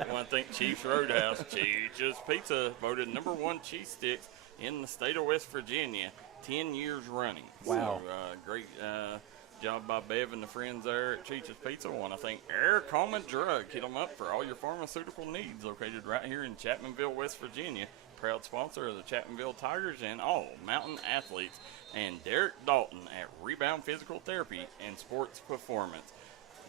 Don't want to think Chiefs Roadhouse. Cheech's Pizza voted #1 cheese sticks in the state of West Virginia 10 years running. Wow. So, great job by Bev and the friends there at Cheech's Pizza. Want to thank Air Common Drug. Hit them up for all your pharmaceutical needs, located right here in Chapmanville, West Virginia. Proud sponsor of the Chapmanville Tigers and all Mountain athletes. And Derek Dalton at Rebound Physical Therapy and Sports Performance.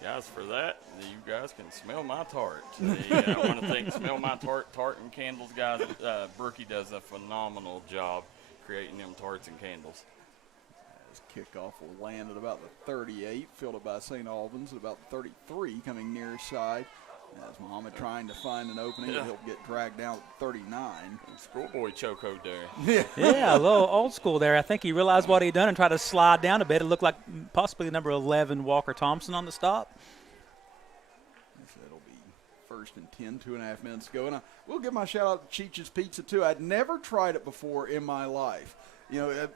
Guys, for that, you guys can smell my tart. I want to thank Smell My Tart and Candles guys. Brookie does a phenomenal job creating them tarts and candles. As kickoff will land at about the 38, fielded by St. Albans at about the 33, coming near side. As Muhammad trying to find an opening, he'll get dragged down at 39. Schoolboy chokehold there. Yeah, a little old school there. I think he realized what he'd done and tried to slide down a bit. It looked like possibly number 11, Walker Thompson, on the stop. It'll be first and 10, 2.5 minutes to go. And I will give my shout out to Cheech's Pizza, too. I'd never tried it before in my life.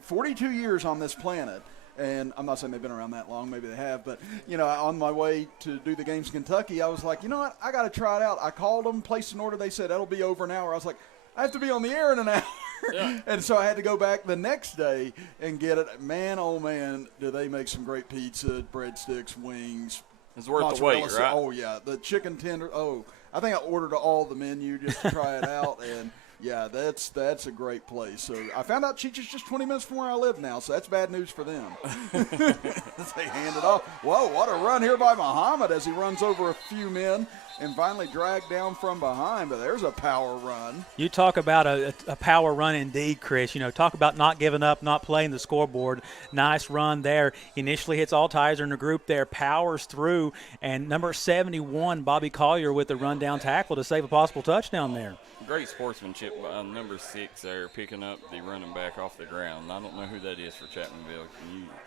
42 years on this planet. And I'm not saying they've been around that long. Maybe they have. But, on my way to do the games in Kentucky, I was like, you know what? I got to try it out. I called them, placed an order. They said, that'll be over an hour. I was like, I have to be on the air in an hour. Yeah. And so I had to go back the next day and get it. Man, oh, man, do they make some great pizza, breadsticks, wings. It's worth the wait, right? Oh, yeah. The chicken tender. Oh, I think I ordered all the menu just to try it out. And yeah, that's a great place. So I found out Cheech is just 20 minutes from where I live now, so that's bad news for them. They hand it off. Whoa, what a run here by Muhammad as he runs over a few men and finally dragged down from behind. But there's a power run. You talk about a power run indeed, Chris. Talk about not giving up, not playing the scoreboard. Nice run there. Initially hits Altizer in the group there, powers through, and number 71, Bobby Collier, with the rundown tackle to save a possible touchdown there. Great sportsmanship by number 6 there, picking up the running back off the ground. I don't know who that is for Chapmanville.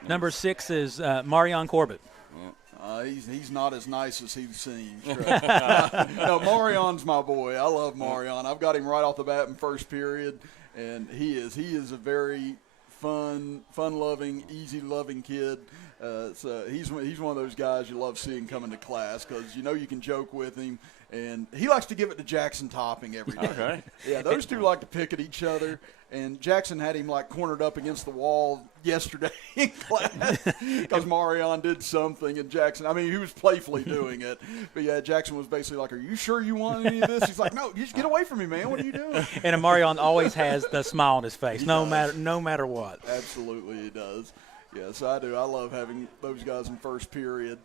Number 6 is Marion Corbett. Yeah. He's not as nice as he seems. No, Marion's my boy. I love Marion. I've got him right off the bat in first period, and he is a very fun-loving, easy-loving kid. So he's one of those guys you love seeing coming to class because you can joke with him, And he likes to give it to Jackson Topping every day. Okay. Yeah, those two like to pick at each other. And Jackson had him like cornered up against the wall yesterday in class because Marion did something, and Jackson, I mean, he was playfully doing it. But yeah, Jackson was basically like, "Are you sure you want any of this?" He's like, "No, just get away from me, man. What are you doing?" And Marion always has the smile on his face, no matter what. Absolutely, he does. Yes, I do. I love having those guys in first period.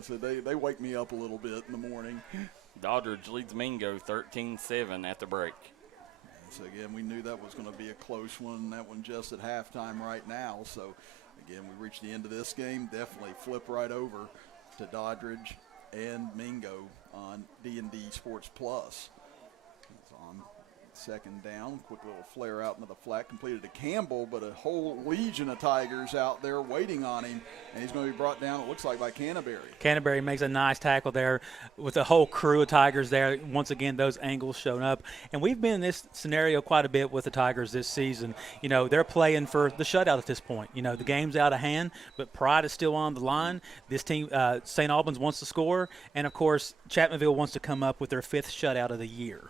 So they wake me up a little bit in the morning. Doddridge leads Mingo 13-7 at the break. So, again, we knew that was going to be a close one, that one just at halftime right now. So, again, we reached the end of this game. Definitely flip right over to Doddridge and Mingo on D&D Sports Plus. It's on second down. Quick little flare out into the flat. Completed to Campbell, but a whole legion of Tigers out there waiting on him. And he's going to be brought down, it looks like, by Canterbury. Canterbury makes a nice tackle there with a whole crew of Tigers there. Once again, those angles showing up. And we've been in this scenario quite a bit with the Tigers this season. You know, they're playing for the shutout at this point. You know, the game's out of hand, but pride is still on the line. This team, St.Albans wants to score. And, of course, Chapmanville wants to come up with their 5th shutout of the year.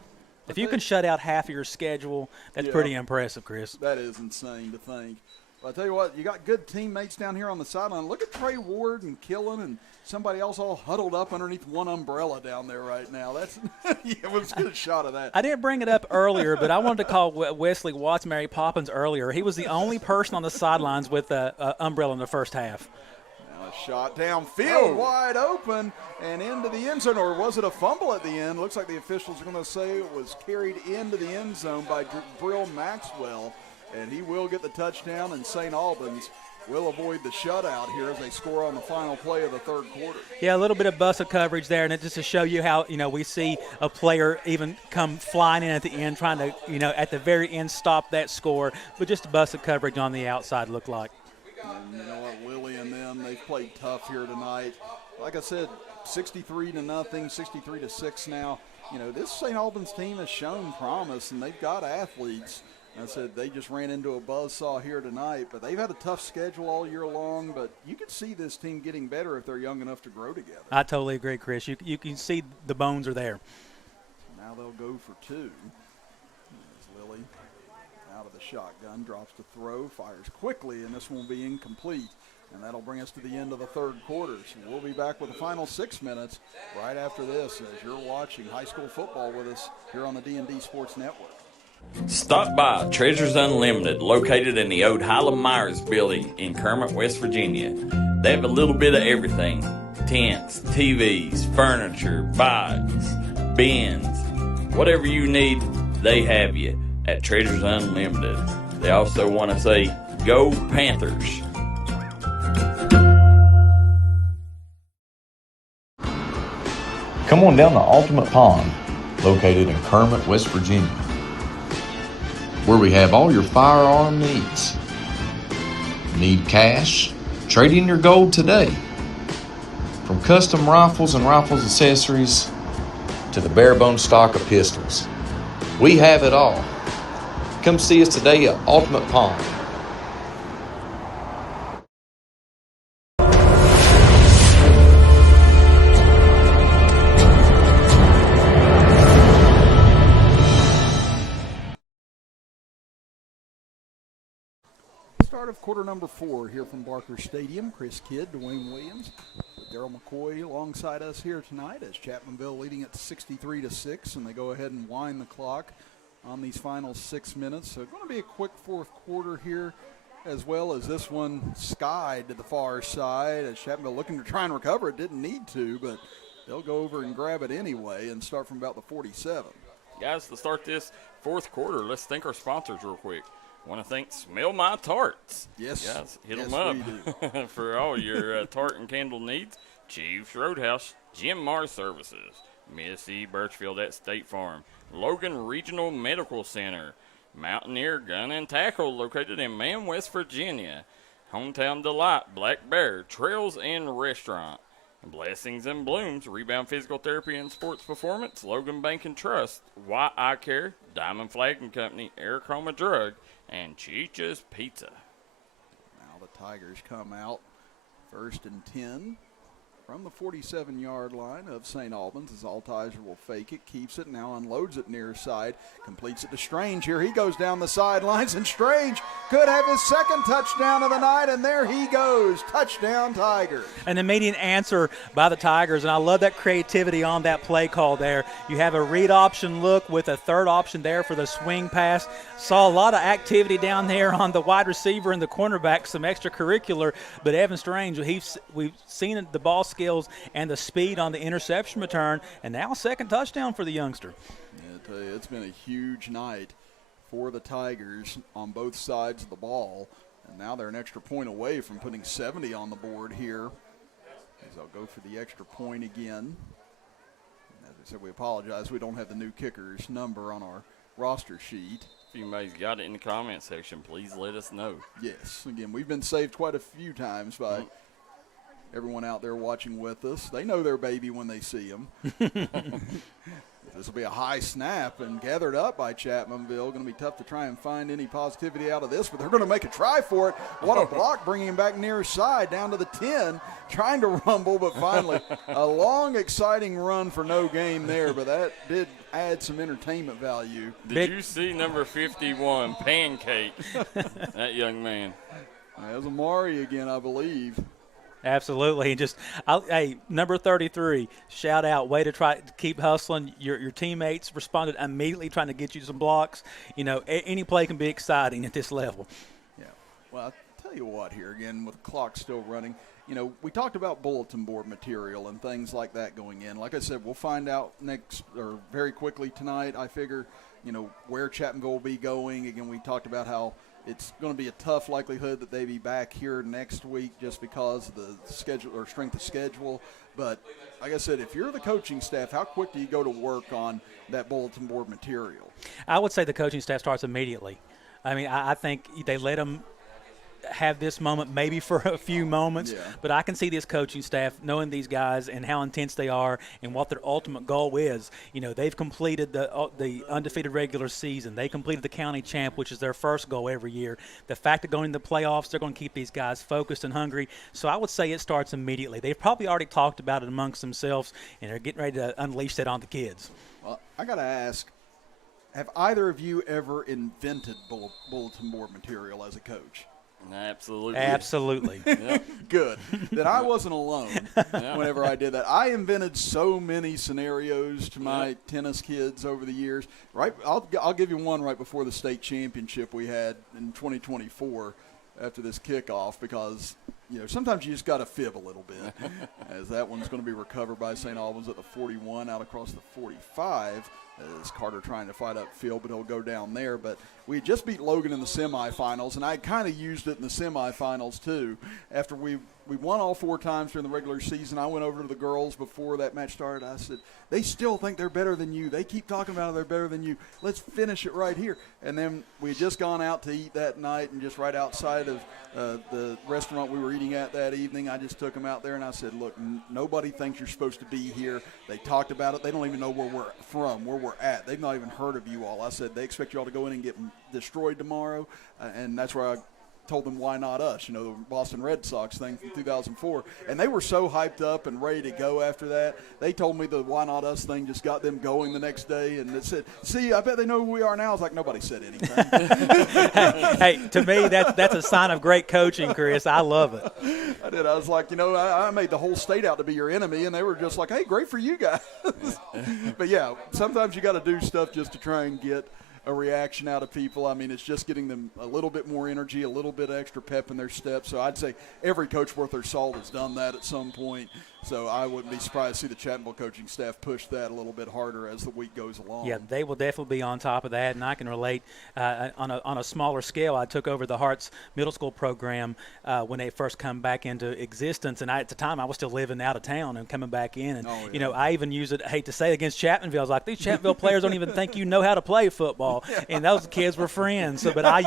If you can shut out half of your schedule, that's pretty impressive, Chris. That is insane to think. Well, I tell you what, you got good teammates down here on the sideline. Look at Trey Ward and Killen and somebody else all huddled up underneath one umbrella down there right now. That's let's get a shot of that. I didn't bring it up earlier, but I wanted to call Wesley Watts, Mary Poppins earlier. He was the only person on the sidelines with an umbrella in the first half. Shot downfield, wide open, and into the end zone. Or was it a fumble at the end? Looks like the officials are going to say it was carried into the end zone by Brill Maxwell, and he will get the touchdown, and St. Albans will avoid the shutout here as they score on the final play of the third quarter. Yeah, a little bit of busted coverage there, and it just to show you how, you know, we see a player even come flying in at the end, trying to, you know, at the very end stop that score, but just a busted coverage on the outside looked like. And you know what, Lily and them, they've played tough here tonight. Like I said, 63-0, 63-6 now. You know, this St. Albans team has shown promise, and they've got athletes. I said they just ran into a buzzsaw here tonight, but they've had a tough schedule all year long. But you could see this team getting better if they're young enough to grow together. I totally agree, Chris. You can see the bones are there. Now they'll go for 2. There's Lily. Out of the shotgun, drops to throw, fires quickly, and this one will be incomplete. And that'll bring us to the end of the third quarter. So we'll be back with the final 6 minutes right after this as you're watching high school football with us here on the D&D Sports Network. Stop by Treasures Unlimited, located in the old Highland Myers building in Kermit, West Virginia. They have a little bit of everything: tents, TVs, furniture, bikes, bins. Whatever you need, they have you at Treasures Unlimited. They also want to say, Go Panthers! Come on down to Ultimate Pond, located in Kermit, West Virginia, where we have all your firearm needs. Need cash? Trade in your gold today. From custom rifles and rifles accessories to the bare bone stock of pistols, we have it all. Come see us today at Ultimate Pond. Start of quarter number 4 here from Barker Stadium. Chris Kidd, Dwain Williams, Darryl McCoy alongside us here tonight as Chapmanville leading at 63-6, and they go ahead and wind the clock on these final 6 minutes. So it's going to be a quick fourth quarter here, as well as this one skied to the far side as Chapmanville looking to try and recover it. Didn't need to, but they'll go over and grab it anyway and start from about the 47. Guys, to start this fourth quarter, let's thank our sponsors real quick. I want to thank Smell My Tarts. Yes. Guys, hit yes, them up for all your tart and candle needs. Chiefs Roadhouse, Jim Marr Services, Missy Birchfield at State Farm, Logan Regional Medical Center, Mountaineer Gun and Tackle located in Man, West Virginia, Hometown Delight, Black Bear, Trails and Restaurant, Blessings and Blooms, Rebound Physical Therapy and Sports Performance, Logan Bank and Trust, Y Eye Care, Diamond Flagging Company, Air Chroma Drug, and Chicha's Pizza. Now the Tigers come out 1st and 10 from the 47-yard line of St. Albans as Altizer will fake it, keeps it, now unloads it near side, completes it to Strange. Here he goes down the sidelines, and Strange could have his second touchdown of the night, and there he goes. Touchdown, Tigers. An immediate answer by the Tigers, and I love that creativity on that play call there. You have a read option look with a third option there for the swing pass. Saw a lot of activity down there on the wide receiver and the cornerback, some extracurricular, but Evan Strange, we've seen the ball skills and the speed on the interception return, and now second touchdown for the youngster. Yeah, I tell you, it's been a huge night for the Tigers on both sides of the ball, and now they're an extra point away from putting 70 on the board here. As I'll go for the extra point again. And as I said, we apologize. We don't have the new kicker's number on our roster sheet. If anybody's got it in the comment section, please let us know. Yes. Again, we've been saved quite a few times by everyone out there watching with us. They know their baby when they see him. This will be a high snap and gathered up by Chapmanville. Going to be tough to try and find any positivity out of this, but they're going to make a try for it. What a block, bringing him back near side down to the 10, trying to rumble, but finally a long, exciting run for no gain there, but that did add some entertainment value. Did you see number 51, Pancake, that young man? That was Amari again, I believe. Absolutely. And hey, number 33, shout out, way to try to keep hustling. Your teammates responded immediately trying to get you some blocks. You know, any play can be exciting at this level. Yeah. Well, I'll tell you what here, again, with the clock still running, you know, we talked about bulletin board material and things like that going in. Like I said, we'll find out very quickly tonight, I figure, you know, where Chapmanville will be going. Again, we talked about how it's going to be a tough likelihood that they be back here next week just because of the schedule or strength of schedule. But like I said, if you're the coaching staff, how quick do you go to work on that bulletin board material? I would say the coaching staff starts immediately. I mean, I think they let them have this moment maybe for a few moments, but I can see this coaching staff knowing these guys and how intense they are and what their ultimate goal is. You know, they've completed the undefeated regular season. They completed the county champ, which is their first goal every year. The fact of going into the playoffs, they're going to keep these guys focused and hungry. So I would say it starts immediately. They've probably already talked about it amongst themselves, and they're getting ready to unleash that on the kids. Well, I got to ask, have either of you ever invented bulletin board material as a coach? Absolutely. Yep. Good. That I wasn't alone whenever I did that. I invented so many scenarios to my tennis kids over the years. Right, I'll give you one right before the state championship we had in 2024 after this kickoff, because you know sometimes you just got to fib a little bit. As that one's going to be recovered by St. Albans at the 41 out across the 45. As Carter trying to fight upfield, but he'll go down there. But we had just beat Logan in the semifinals, and I kind of used it in the semifinals too. After we won all 4 times during the regular season, I went over to the girls before that match started. I said, they still think they're better than you. They keep talking about it, they're better than you. Let's finish it right here. And then we had just gone out to eat that night, and just right outside of the restaurant we were eating at that evening, I just took them out there and I said, look, nobody thinks you're supposed to be here. They talked about it. They don't even know where we're from, where we're at. They've not even heard of you all. I said, they expect you all to go in and get destroyed tomorrow, and that's where I told them, why not us, you know, the Boston Red Sox thing from 2004. And they were so hyped up and ready to go after that. They told me the why not us thing just got them going the next day. And it said, see, I bet they know who we are now. I was like, nobody said anything. hey, to me, that's a sign of great coaching, Chris. I love it. I did. I was like, you know, I made the whole state out to be your enemy, and they were just like, hey, great for you guys. But, yeah, sometimes you got to do stuff just to try and get a reaction out of people. I mean, it's just getting them a little bit more energy, a little bit extra pep in their step. So I'd say every coach worth their salt has done that at some point. So I wouldn't be surprised to see the Chapmanville coaching staff push that a little bit harder as the week goes along. Yeah, they will definitely be on top of that, and I can relate on a smaller scale. I took over the Harts Middle School program when they first come back into existence, and at the time I was still living out of town and coming back in. And, you know, I even use it, I hate to say, against Chapmanville. I was like, these Chapmanville players don't even think you know how to play football. And those kids were friends. So, but I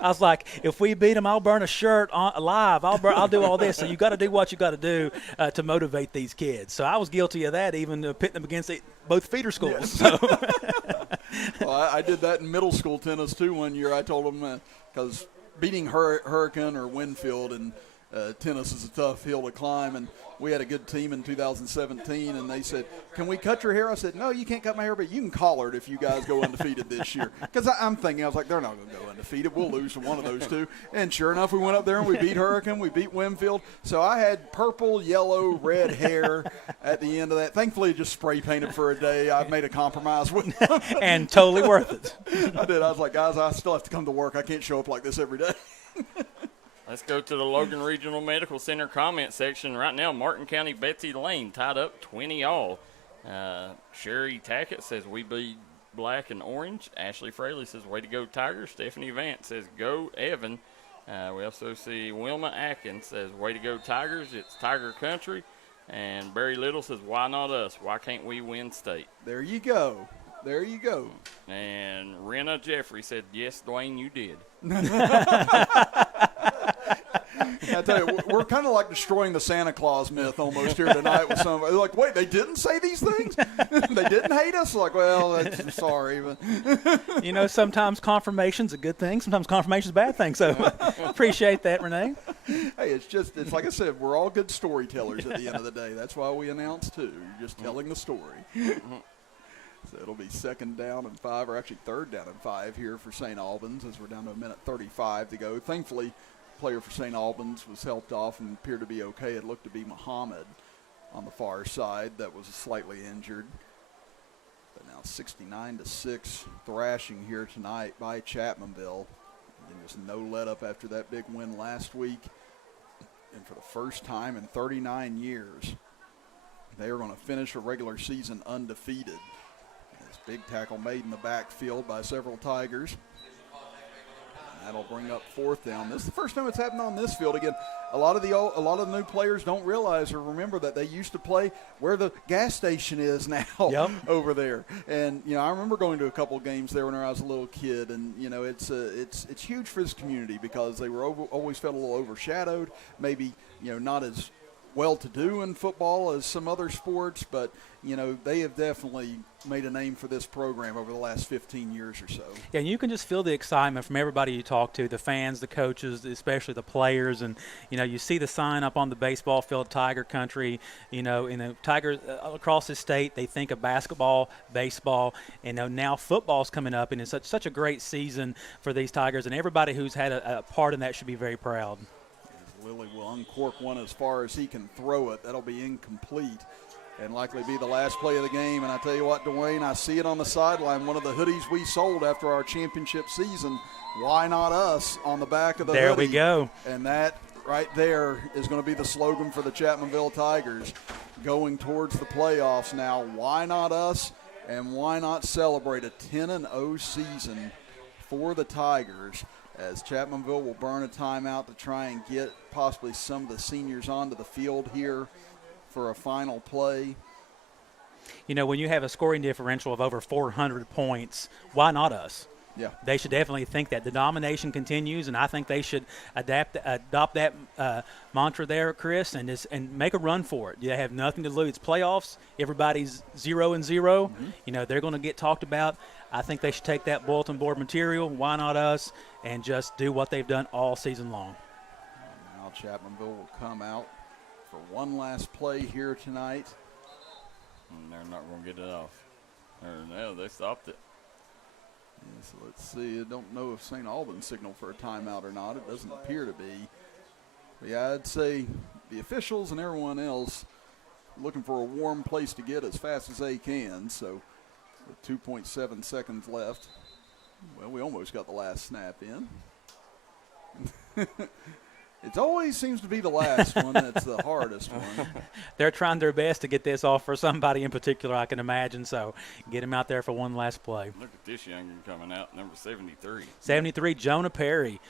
was like, if we beat them, I'll burn a shirt alive. I'll do all this. So you got to do what you got to do to motivate these kids. So I was guilty of that, even pitting them against both feeder schools. Yeah. So. Well, I did that in middle school tennis too one year. I told them because beating Hurricane or Winfield and tennis is a tough hill to climb, and we had a good team in 2017, and they said, can we cut your hair? I said, no, you can't cut my hair, but you can collar it if you guys go undefeated this year. Because I'm thinking, I was like, they're not going to go undefeated. We'll lose to one of those two. And sure enough, we went up there and we beat Hurricane, we beat Winfield. So I had purple, yellow, red hair at the end of that. Thankfully, just spray painted for a day. I made a compromise with them. And totally worth it. I did. I was like, guys, I still have to come to work. I can't show up like this every day. Let's go to the Logan Regional Medical Center comment section. Right now, Martin County Betsy Lane tied up 20-all. Sherry Tackett says, we beat black and orange. Ashley Fraley says, way to go, Tigers. Stephanie Vance says, go, Evan. We also see Wilma Atkins says, way to go, Tigers. It's Tiger Country. And Barry Little says, why not us? Why can't we win state? There you go. There you go. And Rena Jeffrey said, yes, Dwayne, you did. I tell you, we're kind of like destroying the Santa Claus myth almost here tonight with some. They're like, wait, they didn't say these things? They didn't hate us? Like, well, I'm sorry. But you know, sometimes confirmation's a good thing. Sometimes confirmation's a bad thing. So appreciate that, Renee. Hey, it's like I said, we're all good storytellers at the end of the day. That's why we announce, too. You're just telling the story. So it'll be 2nd down and 5, or actually 3rd down and 5 here for St. Albans as we're down to a minute 35 to go. Thankfully, player for St. Albans was helped off and appeared to be okay. It looked to be Muhammad on the far side that was slightly injured. But now 69-6 thrashing here tonight by Chapmanville. And just no let up after that big win last week. And for the first time in 39 years, they are going to finish a regular season undefeated. This big tackle made in the backfield by several Tigers. That'll bring up 4th down. This is the first time it's happened on this field. Again, a lot of the new players don't realize or remember that they used to play where the gas station is now over there. And you know, I remember going to a couple of games there when I was a little kid. And you know, it's huge for this community because they were always felt a little overshadowed. Maybe not as well-to-do in football as some other sports, but they have definitely made a name for this program over the last 15 years or so. Yeah, and you can just feel the excitement from everybody you talk to, the fans, the coaches, especially the players, and you see the sign up on the baseball field, Tiger Country. Tigers across the state, they think of basketball, baseball, and now football's coming up, and it's such a great season for these Tigers, and everybody who's had a part in that should be very proud. Lily will uncork one as far as he can throw it. That'll be incomplete and likely be the last play of the game. And I tell you what, Dwayne, I see it on the sideline, one of the hoodies we sold after our championship season. Why not us on the back of the hoodie. There we go. And that right there is going to be the slogan for the Chapmanville Tigers going towards the playoffs now. Why not us, and why not celebrate a 10-0 season for the Tigers, as Chapmanville will burn a timeout to try and get possibly some of the seniors onto the field here for a final play. When you have a scoring differential of over 400 points, why not us? Yeah. They should definitely think that. The domination continues, and I think they should adopt that mantra there, Chris, and make a run for it. You have nothing to lose. It's playoffs. Everybody's 0-0. Mm-hmm. They're going to get talked about. I think they should take that bulletin board material, why not us, and just do what they've done all season long. Now Chapmanville will come out for one last play here tonight. And they're not going to get it off. No, they stopped it. Yeah, so let's see. I don't know if St. Albans signaled for a timeout or not. It doesn't appear to be. But yeah, I'd say the officials and everyone else looking for a warm place to get as fast as they can. So with 2.7 seconds left, well, we almost got the last snap in. It always seems to be the last one that's the hardest one. They're trying their best to get this off for somebody in particular, I can imagine. So get him out there for one last play. Look at this youngin coming out, number 73. 73, Jonah Perry.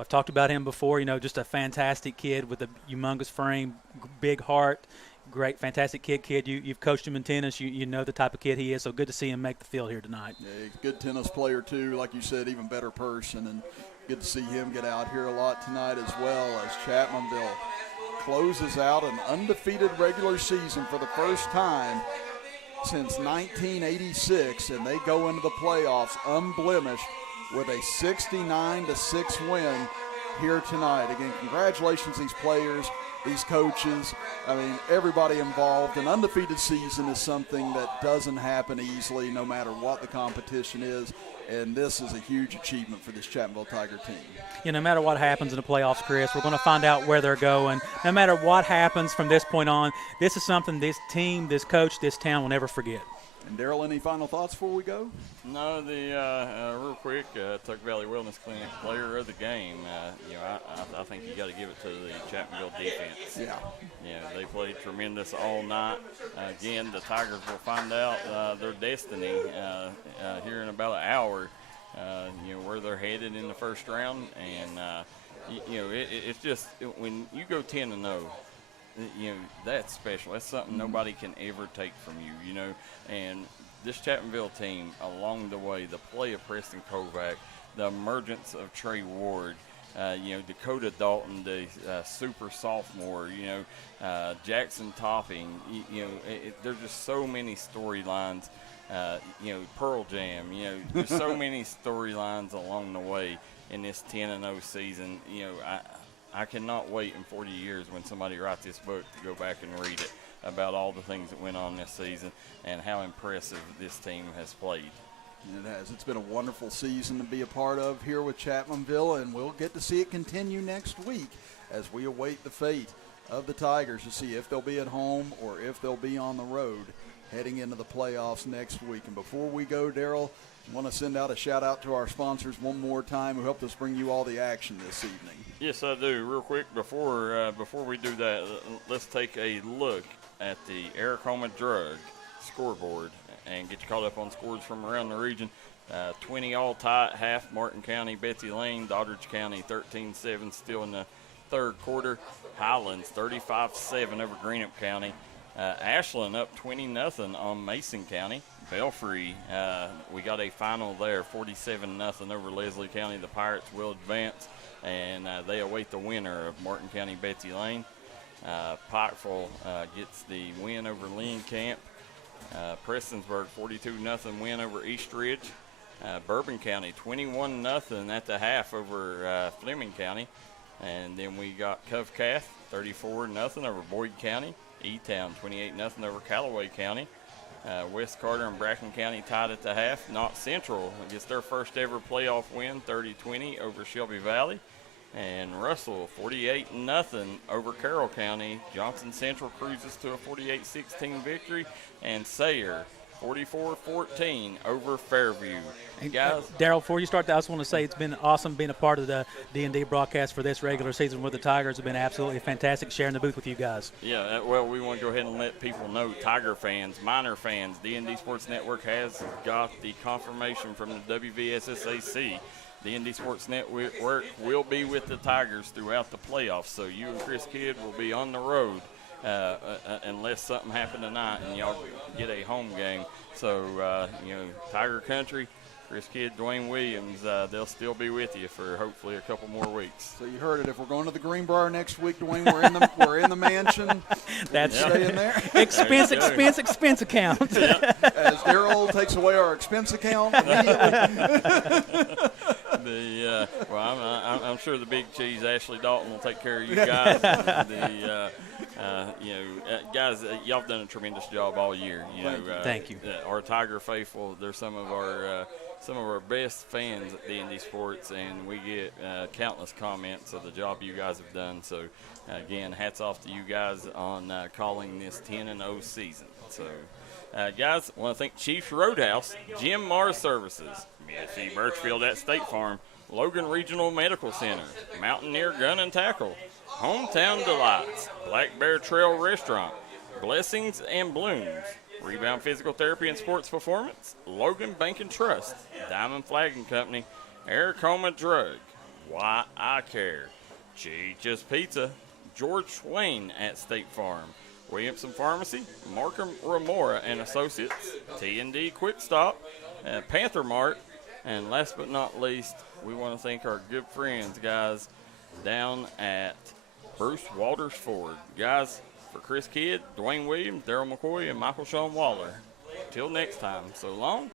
I've talked about him before, just a fantastic kid with a humongous frame, big heart, great, fantastic kid. You've coached him in tennis. You know the type of kid he is, so good to see him make the field here tonight. Yeah, good tennis player, too. Like you said, even better person, and good to see him get out here a lot tonight as well, as Chapmanville closes out an undefeated regular season for the first time since 1986, and they go into the playoffs unblemished with a 69-6 win here tonight. Again, congratulations to these players, these coaches. I mean, everybody involved. An undefeated season is something that doesn't happen easily no matter what the competition is, and this is a huge achievement for this Chapmanville Tiger team. No matter what happens in the playoffs, Chris, we're going to find out where they're going. No matter what happens from this point on, this is something this team, this coach, this town will never forget. And Darryl, any final thoughts before we go? No, real quick, Tuck Valley Wellness Clinic player of the game. I think you got to give it to the Chapmanville defense. Yeah. They played tremendous all night. Again, the Tigers will find out their destiny here in about an hour. Where they're headed in the first round, and it's just when you go 10-0. That's special. That's something nobody can ever take from you, And this Chapmanville team, along the way, the play of Preston Kovac, the emergence of Trey Ward, Dakota Dalton, the super sophomore, Jackson Topping, there's just so many storylines. Pearl Jam, there's so many storylines along the way in this 10-0 season. I cannot wait in 40 years when somebody writes this book to go back and read it about all the things that went on this season and how impressive this team has played. It has. It's been a wonderful season to be a part of here with Chapmanville, and we'll get to see it continue next week as we await the fate of the Tigers to see if they'll be at home or if they'll be on the road heading into the playoffs next week. And before we go, Darryl, I want to send out a shout-out to our sponsors one more time who helped us bring you all the action this evening. Yes, I do. Real quick, before we do that, let's take a look at the Aracoma Drug scoreboard and get you caught up on scores from around the region. 20 all tie at half, Martin County, Betsy Lane, Doddridge County 13-7 still in the third quarter. Highlands 35-7 over Greenup County. Ashland up 20-0 on Mason County. Belfry, we got a final there, 47-0 over Leslie County. The Pirates will advance, and they await the winner of Martin County, Betsy Lane. Pikeville gets the win over Lynn Camp. Prestonsburg, 42-0 win over East Ridge. Bourbon County, 21-0 at the half over Fleming County. And then we got Covcath, 34-0 over Boyd County. E-Town, 28-0 over Callaway County. West Carter and Bracken County tied at the half. Knott Central gets their first ever playoff win, 30-20 over Shelby Valley. And Russell, 48-0 over Carroll County. Johnson Central cruises to a 48-16 victory. And Sayre, 44-14 over Fairview. Guys, Darryl, before you start, I just want to say it's been awesome being a part of the D&D broadcast for this regular season with the Tigers. Have been absolutely fantastic sharing the booth with you guys. Yeah, well, we want to go ahead and let people know, Tiger fans, Miner fans, D&D Sports Network has got the confirmation from the WVSSAC. D&D Sports Network will be with the Tigers throughout the playoffs, so you and Chris Kidd will be on the road unless something happened tonight and y'all get a home game. So, Tiger Country, Chris Kidd, Dwayne Williams, they'll still be with you for hopefully a couple more weeks. So you heard it. If we're going to the Greenbrier next week, Dwayne, we're in the mansion. That's staying there. Expense account. Yeah. As Darryl takes away our expense account. I'm sure the big cheese, Ashley Dalton, will take care of you guys. Guys, y'all have done a tremendous job all year. Thank you. Our Tiger faithful, they're some of our best fans at D&D Sports, and we get countless comments of the job you guys have done. So, again, hats off to you guys on calling this 10-0 season. So, guys, I want to thank Chiefs Roadhouse, Jim Mars Services, BSC Birchfield at State Farm, Logan Regional Medical Center, Mountaineer Gun and Tackle, Hometown Delights, Black Bear Trail Restaurant, Blessings and Blooms, Rebound Physical Therapy and Sports Performance, Logan Bank and Trust, Diamond Flagging Company, Aracoma Drug, Why I Care, Cheech's Pizza, George Swain at State Farm, Williamson Pharmacy, Markham Remora and Associates, T&D Quick Stop, Panther Mart, and last but not least, we want to thank our good friends, guys, down at Bruce Walters Ford. Guys, for Chris Kidd, Dwayne Williams, Darryl McCoy, and Michael Sean Waller. Till next time, so long